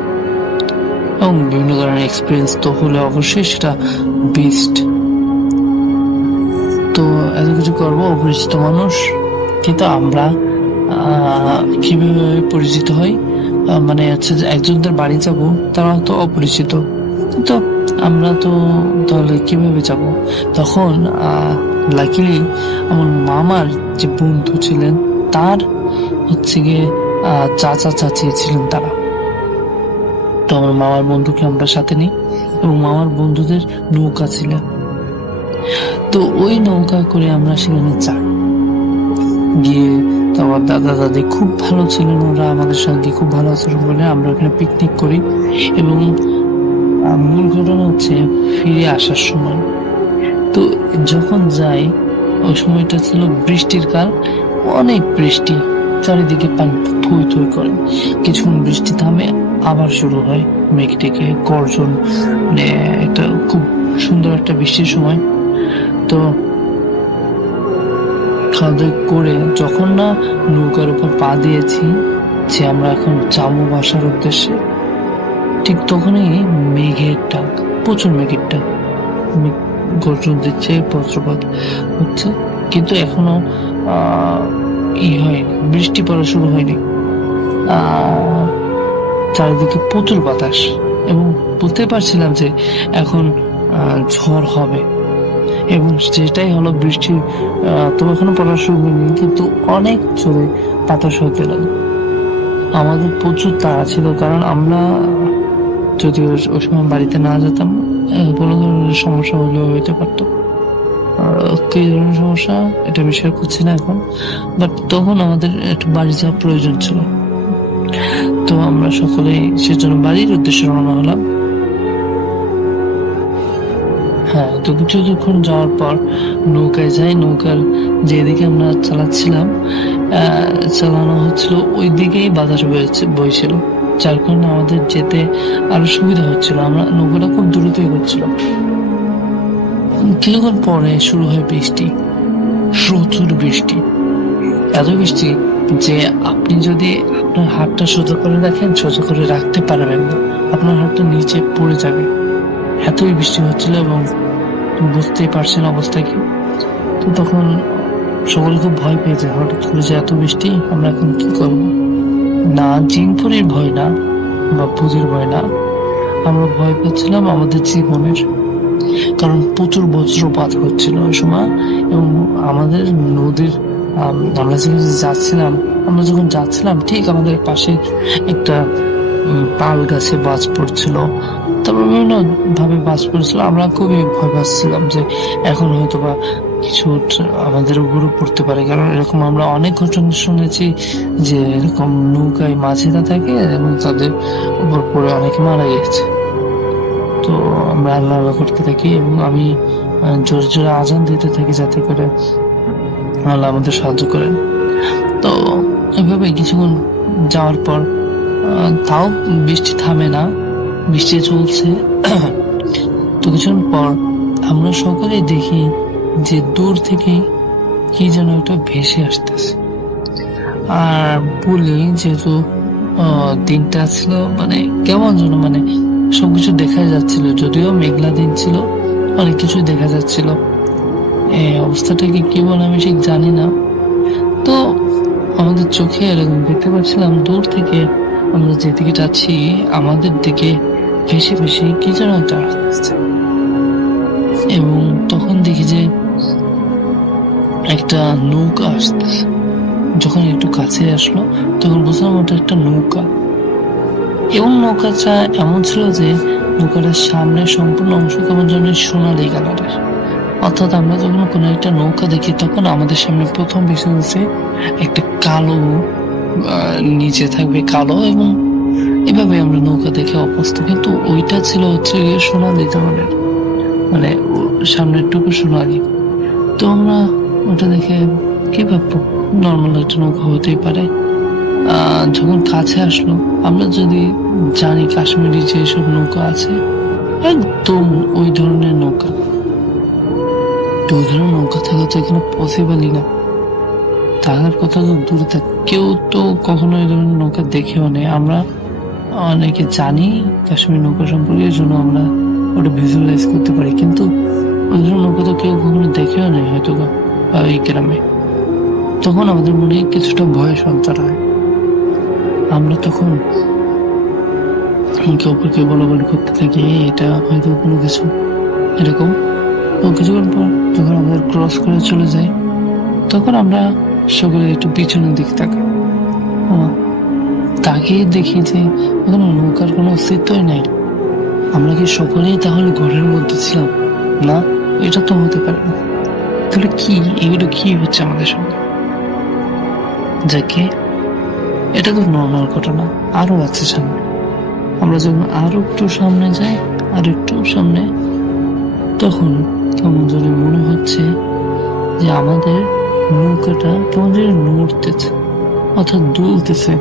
এবং বিভিন্ন ধরনের এক্সপিরিয়েন্স তো হলে অবশ্যই সেটা বেস্ট। তো এত কিছু করবো, অপরিচিত মানুষ, কিন্তু আমরা কিভাবে পরিচিত হই, মানে হচ্ছে যে একজনদের বাড়ি যাব, তারা তো অপরিচিত, তো আমরা তো তাহলে কিভাবে যাব? তখন লাকিলি আমার মামার যে বন্ধু ছিলেন তার হচ্ছে গিয়ে চাচা চাচি ছিলেন তারা। তো আমার মামার বন্ধুকে আমরা সাথে নিই এবং মামার বন্ধুদের নৌকা ছিল, তো ওই নৌকা করে আমরা সেখানে যাই। গিয়ে তো আমার দাদা দাদি খুব ভালো ছিলেন, ওরা আমাদের সঙ্গে খুব ভালো আচরণ করে, আমরা ওখানে পিকনিক করি। এবং মূল ঘটনা হচ্ছে ফিরে আসার সময়, তো যখন যাই ওই সময়টা ছিল বৃষ্টির কাল, অনেক বৃষ্টি, চারিদিকে পানি থই থই করে, কিছুক্ষণ বৃষ্টি থামে আবার শুরু হয় মেঘ ডেকে গর্জন, মানে একটা খুব সুন্দর একটা বৃষ্টির সময়। তো খাওয়া দাওয়া করে যখন না নৌকার উপর পা দিয়েছি যে আমরা এখন যাবো বাসার উদ্দেশ্যে, ঠিক তখনই মেঘের ডাক, প্রচুর মেঘের ডাক, গর্জন দিচ্ছে, বজ্রপাত হচ্ছে, কিন্তু এখনো হয়নি, বৃষ্টি পড়া শুরু হয়নি। চারিদিকে প্রচুর বাতাস এবং বুঝতে পারছিলাম যে এখন ঝড় হবে, এবং সেটাই হলো বৃষ্টি তো এখনো পড়া শুরু হয়নি, কিন্তু অনেক জোরে বাতাস হতে লাগলো। আমাদের প্রচুর তাড়া ছিল, কারণ আমরা যদি ওই সময় বাড়িতে না যেতাম কোনো ধরনের সমস্যা হলেও হইতে পারতো। কি ধরনের সমস্যা এটা বিষয় করছি না এখন, বাট তখন আমাদের একটু বাড়ি যাওয়ার প্রয়োজন ছিল। তো আমরা সকলেই সেজন্য বাড়ির উদ্দেশ্যে রওনা হলাম। হ্যাঁ, তো কিছুক্ষণ যাওয়ার পর নৌকায় যাই। নৌকার যেদিকে আমরা চালাচ্ছিলাম, চালানো হচ্ছিল ওই দিকেই বাতাস বইছিল, যার কারণে আমাদের যেতে আরো সুবিধা হচ্ছিল। আমরা নৌকাটা খুব দ্রুত এগোচ্ছিলাম। কিছুক্ষণ পরে শুরু হয় বৃষ্টি, প্রচুর বৃষ্টি, এত বৃষ্টি যে আপনি যদি আপনার হাতটা সোজা করে রাখেন, সোজা করে রাখতে পারবেন না, আপনার হাতটা নিচে পড়ে যাবে, এতই বৃষ্টি হচ্ছিল এবং বুঝতেই পারছেন অবস্থা কি। তো তখন সকলে খুব ভয় পেয়ে যায়, হঠাৎ করে যে এত বৃষ্টি, আমরা এখন কি করব? না জিনপুরের ভয় না বা ভূতের ভয় না, আমরা ভয় পেয়েছিলাম আমাদের জীবনের, কারণ প্রচুর বজ্রপাত হচ্ছিল ওই সময়। এবং আমাদের নদীর আমরা যেখানে যাচ্ছিলাম আমরা যখন যাচ্ছিলাম ঠিক আমাদের পাশে একটা পাল গাছে বাজ পড়ছিল, তারপর বিভিন্ন ভাবে বাজ পড়ছিল। আমরা খুবই ভয় পাচ্ছিলাম যে এখন হয়তো বা কিছু আমাদের উপরও পড়তে পারে, কারণ এরকম আমরা অনেক ঘটনা শুনেছি যে এরকম নৌকায় মাঝিরা থাকে এবং তাদের উপর পড়ে অনেকে মারা গেছে। তো আমরা আল্লাহ আল্লাহ করতে থাকি এবং আমি জোরে জোরে আজান দিতে থাকি যাতে করে আল্লাহ আমাদের সাহায্য করেন। তো এভাবে কিছুক্ষণ যাওয়ার পর তাও বৃষ্টি থামে না, বৃষ্টি চলছে। তো কিছুক্ষণ পর আমরা সকলেই দেখি যে দূর থেকে কি যেন একটা ভেসে আসতেছে। আর বলি যেহেতু দিনটা ছিল মানে কেমন যেন মানে সবকিছু দেখা যাচ্ছিল, যদিও মেঘলা দিন ছিল, অনেক কিছু দেখা যাচ্ছিল। এই অবস্থাটাকে কি বলে আমি ঠিক জানি না। তো আমাদের চোখে এরকম দেখতে পাচ্ছিলাম দূর থেকে আমরা যেদিকে যাচ্ছি আমাদের দিকে ভেসে ভেসে কি যেন একটা আসছে, এবং তখন দেখি যে একটা নৌকা আসতেছে। যখন একটু কাছে আসলো তখন বুঝলাম ওটা একটা নৌকা, এবং নৌকাটা এমন ছিল যে নৌকাটার সামনে সম্পূর্ণ অংশ কেমন যেন সোনালী কালারের। অর্থাৎ আমরা যখন কোনো একটা নৌকা দেখি তখন আমাদের সামনে প্রথম ভেসে উঠে একটা কালো, নিচে থাকবে কালো, এবং এভাবে আমরা নৌকা দেখে অভ্যস্ত। কিন্তু ওইটা ছিল হচ্ছে সোনালী ধরনের, মানে সামনের টুকু সোনালী। তো আমরা ওটা দেখে কি ভাববো, নর্মাল একটা নৌকা হতেই পারে। যখন কাছে আসলো, আমরা যদি জানি কাশ্মীরি যেসব নৌকা আছে একদম ওই ধরনের নৌকা, তো ওই ধরনের নৌকা থাকা তো এখানে পসিবলই না। থাকার কথা তো দূরে থাক, কেউ তো কখনো এই ধরনের নৌকা দেখেও নেই। আমরা অনেকে জানি কাশ্মীর নৌকা সম্পর্কে, এই জন্য আমরা ওটা ভিজুয়ালাইজ করতে পারি, কিন্তু ওই ধরনের নৌকা তো কেউ কখনো দেখেও নেই হয়তো এই গ্রামে। তখন আমাদের মনে কিছুটা ভয় সঞ্চার হয়। আমরা তখন একে অপরকে বলা বলি করতে থাকি এটা হয়তো কোনো কিছু এরকম। তো কিছুক্ষণ পর যখন আমাদের ক্রস করে চলে যায় তখন আমরা সকলে একটু পিছনের দিকে তাকাই, তাকিয়ে দেখি যে এখানে নৌকার কোনো অস্তিত্বই নাই। আমরা কি সকলেই তাহলে ঘরের মধ্যে ছিলাম? না, এটা তো হতে পারে না। তাহলে কি এগুলো কি হচ্ছে আমাদের সঙ্গে? যাকে এটা তো নর্মাল ঘটনা, আরো আছে সামনে। আমরা যখন আরো একটু সামনে যাই, আর একটু সামনে, তখন কেমন যেন মনে হচ্ছে যে আমাদের নৌকাটা কেমন যেন নড়তেছে, অর্থাৎ দুলতেছে।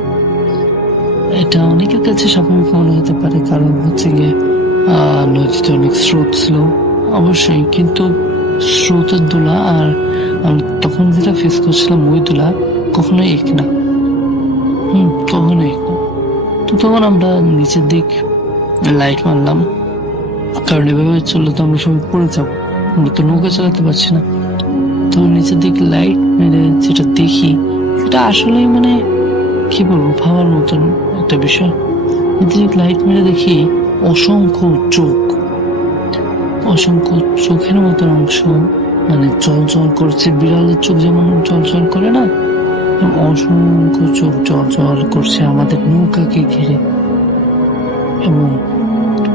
এটা অনেকের কাছে স্বাভাবিক মনে হতে পারে, কারণ হচ্ছে গিয়ে নদীতে অনেক স্রোত ছিল অবশ্যই, কিন্তু স্রোতের দোলা আর তখন যেটা ফেস করছিলাম ওই দোলা কখনোই এক না। কখনোই এক না। তো তখন আমরা নিচের দিক লাইট মারলাম, কারণ এভাবে চললে তো আমরা সবাই পড়ে যাবো, আমরা তো নৌকা চালাতে পারছি না। তো নিচের দিকে লাইট মেরে যেটা দেখি সেটা আসলেই মানে কি বলবো, ভাবার মতন একটা বিষয়। নিচের লাইট মেরে দেখি অসংখ্য চোখ, অসংখ্য চোখের মতন অংশ মানে জল জল করছে। বিড়ালের চোখ যেমন জল জল করে না, অসংখ্য চোখ জল জল করছে আমাদের নৌকাকে ঘিরে, এবং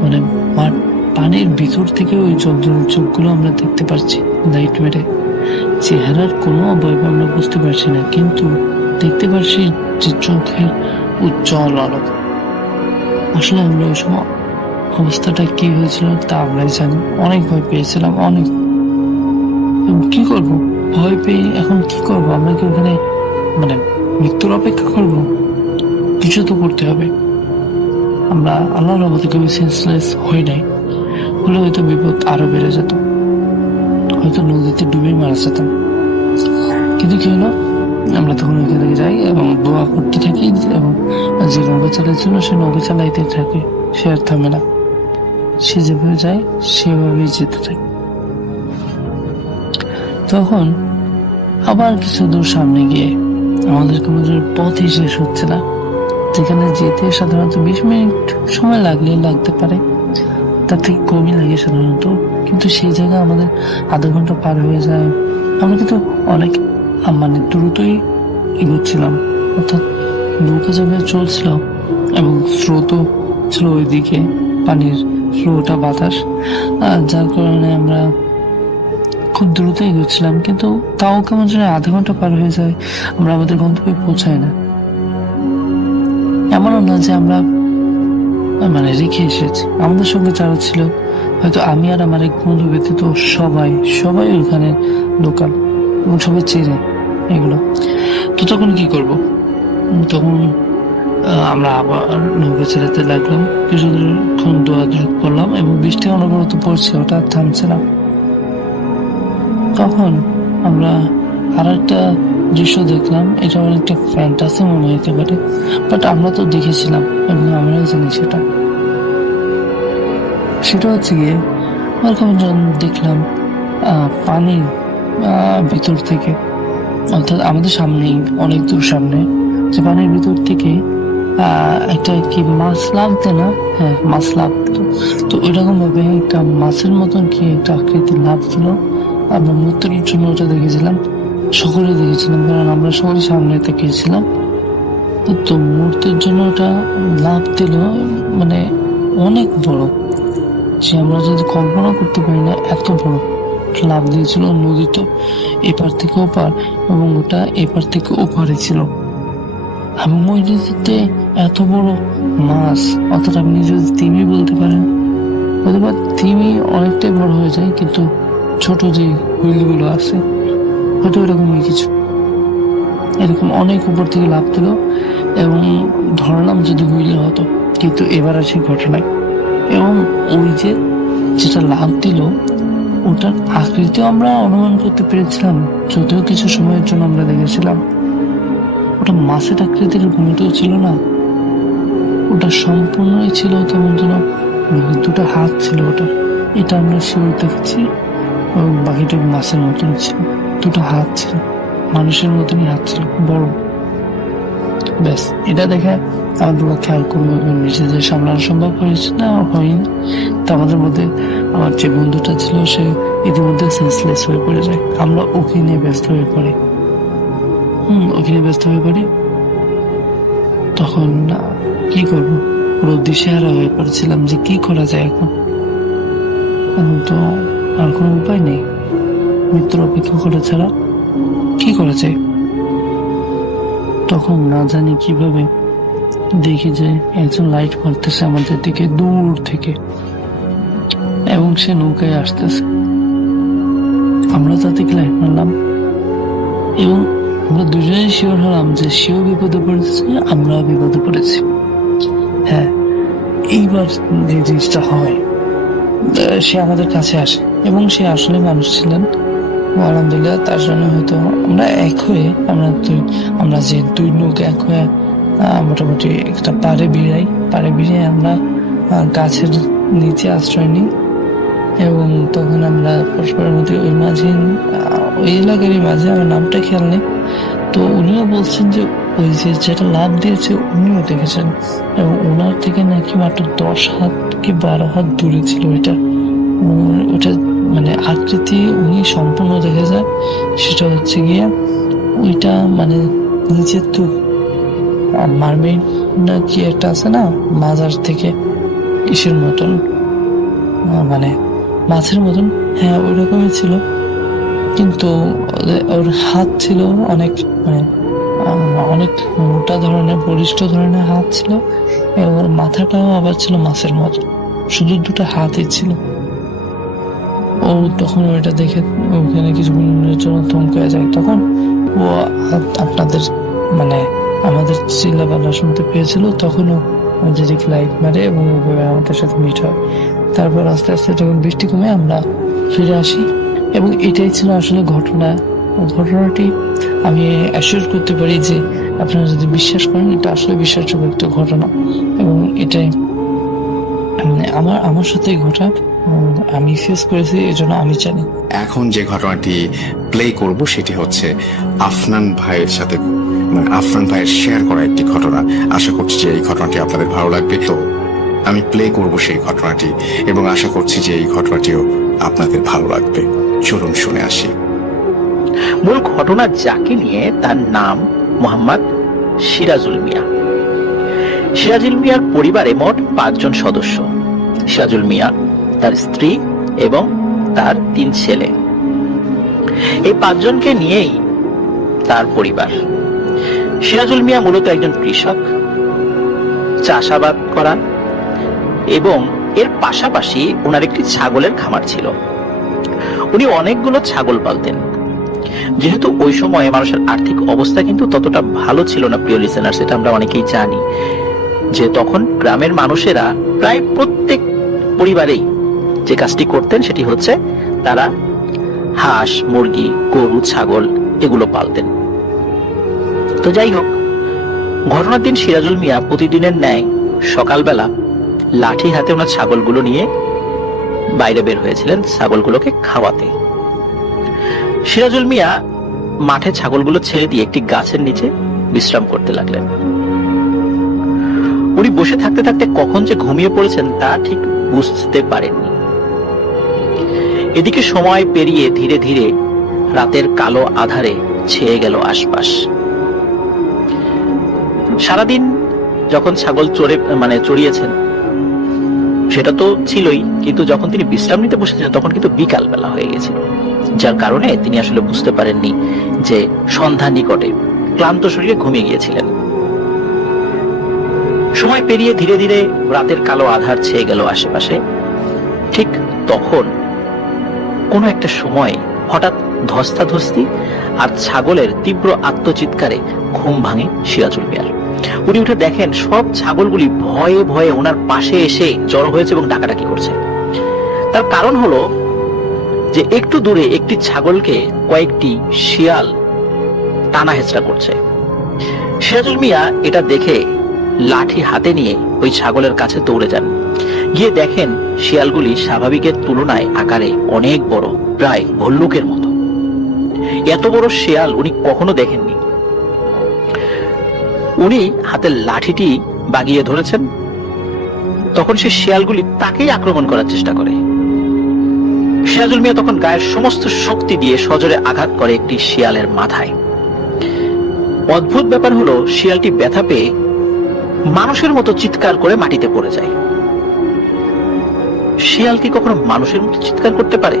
মানে পানির ভিতর থেকে ওই জল জল চোখগুলো আমরা দেখতে পাচ্ছি লাইট মেরে। চেহারার কোনো অবয়ব আমরা বুঝতে পারছি না, কিন্তু দেখতে পাচ্ছি যে চোখের উজ্জ্বল আলো। আসলে আমরা ওই সময় অবস্থাটা কি হয়েছিল তা আমরাই জানি। অনেক ভয় পেয়েছিলাম, অনেক। কি করব, ভয় পেয়ে এখন কি করব? আমরা কি ওখানে মানে মৃত্যুর অপেক্ষা করব? কিছু তো করতে হবে। আমরা আল্লাহর রহমতে কেউ সেন্সলেস হই নাই, হলে হয়তো বিপদ আরো বেড়ে যেত, হয়তো নদীতে ডুবে মারা যেতাম। কিন্তু কি হলো, আমরা তখন ওইখান থেকে যাই এবং দোয়া করতে থাকি, এবং যে নৌকা চালাচ্ছিল সে নৌকা চালাইতে থাকে, সে আর থামে না। সে যেভাবে যায় সেভাবেই যেতে থাকে। তখন আবার কিছু দূর সামনে গিয়ে আমাদের কোনো পথই শেষ হচ্ছে না, যেখানে যেতে সাধারণত 20 মিনিট সময় লাগতে পারে, তার থেকে কমই লাগে সাধারণত, কিন্তু সেই জায়গায় আমাদের আধা ঘন্টা পার হয়ে যায়। আমরা কিন্তু অনেক মানে দ্রুতই এগোচ্ছিলাম, অর্থাৎ নৌকা যেভাবে চলছিল এবং স্রোতও ছিল ওইদিকে, পানির ফ্লোটা বাতাস, যার কারণে আমরা খুব দ্রুত এগোচ্ছিলাম, কিন্তু তাও কেমন যেন আধা ঘন্টা পার হয়ে যায়, আমরা আমাদের গন্তব্যে পৌঁছাই না। এমনও না যে আমরা মানে রেখে এসেছি, আমাদের সঙ্গে যারা ছিল, হয়তো আমি আর আমার এক বন্ধু ব্যতীত সবাই ওখানে লোকাল এবং সবাই চেনে এগুলো। তো তখন কি করব? তখন আমরা আবার নৌকা চালাতে লাগলাম, কিছুক্ষণ দোয়াদুরি করলাম এবং বৃষ্টি অনবরত পড়ছে, ওটা থামছে না। তখন আমরা আর একটা দৃশ্য দেখলাম, এটা অনেকটা ফ্যান্টাসি মনে হতে পারে, বাট আমরা তো দেখেছিলাম এবং আমরাও জানি সেটা হচ্ছে গিয়ে দেখলাম পানির ভিতর থেকে, অর্থাৎ আমাদের সামনেই, অনেক দূর সামনে, যে পানির ভিতর থেকে একটা কি মাছ লাফতে না, হ্যাঁ মাছ লাফত। তো ওইরকম ভাবে একটা মাছের মতন কি একটা আকৃতির লাফ ছিল। আমরা মুহূর্তের জন্য ওটা দেখেছিলাম, সকলে দেখেছিলাম, কারণ আমরা সবাই সামনে তাকিয়েছিলাম। তো মুহূর্তের জন্য ওটা লাফ দিল, মানে অনেক বড়, সে আমরা যদি কল্পনা করতে পারি না, এত বড় লাফ দিয়েছিল। নদী তো এপার থেকে ওপার এবং ওটা এপার থেকে ওপারে ছিল, এবং ওই নদীতে এত বড় মাছ, অর্থাৎ আপনি যদি তিমি বলতে পারেন, অথবা তিমি অনেকটাই বড় হয়ে যায়, কিন্তু ছোট যে হুইলগুলো আছে হয়তো এরকমই কিছু, এরকম অনেক উপর থেকে লাফ দিল এবং ধরলাম যদি হুইলে হতো। কিন্তু এবার আছে ঘটনায়, এবং ওই যেটা লাফ দিল ওটার আকৃতিও আমরা অনুমান করতে পেরেছিলাম, যদিও কিছু সময়ের জন্য আমরা দেখেছিলাম ওটা মাছের আকৃতির ভূমিতেও ছিল না, ওটা সম্পূর্ণই ছিল কেমন যেন দুটো হাত ছিল ওটা, এটা আমরা শিওর দেখেছি। এবং বাকিটা মাছের মতন ছিল, দুটো হাত ছিল, মানুষের মতনই হাত ছিল, বড়। ব্যাস, এটা দেখে আমাদের খেয়াল করবো, নিজেদের সামলানো সম্ভব হয়েছে না, হয়নি। তো আমাদের মধ্যে আমার যে বন্ধুটা ছিল সে ইতিমধ্যে সেন্সলেস হয়ে পড়ে যায়, আমরা ওকে নিয়ে ব্যস্ত হয়ে পড়ি। তখন কি করবো, পুরো দিশেহারা হয়ে পড়েছিলাম যে কি করা যায় এখন তো আর কোনো উপায় নেই, মৃত্যুর অপেক্ষা করা ছাড়া কি করা যায়। তখন না জানি কিভাবে দেখি যে একজন লাইট মারতেছে আমাদের দিকে দূর থেকে, এবং সে নৌকায় আসতেছে। আমরা তার দিকে লাইট মারলাম এবং আমরা দুজনেই শিওর হলাম যে সেও বিপদে পড়েছে, আমরাও বিপদে পড়েছি। হ্যাঁ, এইবার যে জিনিসটা হয়, সে আমাদের কাছে আসে এবং সে আসলে মানুষ ছিলেন, আলহামদুলিল্লাহ তার জন্য হয়তো আমরা এক হয়ে, আমরা যে দুই নৌকা এক হয়ে মোটামুটি একটা পাড়ে বিড়াই আমরা গাছের নিচে আশ্রয় নিই, এবং তখন আমরা পরস্পরের মধ্যে ওই এলাকারই মাঝে, আমার নামটা খেয়াল নেই, তো উনিও বলছেন যে ওই যেটা লাভ দিয়েছে উনিও দেখেছেন, এবং ওনার থেকে নাকি মাত্র 10 হাত কি 12 হাত দূরে ছিল ওটা মানে আকৃতি উনি সম্পূর্ণ দেখে যায়। সেটা হচ্ছে গিয়ে ওইটা মানে নিচের তো মারমেইড না কি একটা আছে না, মাজার থেকে ইসের মতন, মানে মাছের মতন, হ্যাঁ ওই রকমই ছিল, কিন্তু ওর হাত ছিল অনেক, মানে অনেক মোটা ধরনের, বলিষ্ঠ ধরনের হাত ছিল, এবং ওর মাথাটাও আবার ছিল মাছের মতো, শুধু দুটো হাতই ছিল। ও তখন ওইটা দেখে ওখানে কিছুক্ষণের জন্য থমকে যায়। তখন ও আপনাদের মানে আমাদের চিল্লাপাল্লা শুনতে পেয়েছিল, তখনও আমাদের লাইট মারে এবং আমাদের সাথে মিট হয়। তারপর আস্তে আস্তে যখন বৃষ্টি কমে আমরা ফিরে আসি, এবং এটাই ছিল আসলে ঘটনাটি আমি অ্যাসিওর করতে পারি যে আপনারা যদি বিশ্বাস করেন, এটা আসলে বিশ্বাসযোগ্য একটা ঘটনা, এবং এটাই আমার সাথেই ঘটা, আমি ফেস করেছি, এই জন্য আমি জানি। এখন যে ঘটনাটি প্লে করব সেটি হচ্ছে আফনান ভাইয়ের সাথে, মানে আফনান ভাইয়ের শেয়ার করা একটি ঘটনা। আশা করছি যে এই ঘটনাটি আপনাদের ভালো লাগবে। তো আমি প্লে করব সেই ঘটনাটি, এবং আশা করছি যে এই ঘটনাটিও আপনাদের ভালো লাগবে। চলুন শুনে আসি। মূল ঘটনা যাকে নিয়ে, তার নাম মোহাম্মদ সিরাজুল মিয়া। সিরাজুল মিয়ার পরিবারে মোট 5 জন সদস্য। সিরাজুল মিয়া, তার স্ত্রী এবং তার 3 ছেলে। এই 5 জনকে নিয়েই তার পরিবার। সিরাজুল মিয়া মূলত একজন কৃষক, চাষাবাদ করা এবং এর পাশাপাশি ওনার একটি ছাগলের খামার ছিল। উনি অনেকগুলো ছাগল পালতেন। যেহেতু ওই সময়ে মানুষের আর্থিক অবস্থা কিন্তু ততটা ভালো ছিল না, প্রিয় লিসেনার্স, এটা আমরা অনেকেই জানি যে তখন গ্রামের মানুষেরা প্রায় প্রত্যেক পরিবারেই যে কাজটি করতেন সেটি হচ্ছে তারা হাঁস, মুরগি, গরু, ছাগল এগুলো পালতেন। তো যাই হোক, ঘটনার দিন সিরাজুল মিয়া প্রতিদিনের ন্যায় সকালবেলা লাঠি হাতে ওনার ছাগলগুলো নিয়ে বাইরে বের হয়েছিলেন ছাগলগুলোকে খাওয়াতে। সিরাজুল মিয়া মাঠে ছাগলগুলো ছেড়ে দিয়ে একটি গাছের নিচে বিশ্রাম করতে লাগলেন। উনি বসে থাকতে থাকতে কখন যে ঘুমিয়ে পড়েছেন তা ঠিক বুঝতে পারেননি। এদিকে সময় পেরিয়ে ধীরে ধীরে রাতের কালো আধারে ছেয়ে গেল আশপাশ। সারাদিন যখন ছাগল চড়িয়েছেন সেটা তো ছিলই, কিন্তু যখন তিনি বিশ্রাম নিতে বসেছিলেন তখন কিন্তু বিকাল বেলা হয়ে গেছিল, যার কারণে তিনি আসলে বুঝতে পারেননি যে সন্ধ্যা নিকটে। ক্লান্ত শরীরে ঘুমিয়ে গিয়েছিলেন। সময় পেরিয়ে ধীরে ধীরে রাতের কালো আধার ছেয়ে গেল আশেপাশে। ঠিক তখন কোনো একটা সময় হঠাৎ ধস্তাধস্তি আর ছাগলের তীব্র আত্মচিৎকারে ঘুম ভাঙে সিরাজুল মিয়ার। উনি উঠে দেখেন সব ছাগলগুলি ভয়ে ভয়ে ওনার পাশে এসে জড়ো হয়েছে এবং ডাকাডাকি করছে। তার কারণ হলো যে একটু দূরে একটি ছাগলকে কয়েকটি শিয়াল টানা হেঁচড়া করছে। সিরাজুল মিয়া এটা দেখে লাঠি হাতে নিয়ে ওই ছাগলের কাছে দৌড়ে যান। গিয়ে দেখেন শিয়ালগুলি স্বাভাবিকের তুলনায় আকারে অনেক বড়, প্রায় ভল্লুকের মতো। এত বড় শিয়াল উনি কখনো দেখেননি। উনি হাতের লাঠিটি বাগিয়ে ধরেছেন, তখন সে শিয়ালগুলি তাকেই আক্রমণ করার চেষ্টা করে। সিরাজুল মিয়া তখন গায়ের সমস্ত শক্তি দিয়ে সজোরে আঘাত করে একটি শিয়ালের মাথায়। অদ্ভুত ব্যাপার হলো শিয়ালটি ব্যথা পেয়ে মানুষের মতো চিৎকার করে মাটিতে পড়ে যায়। শিয়াল কি কখনো মানুষের মতো চিৎকার করতে পারে?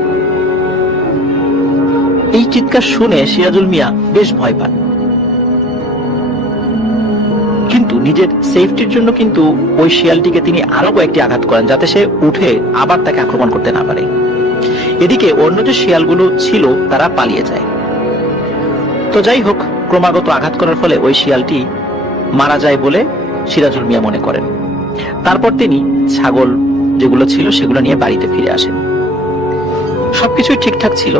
এই চিৎকার শুনে সিরাজুল মিয়া বেশ ভয় পান, কিন্তু নিজের সেফটির জন্য কিন্তু ওই শিয়ালটিকে তিনি আরো কয়েকটি আঘাত করেন যাতে সে উঠে আবার তাকে আক্রমণ করতে না পারে। এদিকে অন্য যে শিয়ালগুলো ছিল তারা পালিয়ে যায়। তো যাই হোক, ক্রমাগত আঘাত করার ফলে ওই শিয়ালটি মারা যায় বলে সিরাজুল মিয়া মনে করেন। তারপর তিনি ছাগল যেগুলো ছিল সেগুলো নিয়ে বাড়িতে ফিরে আসেন। সবকিছুই ঠিকঠাক ছিল।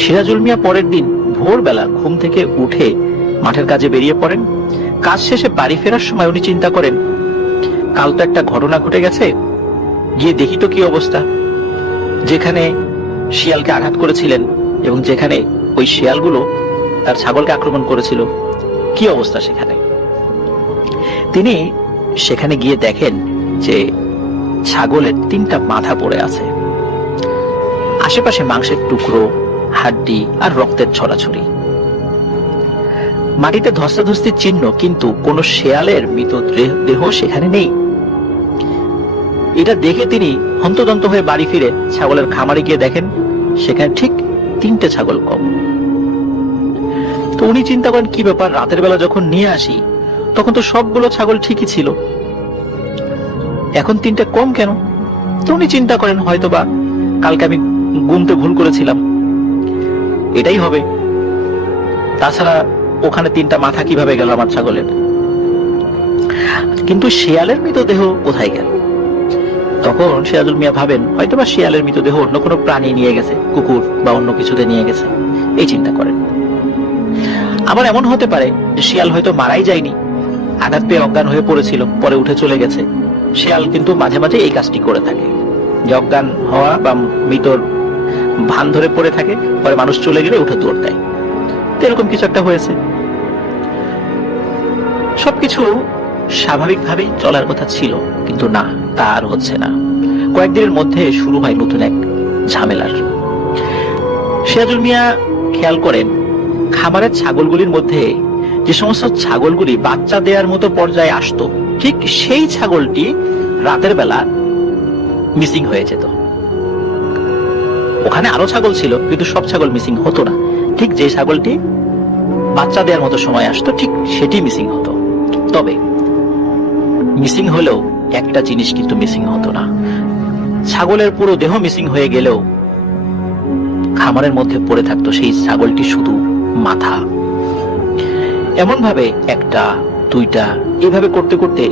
সিরাজুল মিয়া পরের দিন ভোরবেলা ঘুম থেকে উঠে মাঠের কাজে বেরিয়ে পড়েন। কাজ শেষে বাড়ি ফেরার সময় উনি চিন্তা করেন, কাল তো একটা ঘটনা ঘটে গেছে, গিয়ে দেখি তো কি অবস্থা। যেখানে শিয়ালকে আঘাত করেছিলেন এবং যেখানে ওই শিয়ালগুলো তার ছাগলকে আক্রমণ করেছিল, কি অবস্থা সেখানে। তিনি সেখানে গিয়ে দেখেন যে ছাগলের 3টা মাথা পড়ে আছে, আশেপাশে মাংসের টুকরো, হাড্ডি আর রক্তের ছড়াছড়ি। মাটিতে ধস্তাধস্তির চিহ্ন, কিন্তু কোন শেয়ালের মৃত দেহ সেখানে নেই। এটা দেখে তিনি হন্তদন্ত হয়ে বাড়ি ফিরে ছাগলের খামারে গিয়ে দেখেন সেখানে ঠিক 3টে ছাগল কম। তো উনি চিন্তা করেন কি ব্যাপার, রাতের বেলা যখন নিয়ে আসি তখন তো সবগুলো ছাগল ঠিকই ছিল, এখন 3টে কম কেন? তো উনি চিন্তা করেন হয়তোবা কালকে আমি গুনতে ভুল করেছিলাম, এটাই হবে। তাছাড়া ওখানে 3টা মাথা কিভাবে গেল আমার ছাগলের? কিন্তু শিয়ালের মৃতদেহ কোথায় গেল? তখন সিরাজুল মিয়া ভাবেন হয়তোবা শিয়ালের মৃতদেহ অন্য কোনো প্রাণী নিয়ে গেছে, কুকুর বা অন্য কিছুতে নিয়ে গেছে, এই চিন্তা করেন। আবার এমন হতে পারে যে শিয়াল হয়তো মারাই যায়নি, আঘাত পেয়ে অজ্ঞান হয়ে পড়েছিল, পরে উঠে চলে গেছে। শিয়াল কিন্তু মাঝে মাঝে এই কাজটি করে থাকে, যে অজ্ঞান হওয়া বা মৃতর ভান ধরে পড়ে থাকে, পরে মানুষ চলে গেলে উঠে দৌড় দেয়। এরকম কিছু একটা হয়েছে। সবকিছু স্বাভাবিকভাবেই চলার কথা ছিল, কিন্তু না, তা আর হচ্ছে না। কয়েকদিনের মধ্যে শুরু হয় নতুন এক ঝামেলার। সিরাজুল মিয়া খেয়াল করেন খামারের ছাগলগুলির মধ্যে যে সমস্ত ছাগলগুলি বাচ্চা দেওয়ার মতো পর্যায়ে আসতো, ঠিক সেই ছাগলটি রাতের বেলা মিসিং হয়ে যেত। ওখানে আরো ছাগল ছিল, কিন্তু সব ছাগল মিসিং হতো না। ঠিক যে ছাগলটি বাচ্চা দেওয়ার মতো সময় আসতো, ঠিক সেটি মিসিং হতো। তবে মিসিং হলেও একটা জিনিস কিন্তু মিসিং হতো না। ছাগলের পুরো দেহ মিসিং হয়ে গেলেও খামারের মধ্যে পড়ে থাকতো সেই ছাগলটি শুধু মাথা। এমন ভাবে একটা, দুইটা, এইভাবে করতে করতে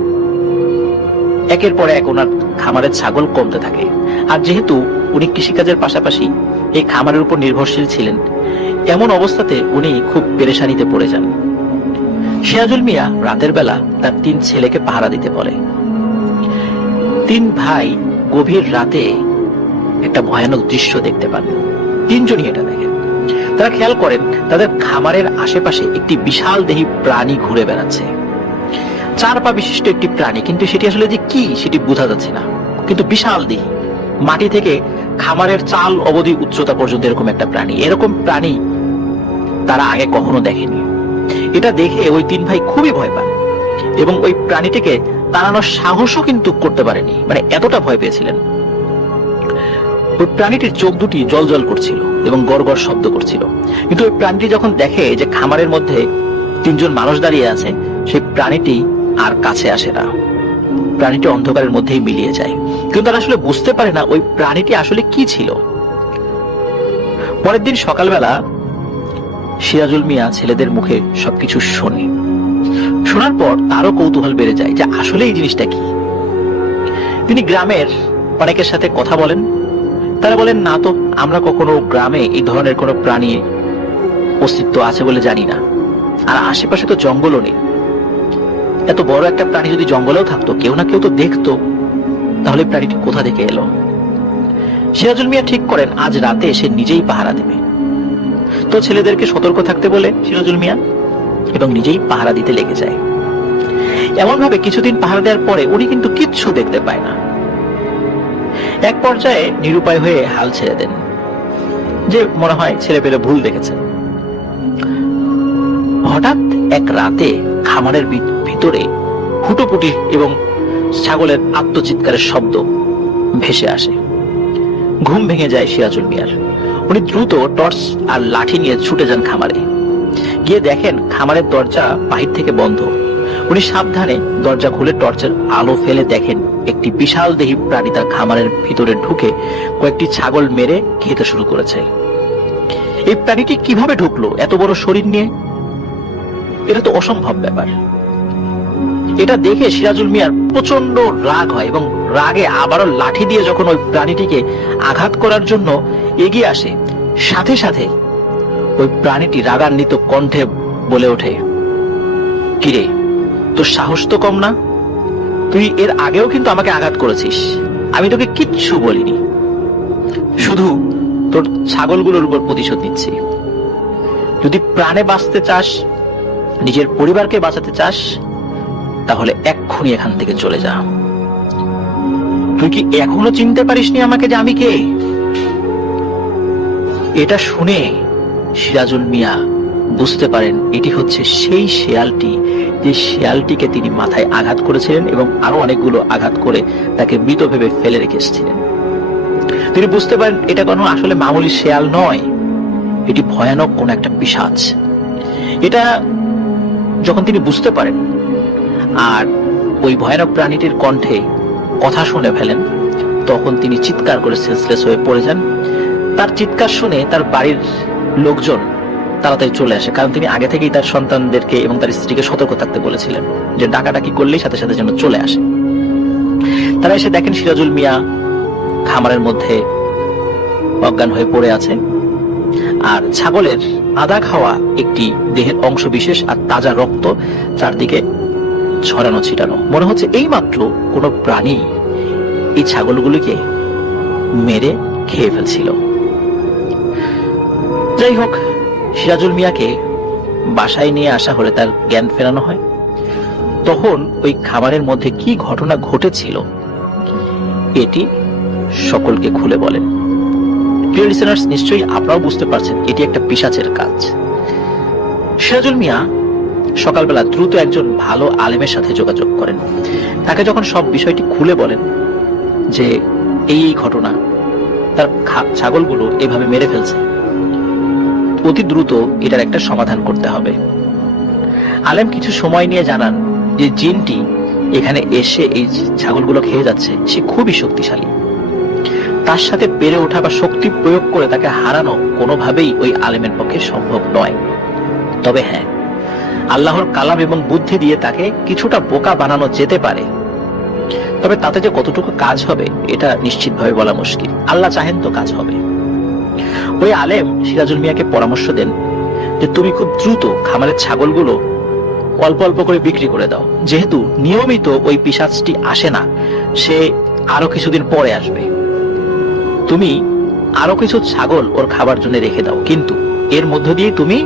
একের পর এক ওনার খামারের ছাগল কমতে থাকে। আর যেহেতু উনি কৃষিকাজের পাশাপাশি এই খামারের উপর নির্ভরশীল ছিলেন, এমন অবস্থাতে উনি খুব পেরেশানিতে পড়ে যান। সিরাজুল মিয়া রাতের বেলা তার 3 ছেলেকে পাহারা দিতে বলে। 3 ভাই গভীর রাতে একটা ভয়ানক দৃশ্য দেখতে পান। 3 জনই এটা দেখেন। তারা খেয়াল করেন তাদের খামারের আশেপাশে একটি বিশাল দেহী প্রাণী ঘুরে বেড়াচ্ছে। 4 পা বিশিষ্ট একটি প্রাণী, কিন্তু সেটি আসলে যে কি সেটি বোঝা যাচ্ছে না, কিন্তু বিশাল দেহী, মাটি থেকে খামারের চাল অবধি উচ্চতা পর্যন্ত এরকম একটা প্রাণী। এরকম প্রাণী তারা আগে কখনো দেখেনি। এটা দেখে ওই 3 ভাই খুবই ভয় পান এবং ওই প্রাণীটিকে তাড়ানোর সাহসও কিন্তু করতে পারেনি, মানে এতটা ভয় পেয়েছিলেন। ওই প্রাণীটির চোখ দুটি জ্বলজ্বল করছিল এবং গড়গড় শব্দ করছিল। কিন্তু ওই প্রাণীটি যখন দেখে যে খামারের মধ্যে 3 জন মানুষ দাঁড়িয়ে আছে, সেই প্রাণীটি আর কাছে আসে না। প্রাণীটি অন্ধকারের মধ্যেই মিলিয়ে যায়। কিন্তু তারা আসলে বুঝতে পারে না ওই প্রাণীটি আসলে কি ছিল। পরের দিন সকালবেলা সিরাজুল মিয়া ছেলেদের মুখে সবকিছু শোনে। শোনার পর তারও কৌতূহল বেড়ে যায় যে আসলে এই জিনিসটা কি। তিনি গ্রামের অনেকের সাথে কথা বলেন। তারা বলেন, না তো, আমরা কখনো গ্রামে এই ধরনের কোনো প্রাণীর অস্তিত্ব আছে বলে জানি না। আর আশেপাশে তো জঙ্গলও নেই। এত বড় একটা প্রাণী যদি জঙ্গলেও থাকতো, কেউ না কেউ তো দেখতো, তাহলে প্রাণীটি কোথা থেকে এলো? সিরাজুল মিয়া ঠিক করেন আজ রাতে সে নিজেই পাহারা দেবে। তো ছেলেদেরকে সতর্ক থাকতে বলে সিরাজুল মিয়া এবং নিজেই পাহারা দিতে লেগে যায়। এমন ভাবে কিছুদিন পাহারা দেওয়ার পরে উনি কিন্তু কিচ্ছু দেখতে পায় না। এক পর্যায়ে নিরুপায় হয়ে হাল ছেড়ে দেন, যে মনে হয় ছেলে পেলে ভুল দেখেছে। হঠাৎ এক রাতে খামারের ভিতরে হুটোপুটি এবং ছাগলের আত্মচিৎকারের শব্দ ভেসে আসে। ঘুম ভেঙে যায় সিরাজুল মিয়ার। উনি দ্রুত টর্চ আর লাঠি নিয়ে ছুটে যান খামারে। গিয়ে দেখেন খামারের দরজা বাহির থেকে বন্ধ। উনি সাবধানে দরজা খুলে টর্চের আলো ফেলে দেখেন একটি বিশাল দেহী প্রাণী তার খামারের ভিতরে ঢুকে কয়েকটি ছাগল মেরে খেতে শুরু করেছে। এই প্রাণীটি কিভাবে ঢুকলো এত বড় শরীর নিয়ে? এটা তো অসম্ভব ব্যাপার। এটা দেখে সিরাজুল মিয়ার প্রচন্ড রাগ হয় এবং রাগে আবারও লাঠি দিয়ে যখন ওই প্রাণীটিকে আঘাত করার জন্য এগিয়ে আসে, সাথে সাথে ওই প্রাণীটি রাগান্বিত কণ্ঠে বলে ওঠে, কিরে, তোর সাহস তো কম না? তুই এর আগেও কিন্তু আমাকে আঘাত করেছিস, আমি তোকে কিচ্ছু বলিনি, শুধু তোর ছাগলগুলোর উপর প্রতিশোধ নিচ্ছি। যদি প্রাণে বাঁচতে চাস, নিজের পরিবারকে বাঁচাতে চাস, তাহলে এক্ষুনি এখান থেকে চলে যা। তুই কি এখনো চিনতে পারিসনি আমাকে যে আমি কে? এটা শুনে সিরাজুল মিয়া বুঝতে পারেন এটি হচ্ছে সেই শেয়ালটি, যে শেয়ালটিকে তিনি মাথায় আঘাত করেছিলেন এবং আরো অনেকগুলো আঘাত করে তাকে মৃত ভেবে ফেলে রেখে এসেছিলেন। তিনি বুঝতে পারেন এটা কোনো আসলে মামুলি শেয়াল নয়, এটি ভয়ানক কোন একটা পিশাচ। এটা যখন তিনি বুঝতে পারেন আর ওই ভয়ানক প্রাণীটির কণ্ঠে কথা শুনে ফেলেন, তখন তিনি চিৎকার করে সেন্সলেস হয়ে পড়ে যান। তার চিৎকার শুনে তার বাড়ির লোকজন তাড়াতাড়ি চলে আসে, কারণ তিনি আগে থেকেই তার সন্তানদেরকে এবং তার স্ত্রীকে সতর্ক থাকতে বলেছিলেন যে ডাকাডাকি করলেই সাথে সাথে যেন চলে আসে। তারা এসে দেখেন সিরাজুল মিয়া খামারের মধ্যে অজ্ঞান হয়ে পড়ে আছে, আর ছাগলের আদা খাওয়া একটি দেহের অংশ বিশেষ আর তাজা রক্ত চারদিকে ছড়ানো ছিটানো। মনে হচ্ছে এইমাত্র কোনো প্রাণী এই ছাগলগুলিকে মেরে খেয়ে ফেলছিল। যাই হোক, সিরাজুল মিয়াকে বাসায় নিয়ে আসা হলে তার জ্ঞান ফেরানো হয়। তখন ওই খামারের মধ্যে কি ঘটনা ঘটেছিল এটি সকলকে খুলে বলেন। প্রিয় লিসেনার্স, নিশ্চয়ই আপনারাও বুঝতে পারছেন এটি একটা পিশাচের কাজ। সিরাজুল মিয়া সকালবেলা দ্রুত একজন ভালো আলেমের সাথে যোগাযোগ করেন। তাকে যখন সব বিষয়টি খুলে বলেন যে এই ঘটনা, তার ছাগলগুলো এভাবে মেরে ফেলছে, অতি দ্রুত এটার একটা সমাধান করতে হবে। আলেম কিছু সময় নিয়ে জানান যে জিনটি এখানে এসে এই ছাগলগুলো খেয়ে যাচ্ছে, সে খুবই শক্তিশালী। তার সাথে পেরে ওঠা বা শক্তি প্রয়োগ করে তাকে হারানো কোনোভাবেই ওই আলেমের পক্ষে সম্ভব নয়। তবে হ্যাঁ, আল্লাহর কালাম এবং বুদ্ধি দিয়ে তাকে কিছুটা বোকা বানানো যেতে পারে। তবে তাতে যে কতটুকু কাজ হবে এটা নিশ্চিতভাবে বলা মুশকিল। আল্লাহ চাহেন তো কাজ হবে। ওই আলেম সিরাজুল মিয়াকে পরামর্শ দেন যে তুমি খুব দ্রুত খামারের ছাগলগুলো অল্প অল্প করে বিক্রি করে দাও। যেহেতু নিয়মিত ওই পিশাচটি আসে না, সে আরো কিছুদিন পরে আসবে। তুমি আরো কিছু ছাগল ওর খাবার জন্য রেখে দাও, কিন্তু এর মধ্য দিয়ে তুমি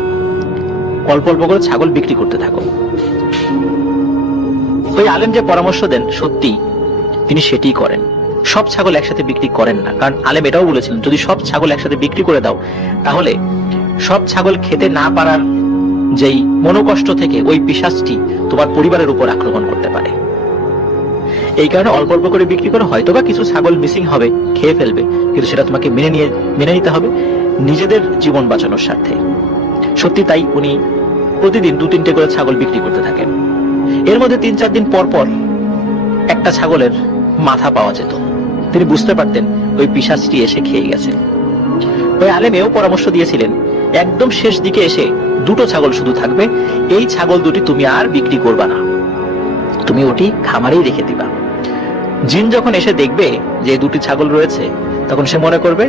অল্প অল্প করে ছাগল বিক্রি করতে থাকো। ওই আলেম যে পরামর্শ দেন, সত্যি তিনি সেটি করেন। সব ছাগল একসাথে বিক্রি করেন না, কারণ আলেম এটাও বলেছিলেন যদি সব ছাগল একসাথে বিক্রি করে দাও তাহলে সব ছাগল খেতে না পারার যেই মনোকষ্ট থেকে ওই পিশাচটি তোমার পরিবারের উপর আক্রমণ করতে পারে। এই কারণে অল্প অল্প করে বিক্রি করে, হয়তোবা কিছু ছাগল মিসিং হবে, খেয়ে ফেলবে, কিন্তু সেটা তোমাকে মেনে নিতে হবে নিজেদের জীবন বাঁচানোর স্বার্থে। সত্যি তাই উনি প্রতিদিন 2-3টে করে ছাগল বিক্রি করতে থাকেন। এর মধ্যে 3-4 দিন পর পর একটা ছাগলের মাথা পাওয়া যেত। তিনি বুঝতে পারতেন ওই পিশাচটি এসে খেয়ে গেছে। ওই আলেম এও পরামর্শ দিয়েছিলেন একদম শেষ দিকে এসে 2টো ছাগল শুধু থাকবে, এই ছাগল দুটি তুমি আর বিক্রি করবা না, তুমি ওটি খামারেই রেখে দিবা। জিন যখন এসে দেখবে যে 2টি ছাগল রয়েছে, তখন সে মনে করবে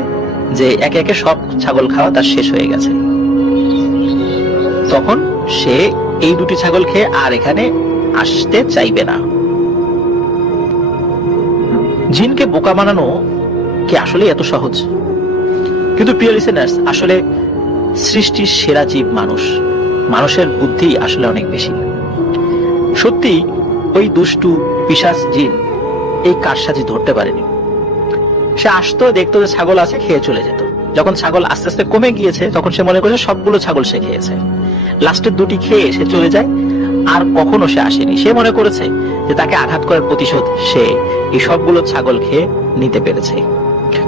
যে একে একে সব ছাগল খাওয়া তার শেষ হয়ে গেছে। তখন সে এই 2টি ছাগল খেয়ে আর এখানে আসতে চাইবে না। জিনকে বোকা বানানো কি আসলে এত সহজ? কিন্তু প্রিয় লিসেনার্স, আসলে সৃষ্টির সেরা জীব মানুষ, মানুষের বুদ্ধি আসলে অনেক বেশি। সত্যি ওই দুষ্টু পিশাচ জিন এই কারসাজি ধরতে পারেনি। সে আসতো, দেখতো যে ছাগল আছে, খেয়ে চলে যেত। যখন ছাগল আস্তে আস্তে কমে গিয়েছে তখন সে মনে করেছে সবগুলো ছাগল সে খেয়েছে। লাস্টের 2টি খেয়ে সে চলে যায়, আর কখনো সে আসেনি। সে মনে করেছে যে তাকে আঘাত করার প্রতিশোধ সে এই সবগুলো ছাগল খেয়ে নিতে পেরেছে।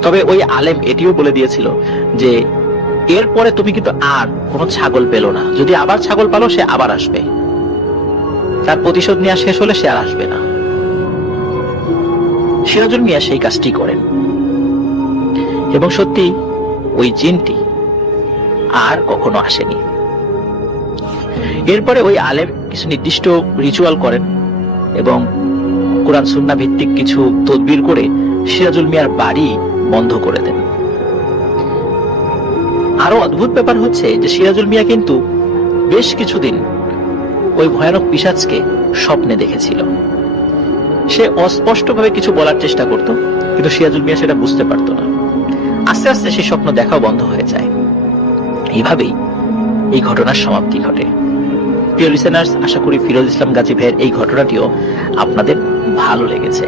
তবে ওই আলেম এটিও বলে দিয়েছিল যে এরপরে তুমি কিন্তু আর কোনো ছাগল পেলো না, যদি আবার ছাগল পালো সে আবার আসবে, তার প্রতিশোধ নেওয়া শেষ হলে সে আর আসবে না। সিরাজুল মিয়া সেই কাজটি করেন এবং সত্যি ওই জিনটি আর কখনো আসেনি। এরপরে ওই আলেম কিছু নির্দিষ্ট রিচুয়াল করেন এবং কোরআন সুন্নাহ ভিত্তিক কিছু তদবির করে সিরাজুল মিয়ার বাড়ি বন্ধ করে দেন। আরো অদ্ভুত ব্যাপার হচ্ছে যে সিরাজুল মিয়া কিন্তু বেশ কিছুদিন ওই ভয়ানক পিশাচকে স্বপ্নে দেখেছিল। সে অস্পষ্টভাবে কিছু বলার চেষ্টা করত, কিন্তু সিরাজুল মিয়া সেটা বুঝতে পারত না। আস্তে আস্তে সে স্বপ্ন দেখাও বন্ধ হয়ে যায়। এইভাবেই এই ঘটনার সমাপ্তি ঘটে। প্রিয় লিসেনার্স, আশা করি ফিরোজ ইসলাম গাজী ভাইয়ের এই ঘটনাটিও আপনাদের ভালো লেগেছে।